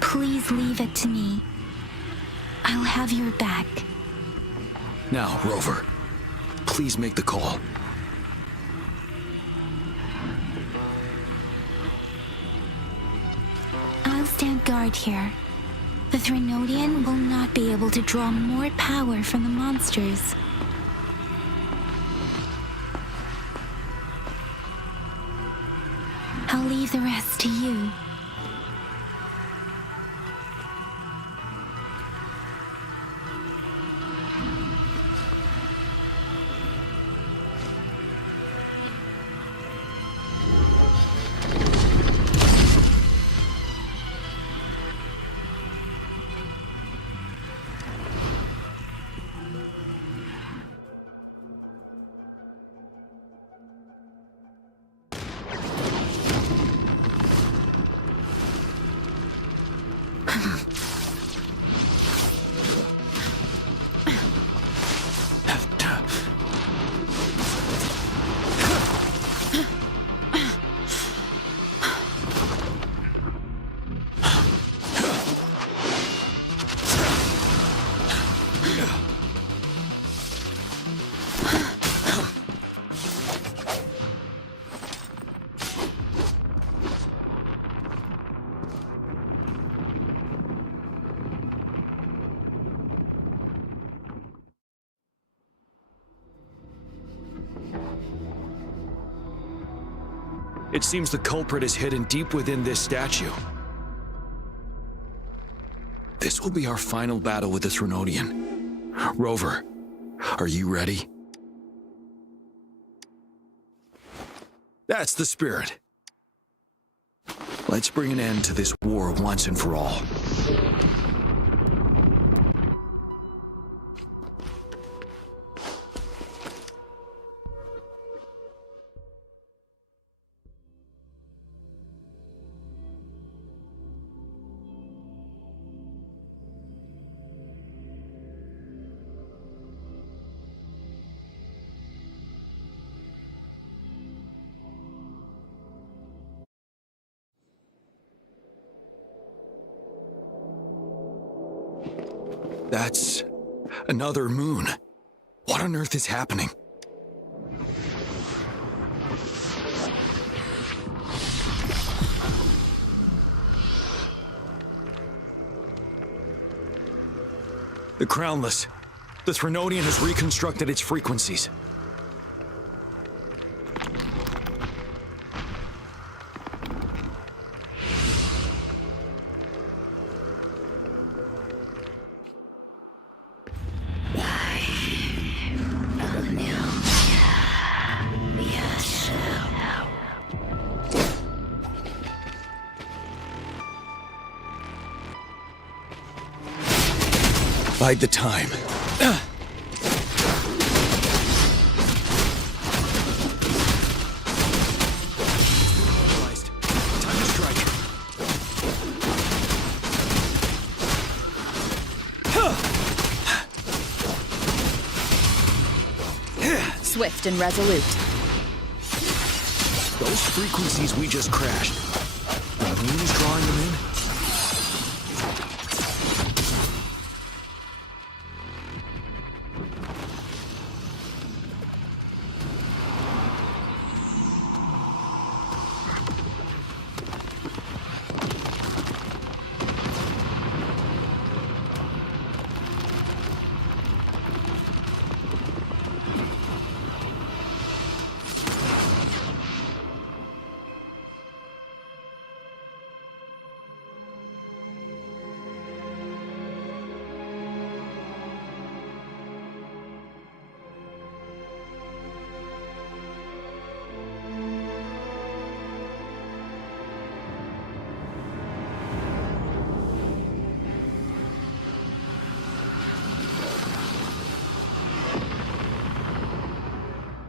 please leave it to me. I'll have your back. Now, Rover, please make the call. I'll stand guard here. The Threnodian will not be able to draw more power from the monsters. I'll leave the rest to you. It seems the culprit is hidden deep within this statue. This will be our final battle with the Threnodian. Rover, are you ready? That's the spirit. Let's bring an end to this war once and for all. That's another moon. What on earth is happening? The Crownless. The Threnodian has reconstructed its frequencies. Bide the time. Time to strike. Swift and resolute. Those frequencies we just crashed. The moon is drawing them in?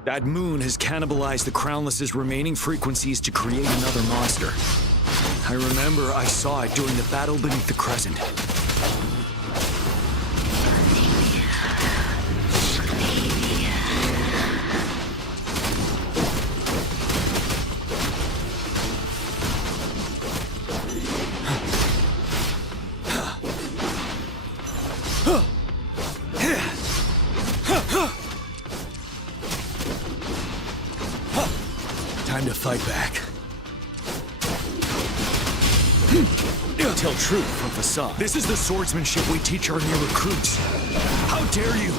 That moon has cannibalized the Crownless's remaining frequencies to create another monster. I remember I saw it during the battle beneath the Crescent. Time to fight back. Tell truth from facade. This is the swordsmanship we teach our new recruits. How dare you!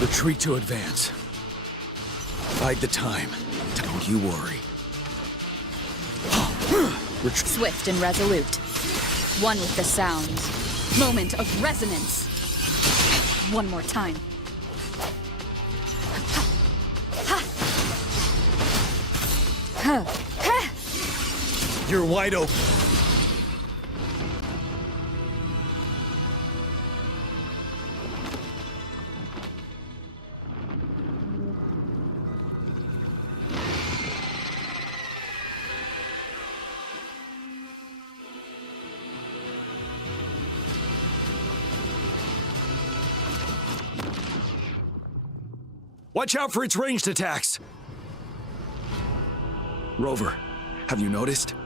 Retreat to advance. Bide the time. Don't you worry. Swift and resolute. One with the sounds. Moment of resonance. One more time. You're wide open. Watch out for its ranged attacks! Rover, have you noticed?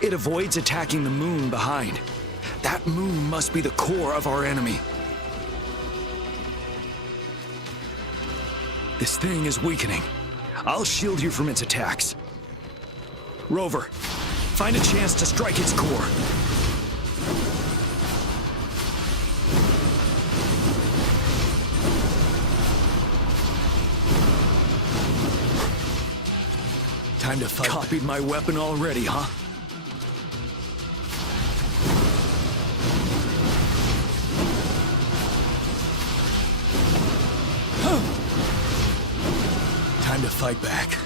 It avoids attacking the moon behind. That moon must be the core of our enemy. This thing is weakening. I'll shield you from its attacks. Rover, find a chance to strike its core. Time to fight. Copied my weapon already, huh? Time to fight back.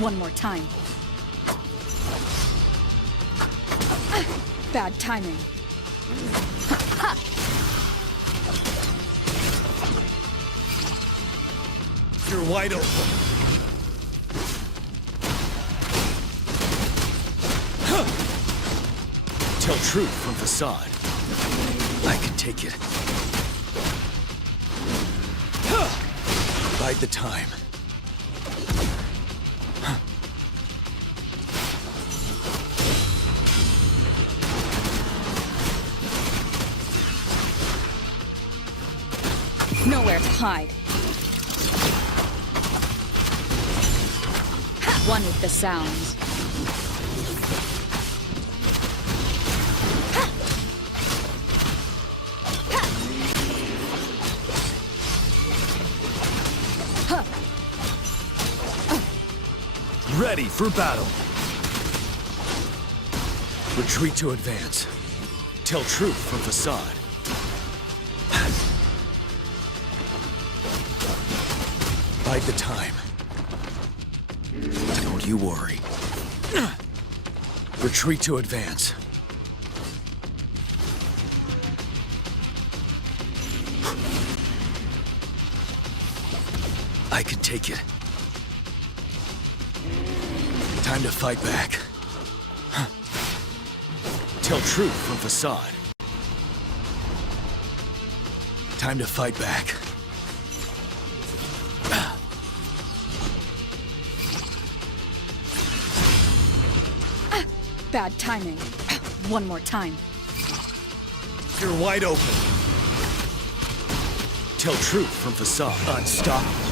One more time. Bad timing. You're wide open. Tell truth from facade. I can take it. Bide the time. Nowhere to hide. One with the sounds. Ready for battle. Retreat to advance. Tell truth from facade. Bide the time. Don't you worry. Retreat to advance. I can take it. Time to fight back. Tell truth from facade. Time to fight back. Bad timing. One more time. You're wide open. Tell truth from facade. Unstoppable.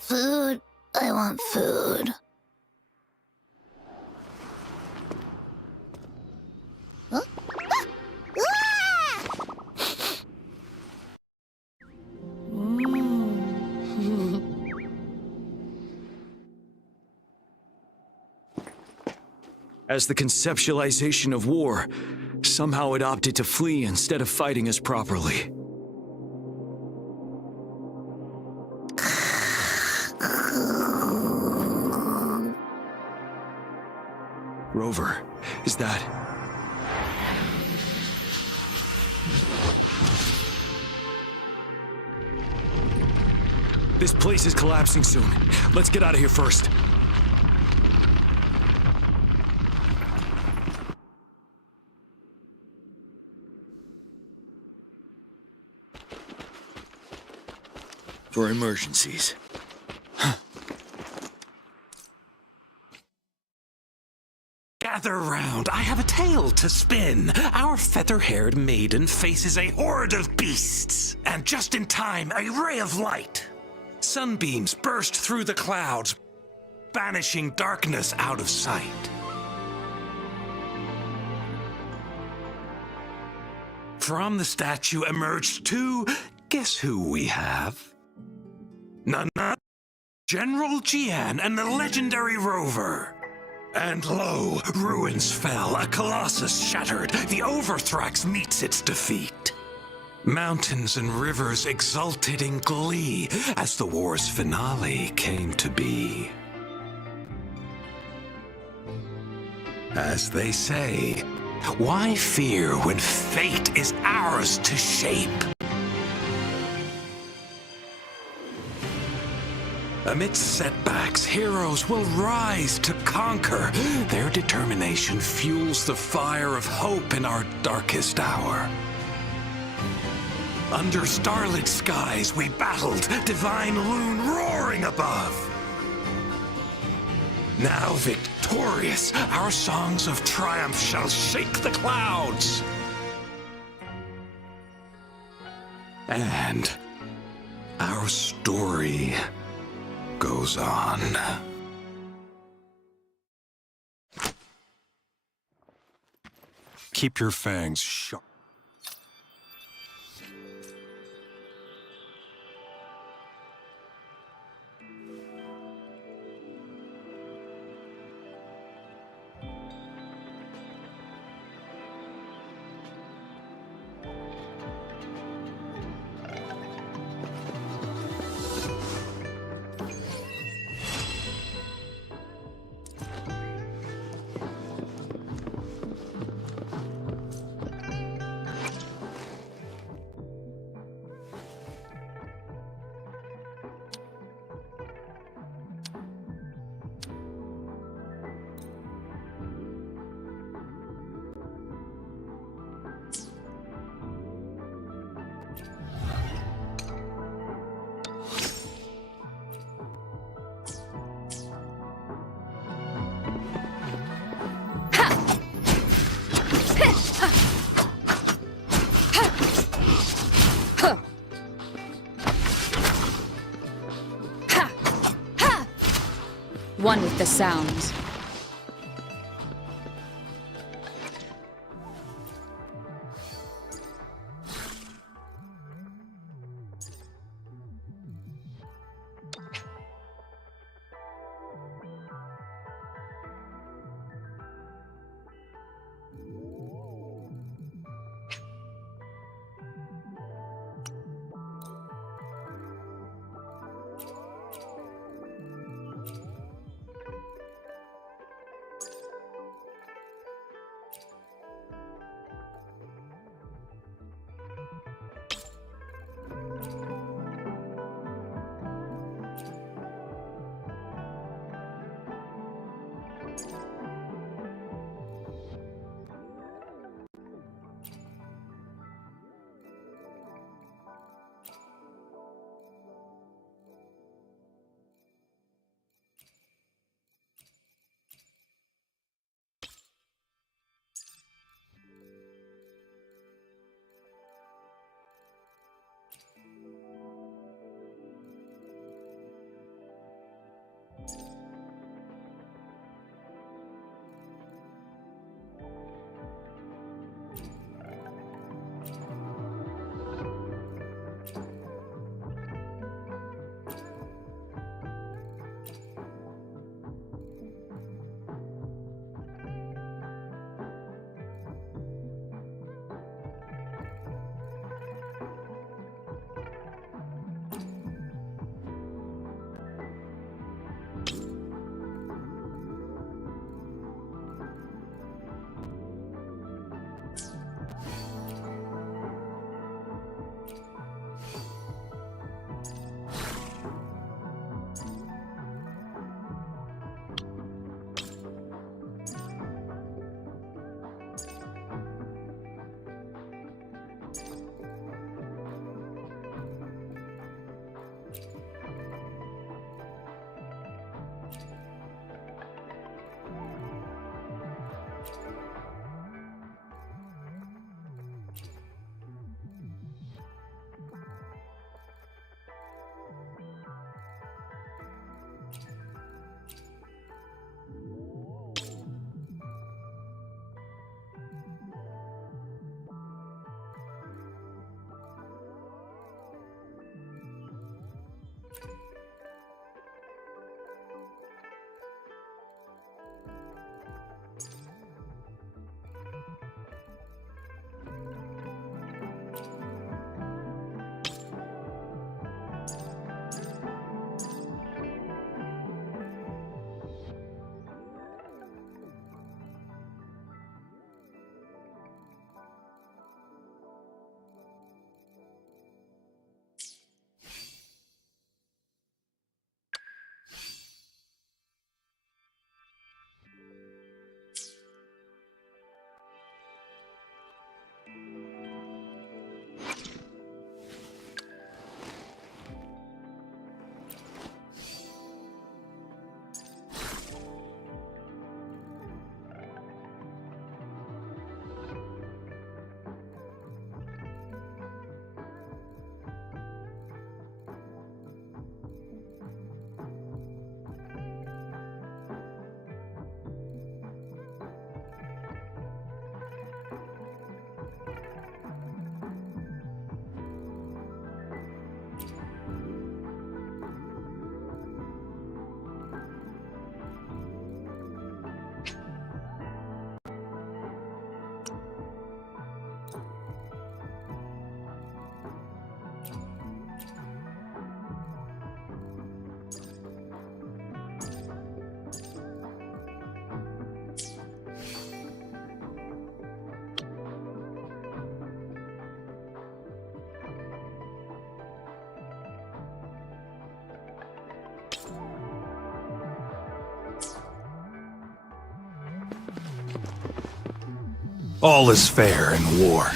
Food. I want food. Huh? As the conceptualization of war, somehow it opted to flee instead of fighting us properly. Rover, is that... This place is collapsing soon. Let's get out of here first. For emergencies. Gather round, I have a tale to spin. Our feather-haired maiden faces a horde of beasts. And just in time, a ray of light. Sunbeams burst through the clouds, banishing darkness out of sight. From the statue emerged two... Guess who we have? None other, General Jian and the legendary Rover. And lo, ruins fell, a colossus shattered, the Overthrax meets its defeat. Mountains and rivers exulted in glee as the war's finale came to be. As they say, why fear when fate is ours to shape? Amidst setbacks, heroes will rise to conquer. Their determination fuels the fire of hope in our darkest hour. Under starlit skies we battled, divine loon roaring above. Now victorious, our songs of triumph shall shake the clouds. And our story goes on. Keep your fangs sharp. Huh. Ha! Ha! One with the sounds. All is fair in war.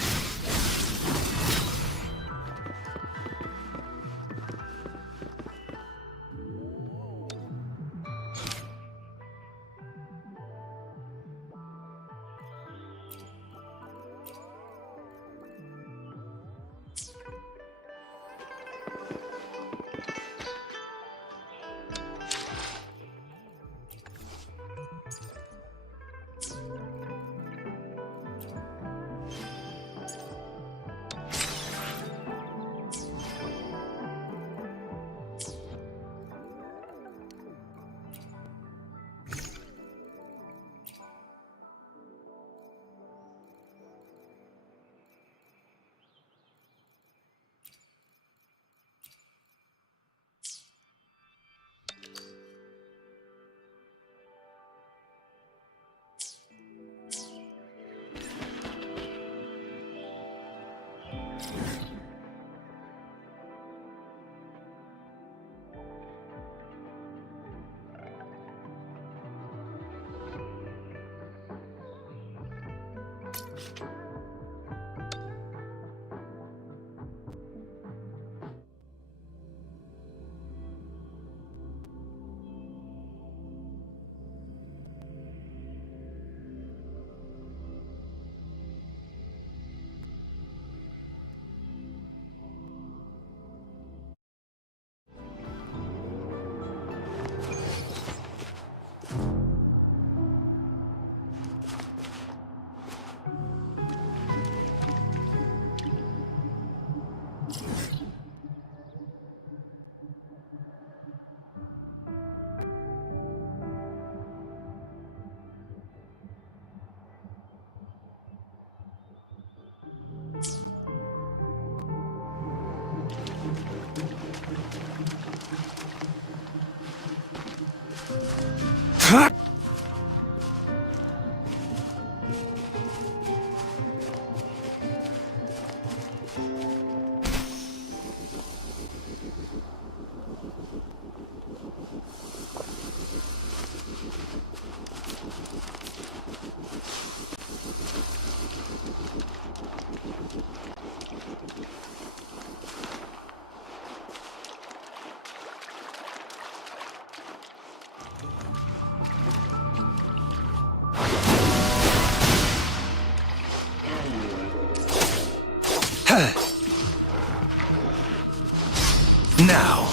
Now.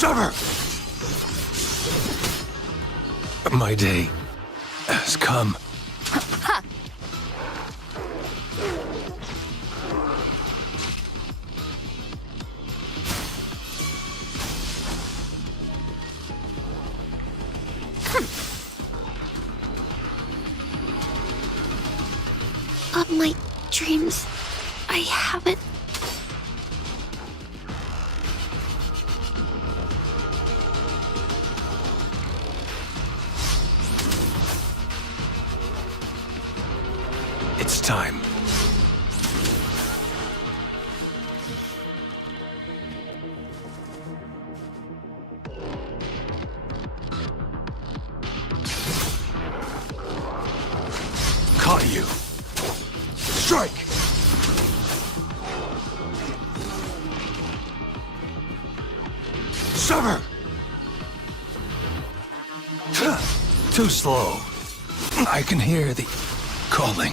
Sever! My day has come. Of my dreams, I haven't. It's time. Caught you. Strike! Sever! Too slow. I can hear the calling.